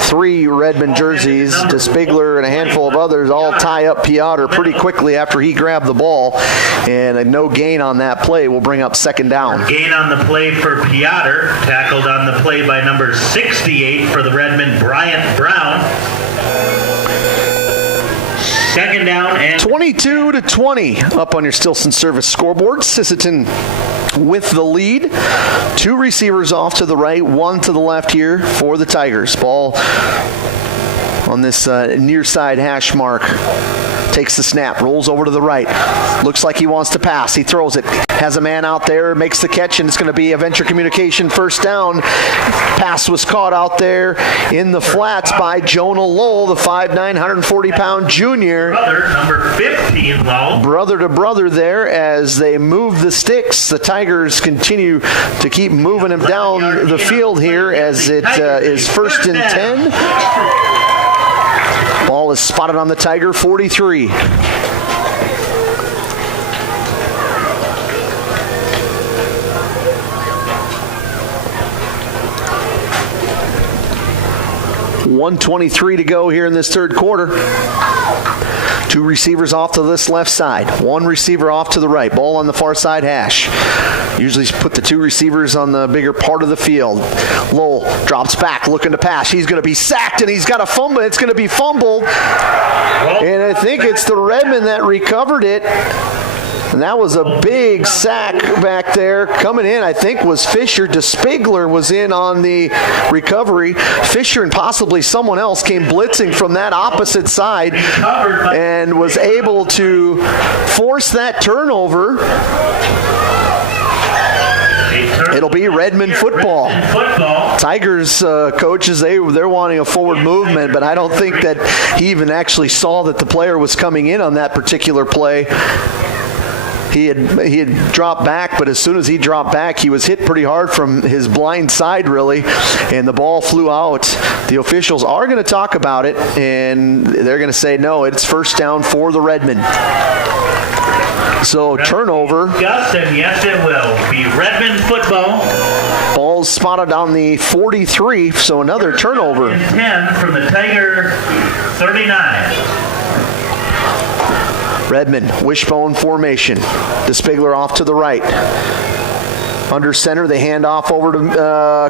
3 Redmen jerseys, DeSpigler and a handful of others all tie up Piotr pretty quickly after he grabbed the ball, and a no gain on that play will bring up second down. Gain on the play for Piotr, tackled on the play by number 68 for the Redmen, Bryant Brown. Second down and 22-20 up on your Stilson Service scoreboard. Sisseton with the lead. 2 receivers off to the right, 1 to the left here for the Tigers. Ball on this near side hash mark. Takes the snap, rolls over to the right. Looks like he wants to pass. He throws it. Has a man out there, makes the catch, and it's going to be a Venture Communication first down. Pass was caught out there in the flats by Jonah Lowell, the 5'9", 140-pound junior. brother, number 15, Lowell. Brother to brother there as they move the sticks. The Tigers continue to keep moving him down the field here as it is 1st and 10. Ball is spotted on the Tiger 43. 1:23 to go here in this third quarter. Two receivers off to this left side. One receiver off to the right. Ball on the far side hash. Usually put the two receivers on the bigger part of the field. Lowell drops back looking to pass. He's going to be sacked and he's got a fumble. It's going to be fumbled. And I think it's the Redmen that recovered it. And that was a big sack back there. Coming in, I think, was Fisher. DeSpigler was in on the recovery. Fisher and possibly someone else came blitzing from that opposite side and was able to force that turnover. It'll be Redmond football. Tigers coaches, they're wanting a forward movement, but I don't think that he even actually saw that the player was coming in on that particular play. He had dropped back, but as soon as he dropped back, he was hit pretty hard from his blind side, really, and the ball flew out. The officials are going to talk about it, and they're going to say, no, it's first down for the Redmen. So turnover. Gus, and yes, it will be Redmond football. Ball's spotted on the 43, so another turnover. 10 from the Tiger 39. Redmond, wishbone formation. DeSpigler off to the right. Under center, they hand off over to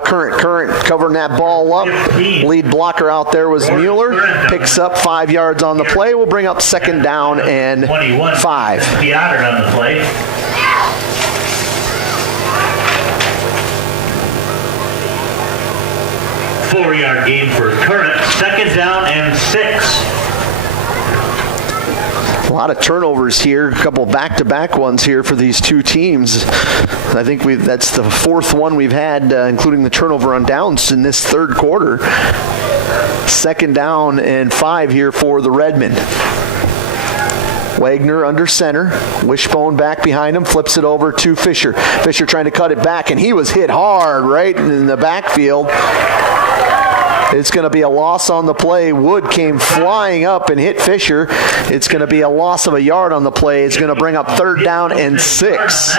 Current. Current covering that ball up. Lead blocker out there was Mueller. Picks up 5 yards on the play. We'll bring up second down and 5. Piotr on the play. Four-yard gain for Current. Second down and 6. A lot of turnovers here, a couple back-to-back ones here for these two teams. I think that's the fourth one we've had, including the turnover on downs in this third quarter. Second down and 5 here for the Redmen. Wagner under center. Wishbone back behind him, flips it over to Fisher. Fisher trying to cut it back, and he was hit hard right in the backfield. It's going to be a loss on the play. Wood came flying up and hit Fisher. It's going to be a loss of a yard on the play. It's going to bring up third down and 6.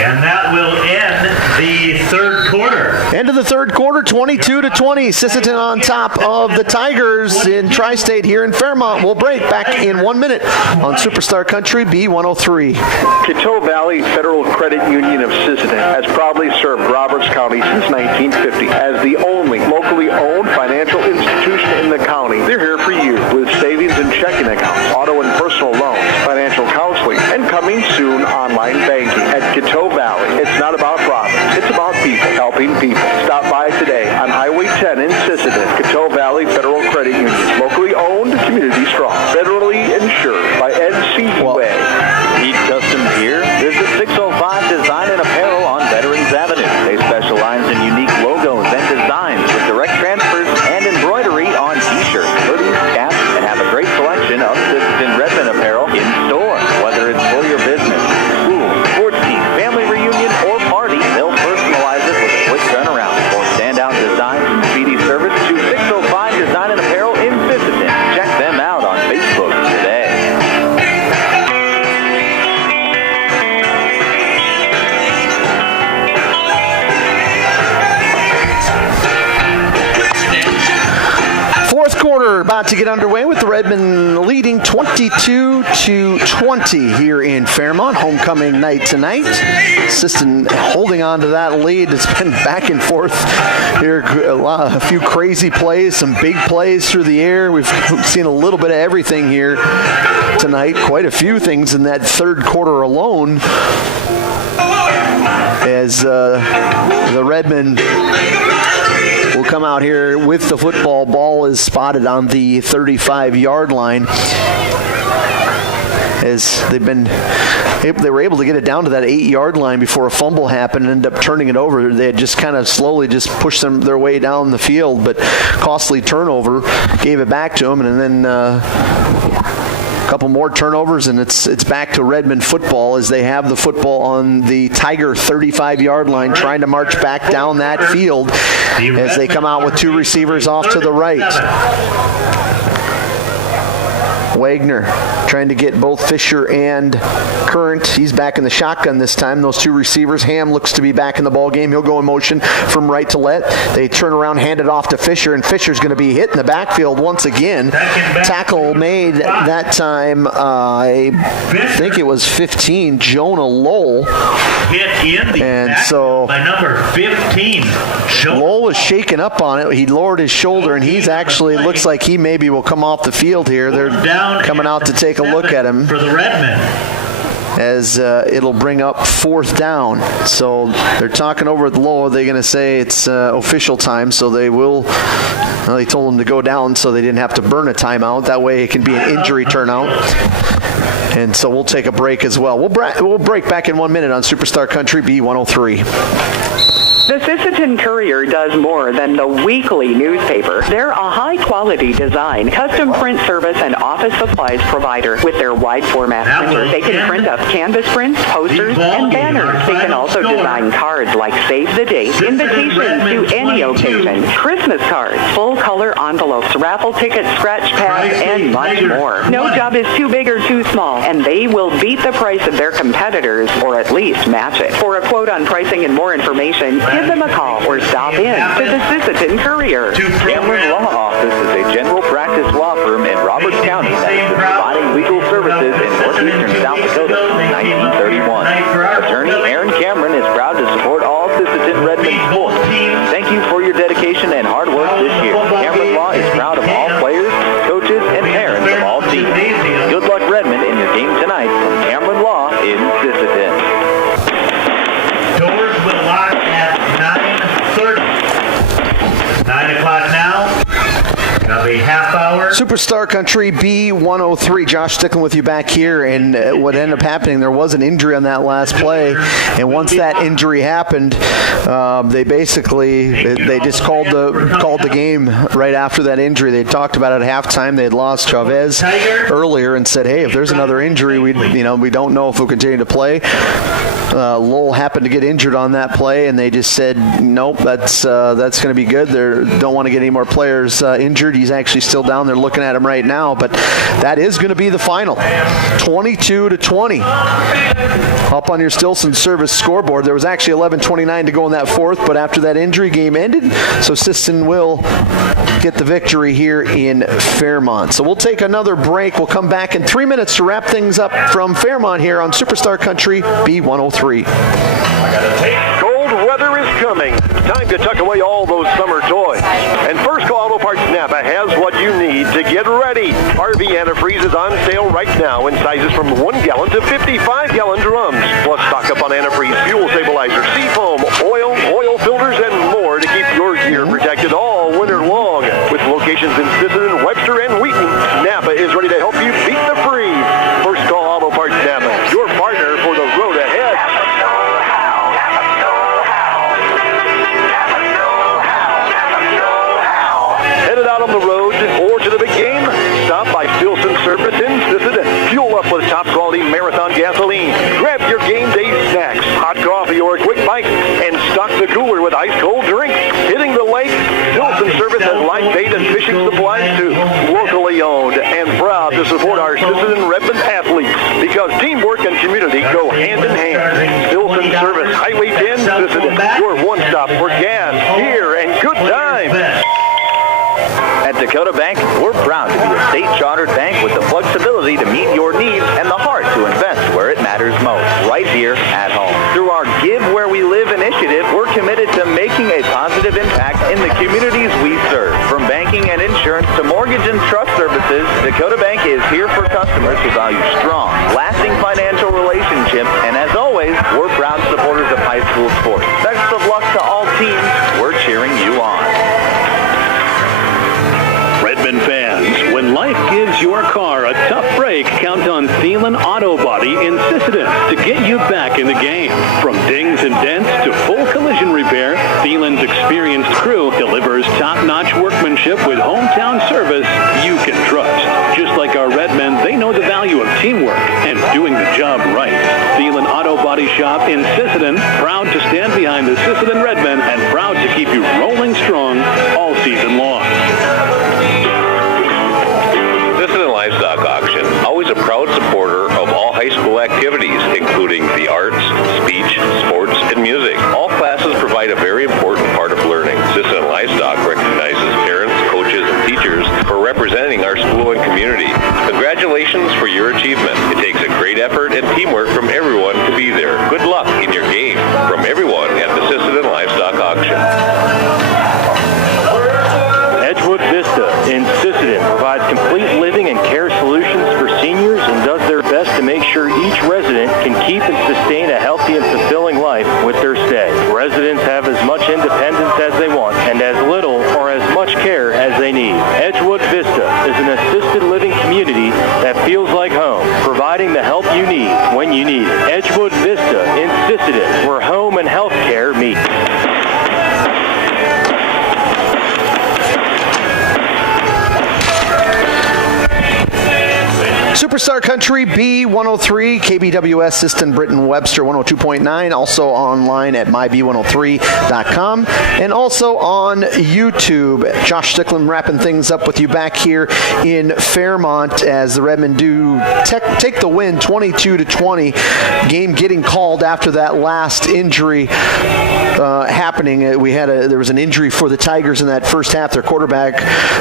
And that will end the third quarter. End of the third quarter, 22-20. Sisseton on top of the Tigers in Tri-State here in Fairmont. We'll break back in 1 minute on Superstar Country B103. Coteau Valley Federal Credit Union of Sisseton has proudly served Roberts County since 1950 as the only locally owned financial institution in the county. They're here for you with savings and checking accounts, auto and personal loans, financial counseling, and coming soon, online banking. At Coteau Valley, it's not about profits, it's about people helping people. Stop by today on Highway 10 in Sisseton. Coteau Valley Federal Credit Union, locally owned, community strong, federally insured by NCUA. Need custom gear? Visit 605 Design and Apparel on Veterans Avenue. They specialize in unique logos and designs with direct transfers and embroidery on t-shirts, hoodies, caps, and have a great selection of Sisseton Redmond apparel in store. Whether it's for your business, school, sports team, family reunion, or party, they'll personalize it with a quick turnaround. For standout designs and speedy service to 605 Design and Apparel in Sisseton. Check them out on Facebook today. Fourth quarter about to get underway with the Redmen leading 22-20 here in Fairmont. Homecoming night tonight. Sisseton holding on to that lead. It's been back and forth here. A few crazy plays, some big plays through the air. We've seen a little bit of everything here tonight. Quite a few things in that third quarter alone. As the Redmen will come out here with the football. Ball is spotted on the 35-yard line. As they were able to get it down to that 8-yard line before a fumble happened and ended up turning it over. They had just kind of slowly just pushed their way down the field, but costly turnover gave it back to them, and then couple more turnovers, and it's back to Redmond football as they have the football on the Tiger 35-yard line, trying to march back down that field as they come out with two receivers off to the right. Wagner trying to get both Fisher and Current. He's back in the shotgun this time. Those two receivers. Ham looks to be back in the ball game. He'll go in motion from right to left. They turn around, hand it off to Fisher, and Fisher's going to be hit in the backfield once again. Tackle made that time, I think it was 15, Jonah Lowell. Hit in the and back so by number 15. Lowell was shaken up on it. He lowered his shoulder, and he's actually looks like he maybe will come off the field here. They're coming out to take a look at him. For the Redmen. As it'll bring up 4th down. So they're talking over at Lowell. They're going to say it's official time, so they will. Well, they told them to go down so they didn't have to burn a timeout. That way it can be an injury turnout. And so we'll take a break as well. We'll break back in 1 minute on Superstar Country B103. The Sisseton Courier does more than the weekly newspaper. They're a high-quality design, custom print service, and office supplies provider. With their wide format printer, they can print up canvas prints, posters, and banners. They can also design cards like Save the Date, invitations to any occasion, Christmas cards, full-color envelopes, raffle tickets, scratch pads, and much more. No job is too big or too small, and they will beat the price of their competitors, or at least match it. For a quote on pricing and more information, give them a call or stop in to the Sisseton Courier. Cameron Law Office is a general practice law firm in Roberts County that has been providing legal services in northeastern South Dakota since 1931. Attorney Aaron Cameron is proud to support all Sisseton Redmen sports. Thank you for your dedication and hard work this year. Cameron Law is proud of all players, coaches, and parents of all teams. Good luck, Redmen, in your game tonight from Cameron Law in Sisseton. Doors will lock at 9:30. 9 o'clock now. That'll be half hour. Superstar Country B103. Josh Stickland with you back here, and what ended up happening, there was an injury on that last play, and once that injury happened, they just called the game right after that injury. They talked about it at halftime. They had lost Chavez earlier and said, hey, if there's another injury, we don't know if we'll continue to play. Lowell happened to get injured on that play, and they just said, nope, that's going to be good. They don't want to get any more players injured. He's actually still down there looking at him right now, but that is going to be the final. 22-20. Up on your Stilson service scoreboard. There was actually 11:29 to go in that fourth, but after that injury, game ended, so Sisseton will get the victory here in Fairmont. So we'll take another break. We'll come back in 3 minutes to wrap things up from Fairmont here on Superstar Country B103. Cold weather is coming. Time to tuck away all those summer toys. And First Call Auto Parts Napa has what you need to get ready. RV antifreeze is on sale right now in sizes from 1 gallon to 55-gallon drums. Plus stock up on antifreeze, fuel stabilizer, seafoam, oil filters, and more to keep your gear protected all winter long. With locations in Sisseton, Webster, and Wheaton, Napa is ready to help you beat the freeze. First Call Auto Parts Napa, your partner for the road ahead. Headed out on the road or to the big game? Stop by Stilson Service in Sisseton. Fuel up with top quality Marathon gasoline. Grab your game day snacks, hot coffee or a quick bite, and stock the cooler with ice cold drinks. Hitting the lake, Stilson Service has live bait and fishing supplies too. Locally owned and proud to support our Sisseton Redmen athletes because teamwork and community go hand in hand. Stilson Service, Highway 10, Sisseton, your one stop for gas, gear, and good times. At Dakota Bank, we're proud to be a state-chartered bank with the flexibility to meet your needs and the heart to invest where it matters most, right here at home. Through our Give Where We Live initiative, we're committed to making a positive impact in the communities we serve. From banking and insurance to mortgage and trust services, Dakota Bank is here for customers who value strong, lasting financial relationships, and as always, we're proud supporters of high school sports. Best of luck to all teams. We're cheering you on. Redmen fans, when life gives your car a tough break, count on Thielen Auto Body in Sisseton to get you back in the game. From dings and dents to full collision repair, Thielen's experienced crew delivers top-notch workmanship with hometown service you can trust. Just like our Redmen, they know the value of teamwork and doing the job right. Thielen Auto Body Shop in Sisseton, proud to stand behind the Sisseton Redmen and proud to keep you rolling strong all season long. Sisseton Livestock Auction, always a proud complete living and care solutions for seniors and does their best to make sure each resident can keep and sustain a healthy and fulfilling life with their stay. Residents have as much independence as they want and as little or as much care as they need. Edgewood Vista is an assisted living community that feels like home, providing the help you need when you need it. Edgewood Vista in Sisseton, where home and health care meet. Superstar Country B103, KBWS, Sisseton, Britain, Webster 102.9, also online at myb103.com, and also on YouTube. Josh Stickland wrapping things up with you back here in Fairmont as the Redmen do take the win 22-20. Game getting called after that last injury happening. There was an injury for the Tigers in that first half. Their quarterback,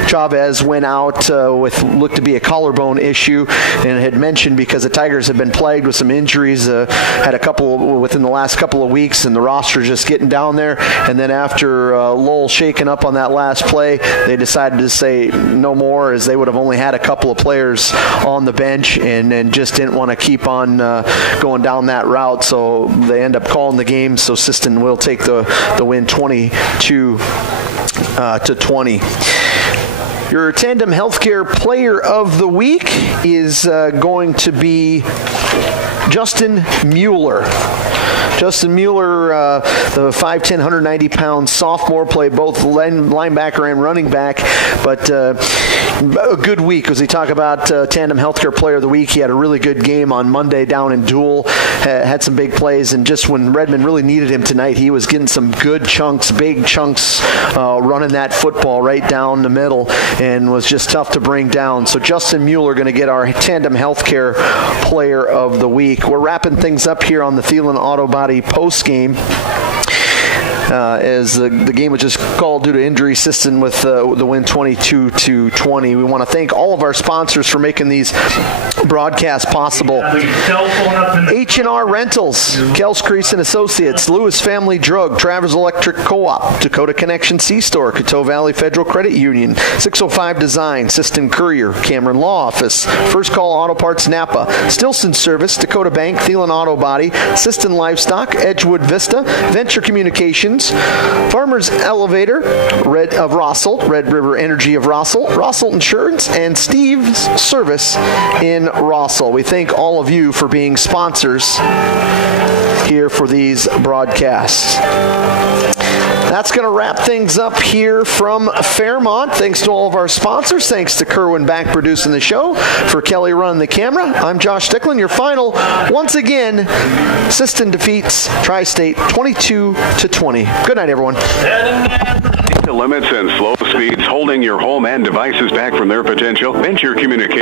Chavez, went out with looked to be a collarbone issue, and had mentioned because the Tigers had been plagued with some injuries, had a couple within the last couple of weeks, and the roster just getting down there. And then after Lowell shaking up on that last play, they decided to say no more, as they would have only had a couple of players on the bench and just didn't want to keep on going down that route. So they end up calling the game. So Sisseton will take the win 22-20. Your Tandem Healthcare Player of the Week is going to be Justin Mueller. Justin Mueller, the 5'10", 190-pound sophomore, played both linebacker and running back, but a good week. As we talk about Tandem Healthcare Player of the Week, he had a really good game on Monday down in Dual, had some big plays, and just when Redmond really needed him tonight, he was getting some good chunks, big chunks, running that football right down the middle, and was just tough to bring down. So Justin Mueller going to get our Tandem Healthcare Player of the Week. We're wrapping things up here on the Thielen Auto Body post game. As the game was just called due to injury, Sisseton with the win 22-20. We want to thank all of our sponsors for making these broadcasts possible. H&R Rentals, Kels Crease and Associates, Lewis Family Drug, Travers Electric Co-op, Dakota Connection C-Store, Coteau Valley Federal Credit Union, 605 Design, Sisseton Courier, Cameron Law Office, First Call Auto Parts Napa, Stilson Service, Dakota Bank, Thielen Auto Body, Sisseton Livestock, Edgewood Vista, Venture Communications, Farmers Elevator, Red of Rossel, Red River Energy of Rossel, Rossel Insurance, and Steve's Service in Rossel. We thank all of you for being sponsors here for these broadcasts. That's going to wrap things up here from Fairmont. Thanks to all of our sponsors. Thanks to Kerwin back producing the show. For Kelly running the camera, I'm Josh Stickland. Your final, once again, Sisseton defeats Tri-State 22-20. Good night, everyone. The limits and slow speeds holding your home and devices back from their potential. Venture Communication.